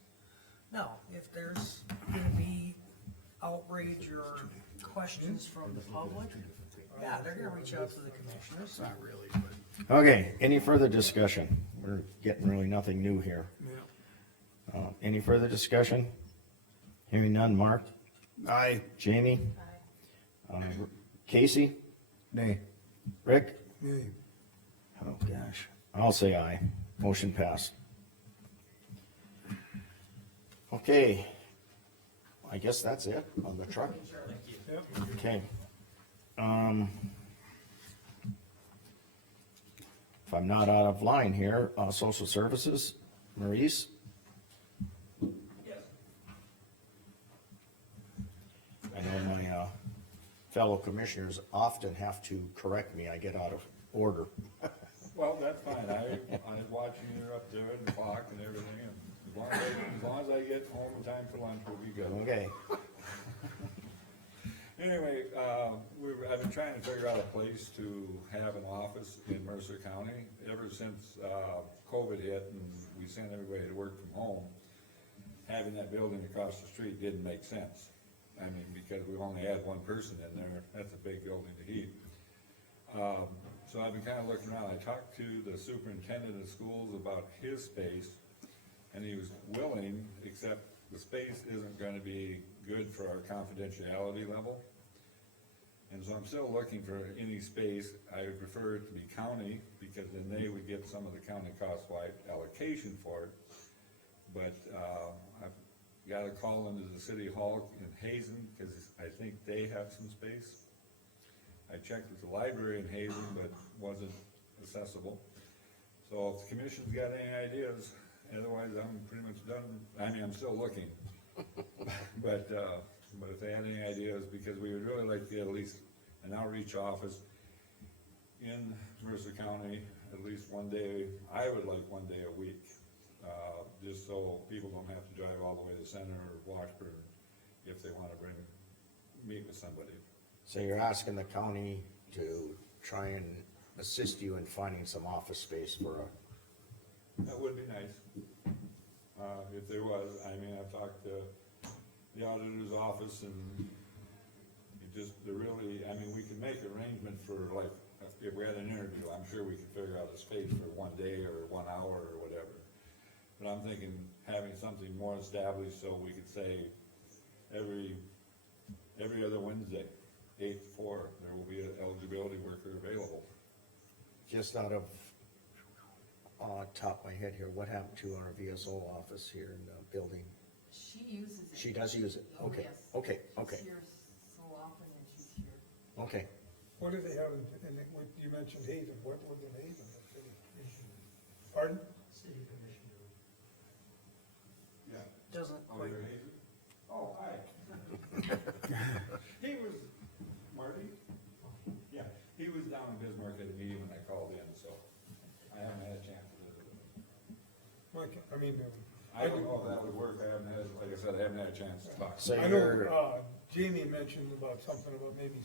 Now, if there's gonna be outrage or questions from the public, yeah, they're gonna reach out to the commissioners. not really, but. Okay, any further discussion? We're getting really nothing new here. Yeah. Any further discussion? Hearing none, Mark, Aye. Jamie, Casey, Nay. Rick? Yeah. Oh, gosh, I'll say aye. Motion passed. Okay, I guess that's it on the truck. Okay. If I'm not out of line here, social services, Maurice? I know my, fellow commissioners often have to correct me, I get out of order. Well, that's fine, I was watching you up there and the clock and everything, and as long as I get home in time for lunch, we'll be good. Okay, Anyway, I've been trying to figure out a place to have an office in Mercer County. Ever since, COVID hit and we sent everybody to work from home, having that building across the street didn't make sense. I mean, because we only had one person in there, that's a big building to heat. So I've been kinda looking around, I talked to the superintendent of schools about his space, and he was willing, except the space isn't gonna be good for our confidentiality level. And so I'm still looking for any space, I would prefer it to be county, because then they would get some of the county cost-wide allocation for it. But, I've got a call into the city hall in Hazen, cause I think they have some space. I checked with the library in Hazen, but wasn't accessible. So if the commission's got any ideas, otherwise I'm pretty much done, I mean, I'm still looking. But if they had any ideas, because we would really like to get at least an outreach office in Mercer County, at least one day, I would like one day a week. Just so people don't have to drive all the way to Center or Washburn if they wanna meet with somebody. so you're asking the county to try and assist you in finding some office space for That would be nice, if there was. I mean, I've talked to the auditor's office and it just, I mean, we can make arrangement for like, if we had an interview, I'm sure we could figure out a space for one day or 1 hour or whatever. But I'm thinking having something more established so we could say every other Wednesday, 8 to 4, there will be an eligibility worker available. just out of, top of my head here, what happened to our VSO office here in the building? She uses it. She does use it, Oh, okay, yes. okay, okay, She's here so often and she's here. okay. What do they have what you mentioned Hazen, what was in Hazen? Pardon? City commissioner. Yeah. Doesn't Oh, quite, you're Hazen? Oh, hi. He was, Marty? Yeah, he was down in Bismarck at a meeting when I called in, so I haven't had a chance to visit him. Mike, I mean, I don't know if that would work, I haven't had, like I said, I haven't had a chance to talk. So I you're, know, Jamie mentioned about something about maybe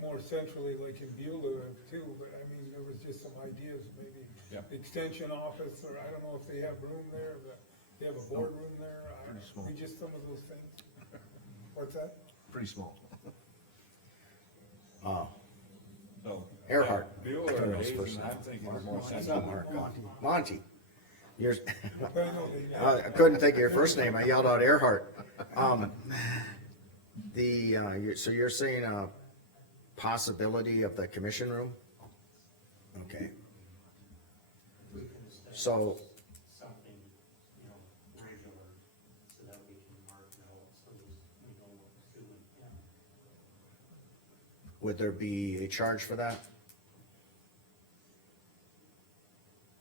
more centrally, like in Beulah too, but I mean, there was just just some ideas, maybe Yep. extension office, or I don't know if they have room there, but they have a boardroom there, I don't Pretty small. know, just some of those things. What's that? Pretty small. So. Earhart. Buell I or think that's Hazen, first. I'm thinking more It's central. not Mark, Monty. You're, I know they- I couldn't think of your first name, I yelled out Earhart. So you're saying a possibility of the commission room? Okay, We can establish so, something, you know, regular, so that we can mark notes, so we know what's doing, yeah. would there be a charge for that?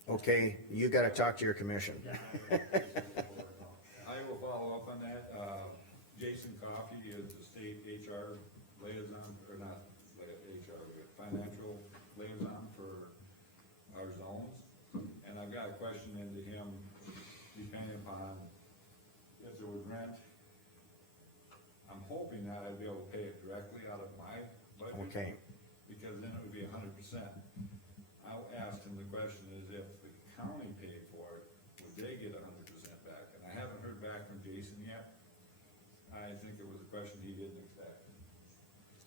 Okay, you gotta talk to your commission. I will follow up on that. Jason Coffey is the state HR liaison, or not HR, but financial liaison for our zones. And I've got a question into him, depending upon if there was rent. I'm hoping that I'd be able to pay it directly out of my budget. Okay, Because then it would be 100%. I asked him the question is if the county paid for it, would they get 100% back? And I haven't heard back from Jason yet. I think it was a question he didn't expect.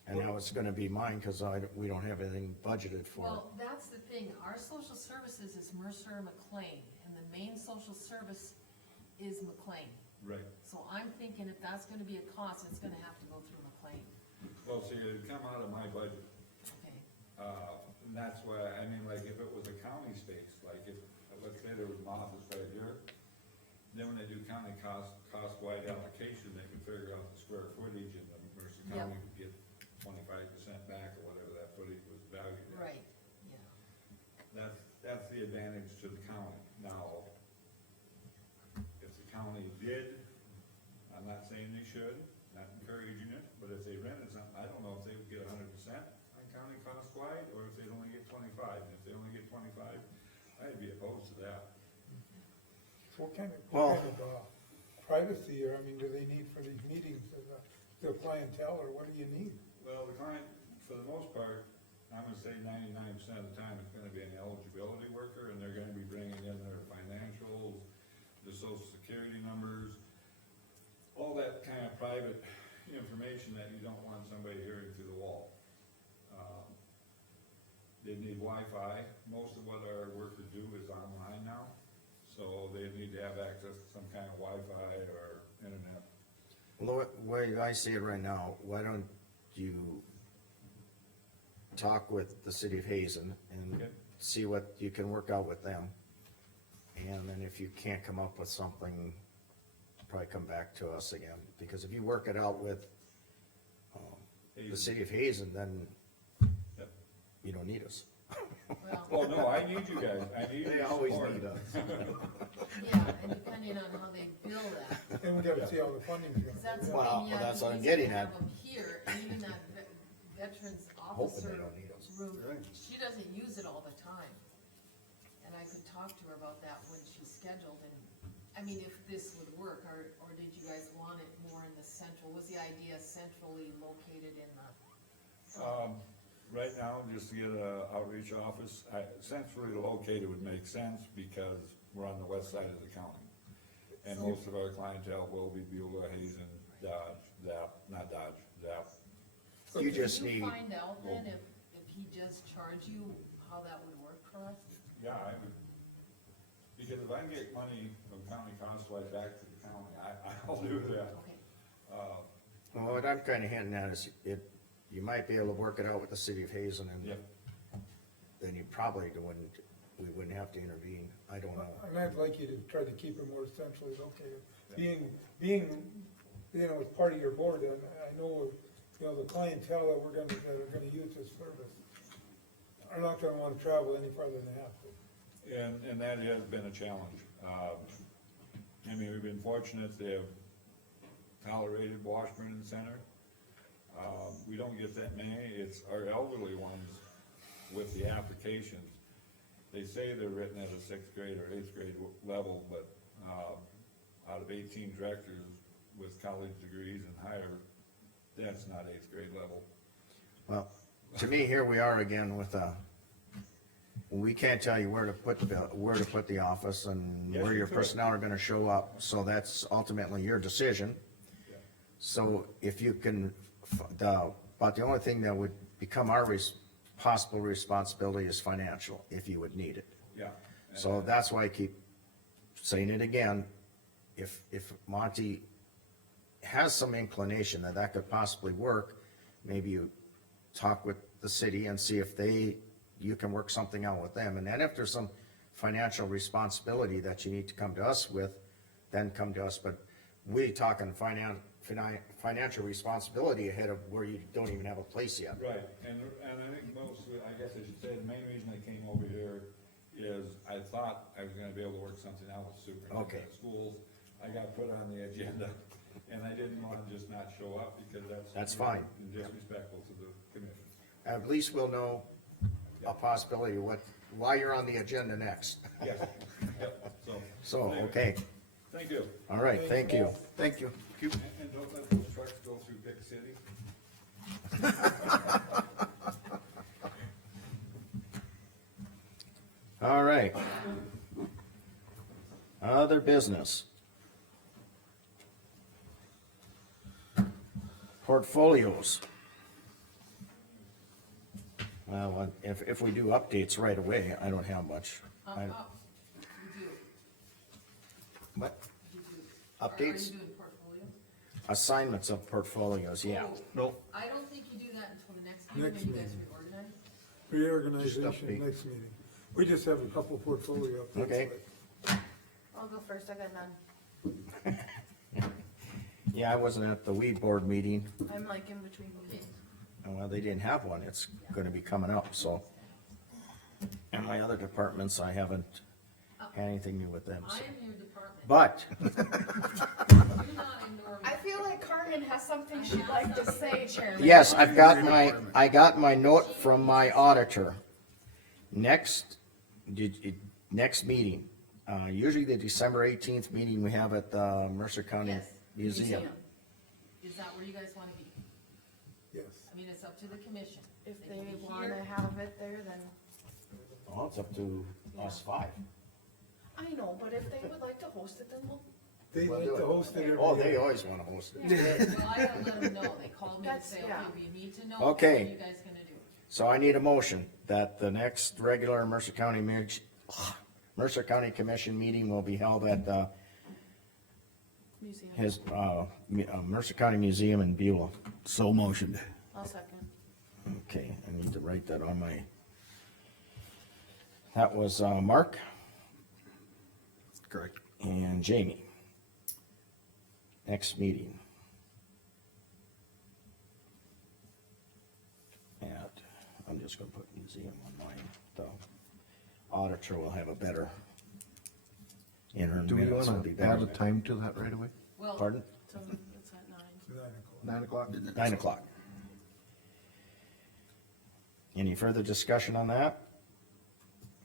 and now it's gonna be mine, cause we don't have anything budgeted for it. Well, that's the thing, our social services is Mercer and McLean, and the main social service is McLean. Right. So I'm thinking if that's gonna be a cost, it's gonna have to go through McLean, Well, see, it'd come out of my budget. okay? And that's why, I mean, like, if it was a county space, like if, let's say there was an office right here, then when they do county cost-wide allocation, they can figure out the square footage and the Mercer Yep. County would get 25% back or whatever that footage was valued at. Right, yeah. That's the advantage to the county. Now, if the county did, I'm not saying they should, not encouraging it, but if they rented something, I don't know if they would get 100% on county cost-wide, or if they'd only get 25. And if they only get 25, I'd be opposed to that. What kind Well- of privacy, or, I mean, do they need for these meetings, the clientele, or what do you need? Well, the client, for the most part, I'm gonna say 99% of the time, it's gonna be an eligibility worker, and they're gonna be bringing in their financials, their social security numbers, all that kind of private information that you don't want somebody hearing through the wall. They need Wi-Fi. Most of what our workers do is online now, so they need to have access to some kind of Wi-Fi or internet. Well, the way I see it right now, why don't you talk with the city of Hazen and Okay. see what you can work out with them? And then if you can't come up with something, probably come back to us again, because if you work it out with the city of Hazen, then Yep. you don't need us. Well, Well, no, I need you guys. I need your support. us. yeah, and depending on how they bill that, And we gotta see how the funding's gonna. cause that's the be. Well, thing, yeah. that's what I'm you getting have at. them here, and even that veterans Hoping officer they don't need us. room, she doesn't use it all the time. And I could talk to her about that when she's scheduled, and, I mean, if this would work, or did you guys want it more in the central, was the idea centrally located in the? Right now, just to get a outreach office, centrally located would make sense because we're on the west side of the county. And most of our clientele will be Beulah, Hazen, Dodge, not Dodge, Zap. You just Can need, you find out then if he does charge you, how that would work for us? Yeah, I would, because if I can get money from county consulate back to the county, I'll do that. Okay, well, what I'm kinda hinting at is, you might be able to work it out with the city of Hazen, and Yep. then you probably we wouldn't have to intervene, I don't know. And I'd like you to try to keep it more centrally located, being, you know, as part of your board, and I know, you know, the clientele that are gonna use this service are not gonna wanna travel any farther than they have to. And that has been a challenge. I mean, we've been fortunate to have tolerated Washburn Center. We don't get that many, it's our elderly ones with the applications. They say they're written at a 6th grade or 8th grade level, but, out of 18 directors with college degrees and higher, that's not 8th grade level. Well, to me, here we are again with we can't tell you where to put the office and Yes, where you your could. personnel are gonna show up, so that's ultimately your decision. Yeah. So if you can, but the only thing that would become our possible responsibility is financial, if you would need it. Yeah. So that's why I keep saying it again, if Monty has some inclination that that could possibly work, maybe you talk with the city and see if you can work something out with them, and then if there's some financial responsibility that you need to come to us with, then come to us, but we talking financial responsibility ahead of where you don't even have a place yet. Right, and I think I guess I should say, the main reason I came over here is I thought I was gonna be able to work something out with superintendent Okay. of schools. I got put on the agenda, and I didn't wanna just not show up, because That's fine. disrespectful to the commission. At least we'll know a possibility of why you're on the agenda next. Yes, yep, so. So, anyway, okay, Thank you. all right, thank you. Thank you. And don't let those trucks go through Big City. All right. Other business. Portfolios. Well, if we do updates right away, I don't have much. You do, What? you do. Updates? Are you doing portfolios? Assignments of portfolios, yeah. Oh, Nope. I don't think you do that until the next meeting, Next when you guys meeting. reorganize. Reorganization, update. next meeting. We just have a couple portfolio updates. Okay. I'll go first, I got none. Yeah, I wasn't at the weed board meeting. I'm like in between meetings. Well, they didn't have one, it's gonna be coming up, so. And my other departments, I haven't had anything new with them, I so. am your department. But, Do not ignore me. I feel like Carmen has something she'd like to say, Chairman. yes, I got my note from my auditor. Next meeting, usually the December 18th meeting we have at the Mercer County Yes, Museum. Is that where you guys wanna be? Yes. I mean, it's up to the commission. If can they be wanna here. have it there, then, Well, it's up to us five. I know, but if they would like to host it, then we'll, They We'll like do to it. host it every Oh, they year. always wanna host it. Well, I don't let them know, they call me and That's- say, okay, yeah. well, you need to know, Okay. what are you guys gonna do? So I need a motion that the next regular Mercer County Commission meeting will be held at the museum, Mercer County Museum in Beulah. So motioned. I'll second. Okay, I need to write that on my. That was, Mark Correct. and Jamie. Next meeting. I'm just gonna put museum on mine, the auditor will have a better. In her Do we minutes will wanna be add a better. time to that right away? Well, Pardon? So it's at 9. 9 o'clock. 9:00? 9:00. Any further discussion on that?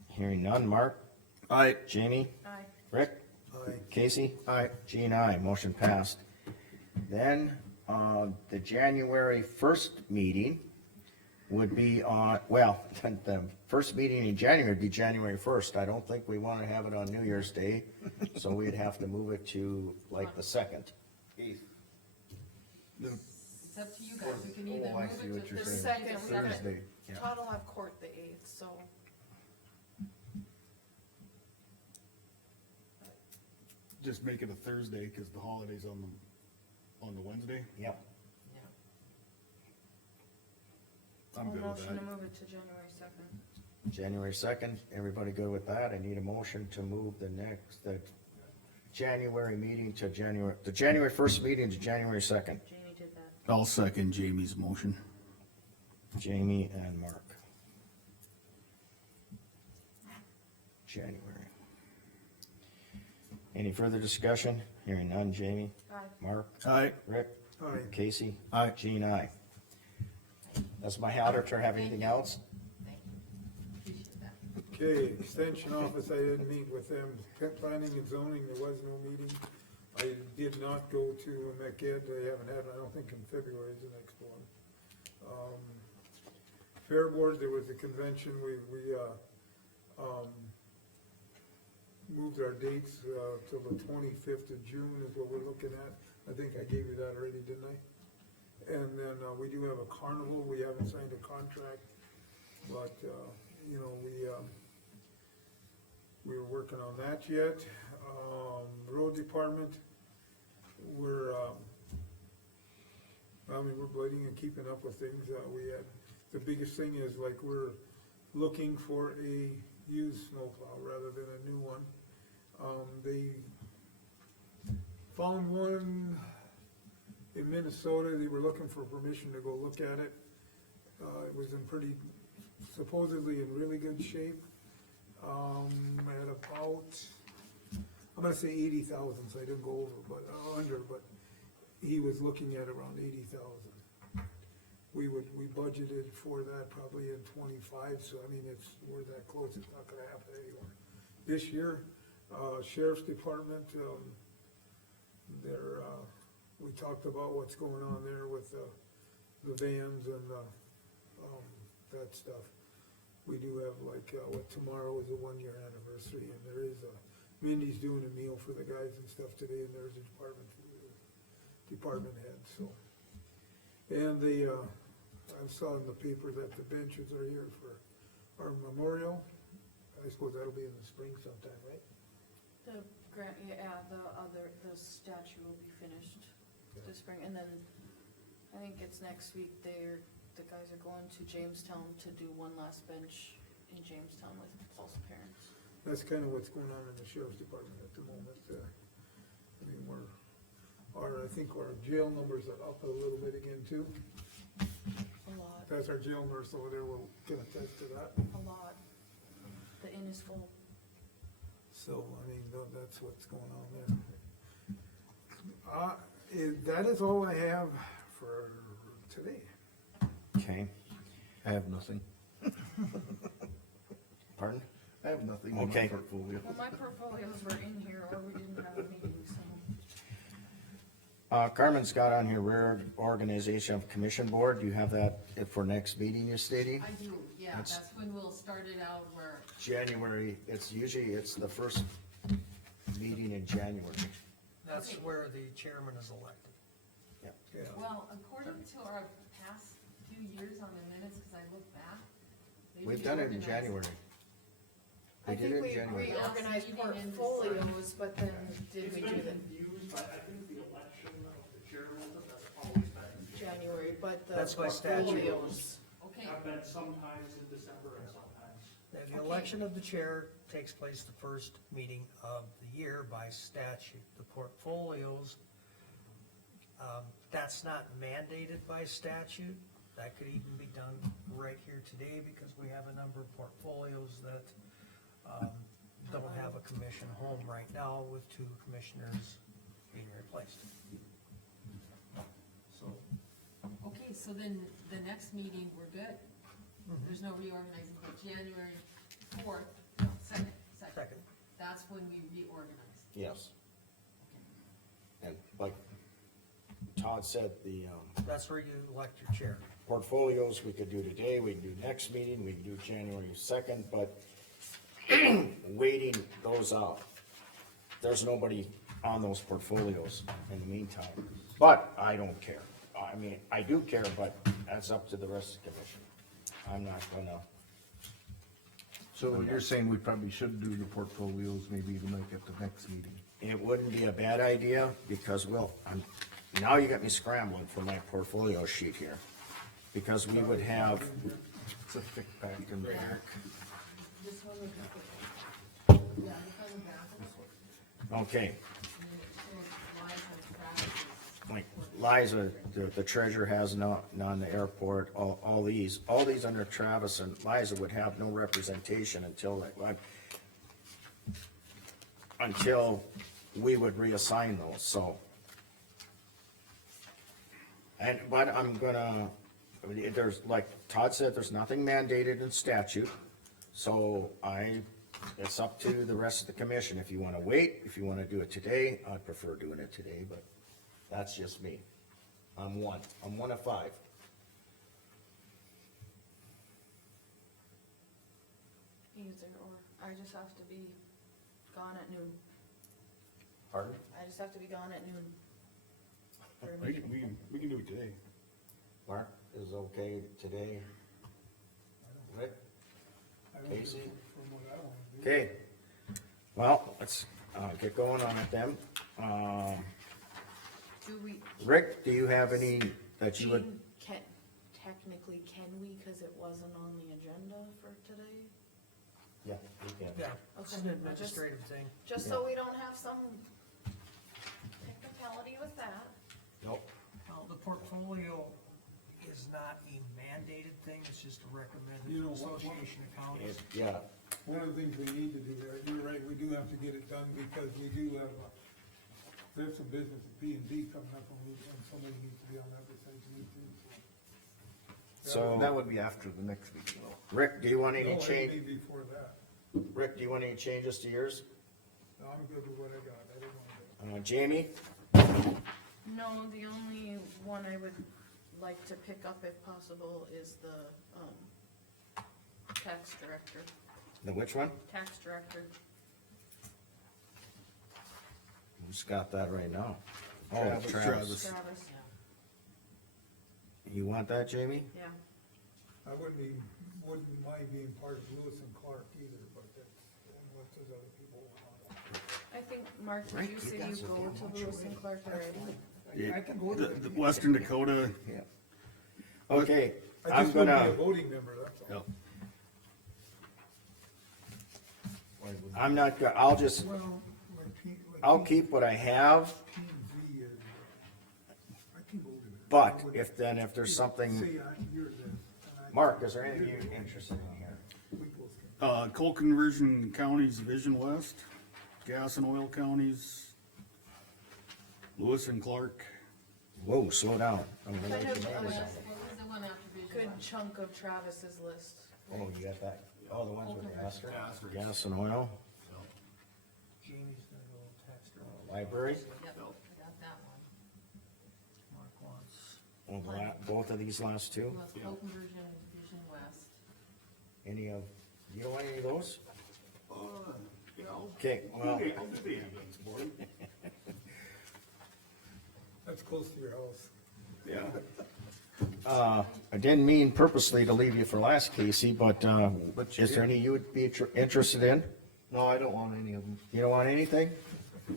Hearing none, Mark, Aye. Jamie, Aye. Rick, Aye. Casey? Aye. Gene, aye, motion passed. Then, the January 1st meeting would be on, well, the first meeting in January would be January 1st. I don't think we wanna have it on New Year's Day, so we'd have to move it to like the 2nd. it's up to you guys, we can either Oh, I move see it what to you're The saying. second, we got, Thursday, yeah. Todd will have court the 8th, so, Just make it a Thursday, cause the holiday's on the Wednesday. Yep. Yeah. I'm I'll good with motion that. to move it to January 2nd. January 2nd, everybody good with that? I need a motion to move the January meeting to the January 1st meeting to January 2nd. Jamie did that. I'll second Jamie's motion. Jamie and Mark. January. Any further discussion? Hearing none, Jamie, Aye. Mark, Aye. Rick, Aye. Casey? Aye. Gene, aye. Does my auditor have anything else? Thank you, appreciate that. Okay, extension office, I didn't meet with them. Planning and zoning, there was no meeting. I did not go to MECAD, they haven't had, I don't think in February is the next one. Fair Board, there was a convention, we moved our dates, till the 25th of June is what we're looking at. I think I gave you that already, didn't I? And then, we do have a carnival, we haven't signed a contract, but, you know, we were working on that yet. Road department, we're, we're bleeding and keeping up with things. We had, the biggest thing is like we're looking for a used snowplow rather than a new one. They found one in Minnesota. They were looking for permission to go look at it. It was in supposedly in really good shape. At about, I'm gonna say 80,000, so I didn't go over, but, under, but he was looking at around 80,000. We budgeted for that probably in 25, so I mean, we're that close, it's not gonna happen anymore. This year, sheriff's department, we talked about what's going on there with, the vans and, that stuff. We do have like, tomorrow is a 1-year anniversary, and there is Mindy's doing a meal for the guys and stuff today, and there's a department head, so. And I saw in the paper that the benches are here for our memorial. I suppose that'll be in the spring sometime, right? The the statue will be finished this spring, and then I think it's next week, the guys are going to Jamestown to do one last bench in Jamestown with Paul's parents. That's kind of what's going on in the sheriff's department at the moment. I mean, I think our jail numbers are up a little bit again too. A lot, That's our jail nurse over there, will can attest to that. a lot. The inn is full. So, I mean, that's what's going on there. That is all I have for today. Okay, I have nothing. pardon? I have nothing in my Okay. portfolio. Well, my portfolios were in here, or we didn't have a meeting, so. Carmen's got on here reorganization of commission board. Do you have that for next meeting, you stating? I do, yeah, That's- that's when we'll start it out where, January, it's the first meeting in January. That's where the chairman is elected. Yeah. well, according to our past few years on the minutes, cause I look back. they We've done it in reorganized- January. I We did think it in we January. reorganized Meeting in portfolios, but then did It's we been do the confused, I think the election of the chairman, that's always been, January, but the That's by statute. portfolios. Okay, have been sometimes in December and sometimes. And the election of the chair takes place the first meeting of the year by statute. The portfolios, that's not mandated by statute. That could even be done right here today, because we have a number of portfolios that, don't have a commission home right now, with 2 commissioners being replaced. So, okay, so then the next meeting, we're good? There's no reorganizing, but January 4th, no, second, second. that's when we reorganize. Yes. And like Todd said, the, That's where you elect your chair. portfolios we could do today, we can do next meeting, we can do January 2nd, but waiting those out. There's nobody on those portfolios in the meantime, but I don't care. I mean, I do care, but that's up to the rest of the commission. I'm not gonna, So you're saying we probably should do the portfolios, maybe even like at the next meeting? it wouldn't be a bad idea, because now you got me scrambling for my portfolio sheet here. Because we would have, It's a thick pack in there. This one would be, yeah, this one would be, okay, and then it shows lines and Travis's. like Liza, the treasurer has none, the airport, all these under Travis and Liza would have no representation until we would reassign those, so. But there's, like Todd said, there's nothing mandated in statute, so it's up to the rest of the commission. If you wanna wait, if you wanna do it today, I'd prefer doing it today, but that's just me. I'm one of 5. Either or, I just have to be gone at noon. Pardon? I just have to be gone at noon. for a We meeting. can, we can do it today. Mark is okay today? Rick? I don't know Casey? from what I wanna do. Okay, well, let's, get going on it then. Do we, Rick, do you have any that you would, Jean, technically, can we, cause it wasn't on the agenda for today? yeah, you can. Yeah, it's an Okay, administrative thing. Just so we don't have some technicality with that. Nope, Now, the portfolio is not a mandated thing, it's just a recommended You know, from what- Association of Counties. yeah, One of the things we need to do there, you're right, we do have to get it done because we do have, there's some business at P and D coming up and somebody needs to be on that besides me too, so. So- That would be after the next meeting, though. Rick, do you want any No, change, it'll be before that. Rick, do you want any changes to yours? No, I'm good with what I got, I don't wanna do. Jamie? No, the only one I would like to pick up if possible is the, tax director, The which one? tax director. Who's got that right now? Oh, Travis. Travis. Travis, You want that, Jamie? yeah. I wouldn't mind being part of Lewis and Clark either, but that's, what those other people want. I think, Mark, did Right, you you say guys you will go be a to bunch Lewis away. and Clark already? I can go to The that. Western Dakota, Yeah. Okay, I I'm just wouldn't be a gonna, voting member, that's all. yep. I'm not, I'll just, Well, like like I'll keep what I have, P and Z is, I can go to it. but if there's something, Say, you're this. and I- Mark, is there anything you're interested in here? We both can. Coal conversion counties, Division West, gas and oil counties, Lewis and Clark. Whoa, slow down. I'm gonna Kind let of you a know. the one after Vision good One? chunk of Travis's list. Oh, you got that? Oh, the ones with gas, Gas. gas and oil, Jamie's gonna go tax director. library, Yep, I got that one. Mark wants, oh, both of these last two, West Coal Conversion, Vision West. any of, you don't want any of those? Yeah, I'll Okay, well, do the ambulance board. That's close to your house. Yeah. I didn't mean purposely to leave you for last, Casey, but, is there any you would be interested in? No, I don't want any of them. You don't want anything?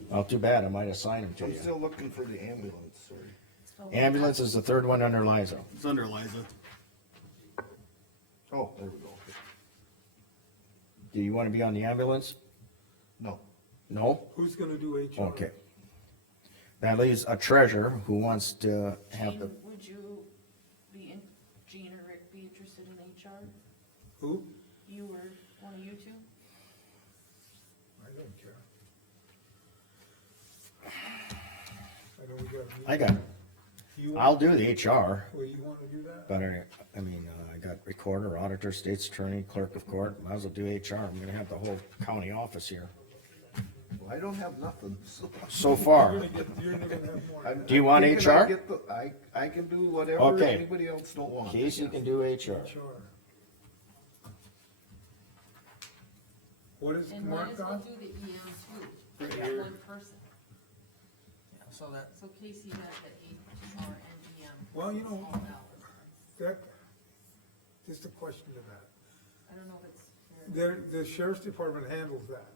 Well, too bad, I might assign them to I'm you. still looking for the ambulance, sorry. Ambulance is the third one under Liza. It's under Liza. Oh, there we go. Do you wanna be on the ambulance? No. No? Who's gonna do HR? Okay. That leaves a treasurer who wants to have Jean, the, would you be, Jean or Rick be interested in HR? Who? You or one of you two? I don't care. I know we got. a I got, meeting. You I'll want, do the HR, well, you wanna do that? but I mean, I got recorder, auditor, state's attorney, clerk of court, might as well do HR, I'm gonna have the whole county office here. I don't have nothing, so. So You're far, gonna have more. I'm- Do you want I'm thinking I HR? get the- I can do whatever Okay. anybody else don't want. Casey can do HR. HR. What is And might Mark as well on? do the EM too, we got one person. yeah, so that, So Casey has the HR and EM. Well, you know, All ballots. that, just a question to that. I don't know if it's. fair. The sheriff's department handles that.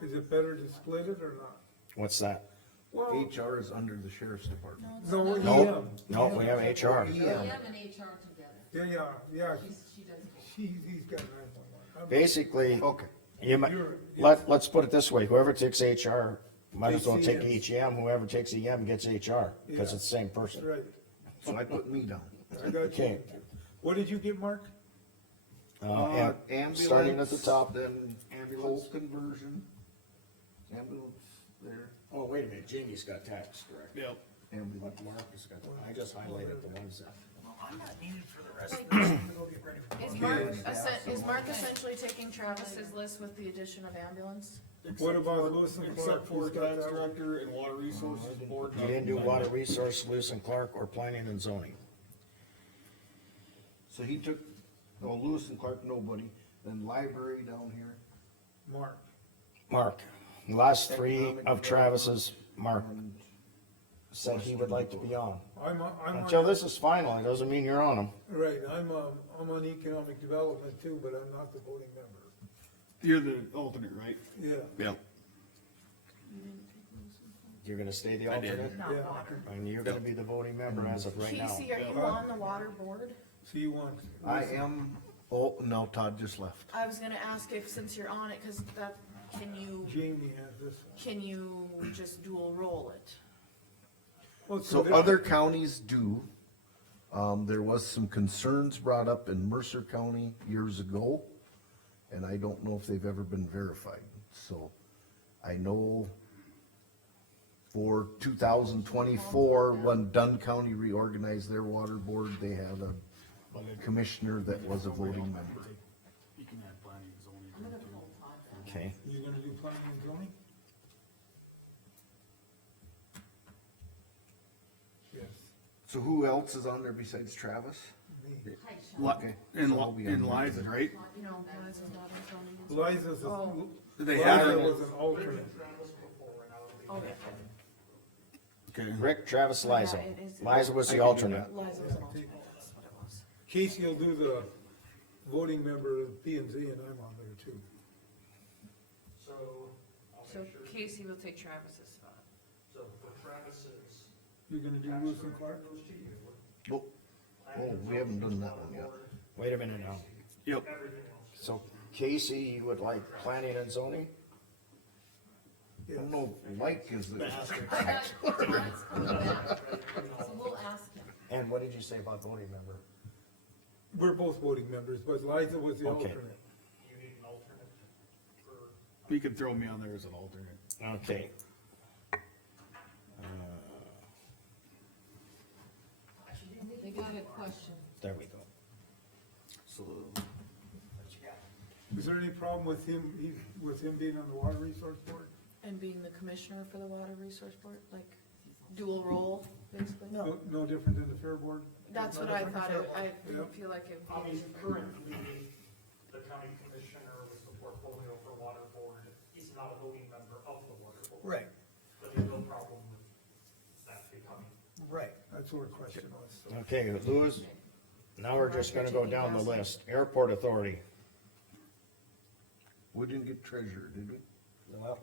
Is it better to split it or not? What's that? Well, HR is under the sheriff's department. no, No, EM. no, we have HR. EM and HR together. Yeah, She does both. he's got 911. Basically, Okay. you might, You're- let's put it this way, whoever takes HR, might as well Takes take EM. EM, whoever takes EM gets HR, cause Yeah. it's the same That's person. right. So I put me down. I got you. Okay. What did you get, Mark? And Ambulance. starting at the top. Then ambulance conversion. Ambulance there, Oh, wait a minute, Jamie's got tax, correct? Yep. ambulance. Mark has got, I just highlighted the ones that. well, I'm not needed for the rest of this, I'm gonna go get ready for. Is work. Mark, is Mark essentially taking Travis's list with the addition of ambulance? What about Lewis and Clark? Except for Who's got tax that one? director and water resources board. You didn't do water resource, Lewis and Clark, or planning and zoning. So he took, oh, Lewis and Clark, nobody, then library down here, Mark. Mark, the last three of Travis's, Mark said he would like to be on. I'm Until on, this is final, it doesn't mean you're on them. right, I'm on economic development too, but I'm not the voting member. You're the alternate, right? Yeah, Yeah. You're gonna stay the I did. alternate? Not Yeah. water. And you're gonna be the voting member as of right now. Casey, are you on the water board? so you want. I am, oh, no, Todd just left. I was gonna ask if, since you're on it, cause that, Jamie has this one. can you just dual roll it? Well, So there- other counties do. There was some concerns brought up in Mercer County years ago, and I don't know if they've ever been verified. So I know for 2024, when Dunn County reorganized their water board, they had a commissioner that was a voting member. You can add planning and zoning. I'm gonna pull Todd back. Okay, You gonna do planning and zoning? Yes, So who else is on there besides Travis? me. Hi, Sean. Okay. In, So I'll be on there. Liza, right? No, Liza's not in zoning. Liza's, Oh. They have Liza it. was an alternate. Travis before, and I would be. Okay. Okay. Rick, Travis, Liza. Yeah, it is. Liza was I the can do alternate. Liza was an alternate, that's what it was. Casey will do the voting member of P and Z, and I'm on there too. So, I'll So make sure, Casey will take Travis's spot. so for Travis's. You're gonna do Lewis and Clark? Goes to you. Oh, oh, we haven't done that one yet. Wait a minute now. Yep. Everything else. So Casey, you would like planning and zoning? I don't know, Mike is the. Todd's coming back. So we'll ask him. And what did you say about voting member? We're both voting members, but Liza was the Okay. alternate. You need an alternate for. You can throw me on there as an alternate. Okay. They got a question. There we go. So, Is there any problem with him being on the water resource board? And being the commissioner for the water resource board, like dual role, basically? No different than the fair board? That's No what I different thought, than it- fair I board? didn't feel like it. I mean, currently, the county commissioner with the portfolio for water board is not a voting member of the water board. Right, But there's no problem with that becoming. right, that's what the question was, so. Okay, Louis, now we're just gonna go down the list. Airport Authority, We didn't get treasurer, did we?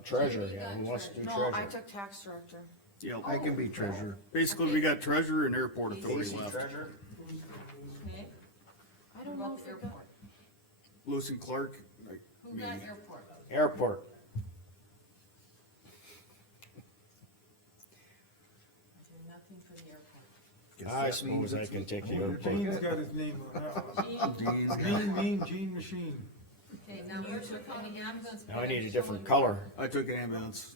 treasurer, yeah, who wants to do No, I treasurer? took tax director. yeah, I can be treasurer. basically, we got treasurer and airport authority left. Okay, I don't know if they're. Lewis and Clark, like, who got maybe. airport? Airport, I do nothing for the airport. Guess I that suppose means I it's- can take the airport. Gene's got his name on that one. Gene Machine. Okay, now Mercer County Ambulance. Now I need a Showing different color. I took ambulance.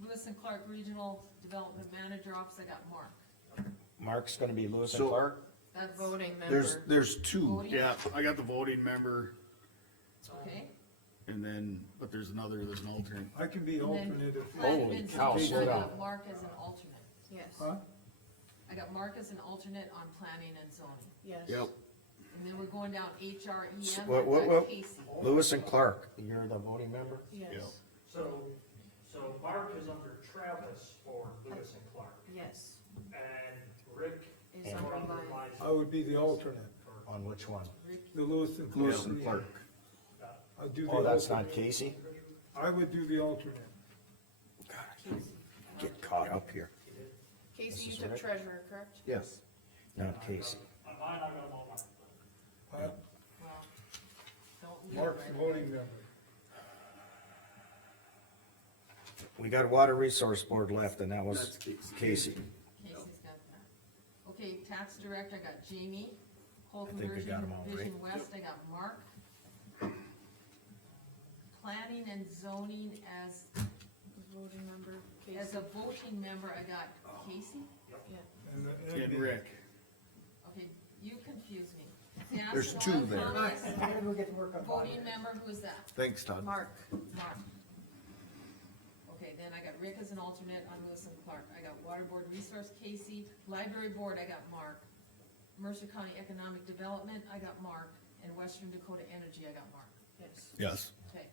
Lewis and Clark Regional Development Manager Office, I got Mark. Mark's gonna be Lewis and So- Clark? That's Voting member. There's two. voting, Yeah, I got the voting member, okay? and then, but there's an alternate. I can be And then alternate if. planning Holy and cow, zoning, slow I down. got Mark as an alternate. Yes, Huh? I got Mark as an alternate on planning and zoning. yes. Yep. And then we're going down HREM, What- what- I've what? got Casey. Lewis and Clark, you're the voting member? Yes, So Mark is under Travis for Lewis and Clark, yes, and Rick is is under under my, Liza. I would be the alternate, On which one? the Lewis and Clark. Lewis and Clark. I'd do the Oh, that's alternate. not Casey? I would do the alternate. Get caught up here. Casey, you This is took Rick? treasurer, correct? Yes. Not Casey. On mine, I got them all marked. Huh? Well, don't leave Mark's right the voting member. We got Water Resource Board left, and that was Casey. Casey's got that. Okay, tax director, I got Jamie. Whole I think we conversion got 'em all, Vision right? West, I got Mark. Planning and zoning as Voting member, As Casey. a voting member, I got Casey? And Rick. Okay, you confuse me. There's Task two law there. comments, I gotta go get to work on Voting member, who is that? Thanks, Todd. Mark, Mark. Okay, then I got Rick as an alternate on Lewis and Clark. I got Water Board Resource Casey. Library Board, I got Mark. Mercer County Economic Development, I got Mark. And Western Dakota Energy, I got Mark. yes. Yes. Okay,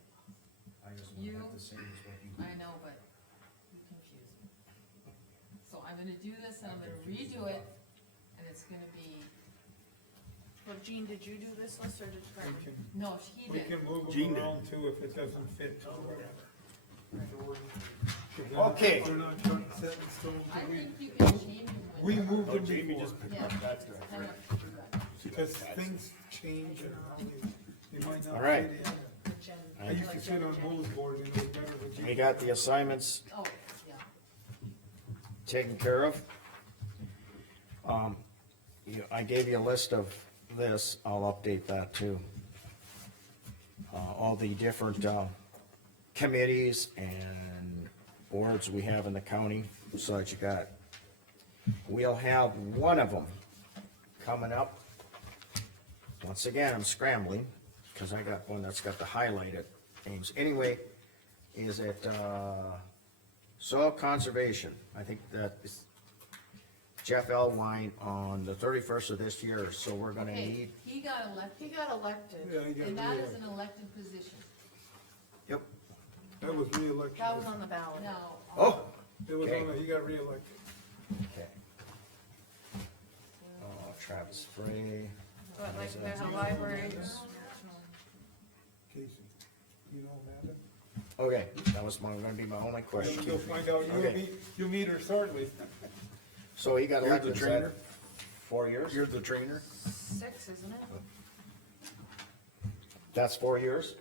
I just You, Not the same as what you. I know, but you confuse me. So I'm gonna do this, and I'm gonna redo it, and it's gonna be, Well, Jean, did you do this list or did We Carmen? can, no, he we did. can move Gene them did. around too if it doesn't fit or whatever. Okay. They're not set in stone I till think you can change them. we when- moved Oh, them Jamie before, just picked Yeah. up that's right. Kind of- because things change and they might not All right. fit in. The Jen. I used to sit on Mo's board and it was better with We you. got the assignments Oh, yeah. taken care of. I gave you a list of this, I'll update that too. All the different, committees and boards we have in the county, so that you got. We'll have one of them coming up. Once again, I'm scrambling, cause I got one that's got the highlighted names. Anyway, is it, soil conservation, I think that is Jeff Elwine on the 31st of this year, so we're gonna Okay, need, he got elected, He got elected. Yeah, he got and that is reelected. an elected position. yep, That was reelection. That was on the ballot. Now. oh, It was okay. on, he got reelected. okay. Travis Frey, But like the library, Casey, you know that? okay, that was gonna be my only question. You'll find out, Okay. you'll meet her shortly. So he got You're elected, the is that trainer? 4 years? You're the trainer? 6, isn't it? That's 4 years,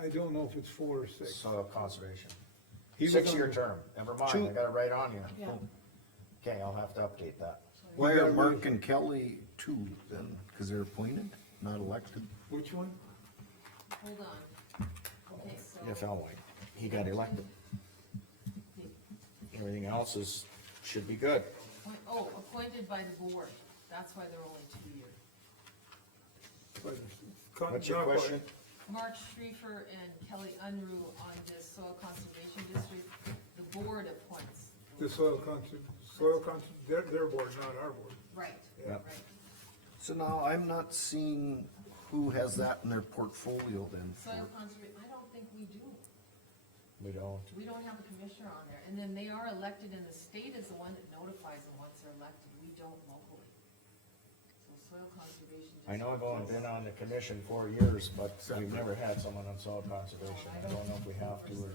I don't know if it's 4 or 6. soil conservation. He was 6-year on- term, never mind, Two. I got it right on here. Yeah. Okay, I'll have to update that. Why are Mark and Kelly two then? Cause they're appointed, not elected? Which one? Hold on. Okay, so. Jeff Elwine, he got elected. Everything else is, should be good. Appointed by the board, that's why they're only 2 years. What's your question? Mark Schreifer and Kelly Unruh on this soil conservation district, the board appoints. The their board, not our board. Right, Yeah. right. So now I'm not seeing who has that in their portfolio then. Soil conservation, I don't think we do. We don't. We don't have a commissioner on there, and then they are elected, and the state is the one that notifies them once they're elected, we don't locally. So soil conservation. I know I've only district been on the commission 4 years, but we've never had someone on soil conservation. I don't know if we have to or.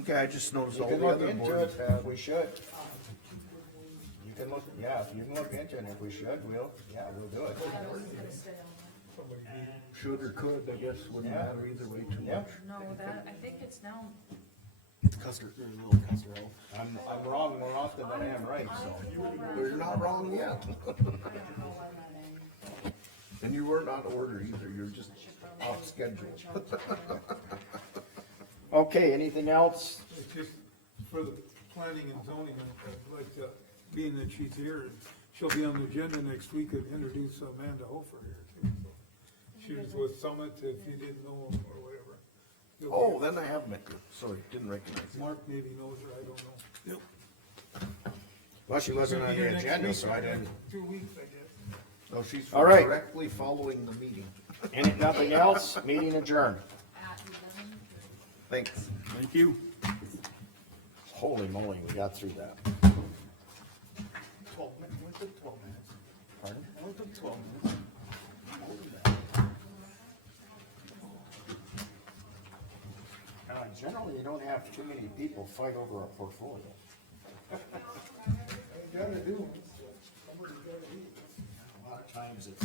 Okay, I just noticed You all can the look other into boards it, have. we should. You can look, yeah, if you can look into it, if we should, we'll do it. I was gonna stay on Somebody beat Should or could, I guess, wouldn't Yeah. matter either way too Yeah. much. that. No, that, I think it's now, Custer, there's a little Custer out. I'm wrong more often than I am right, so. Well, you're not wrong yet. And you weren't out of order either, you're just off schedule. Okay, anything else? It's just for the planning and zoning, I'd like to, being that she's here, and she'll be on the agenda next week and introduce Amanda Hofer here too. So she was with Summit, if you didn't know him or whatever. You'll be- Oh, then I have met you, sorry, didn't recognize you. Mark maybe knows her, I don't know. Well, she wasn't She'll on be the here next agenda, week, so I didn't. 2 weeks, I guess. No, she's All right. directly following the meeting. Nothing else? Meeting adjourned. At 11. Thanks. Thank you. Holy moly, we got through that. 12 minutes, only took 12 minutes. Pardon? Only took 12 minutes. Generally, you don't have too many people fight over a portfolio. I gotta do it.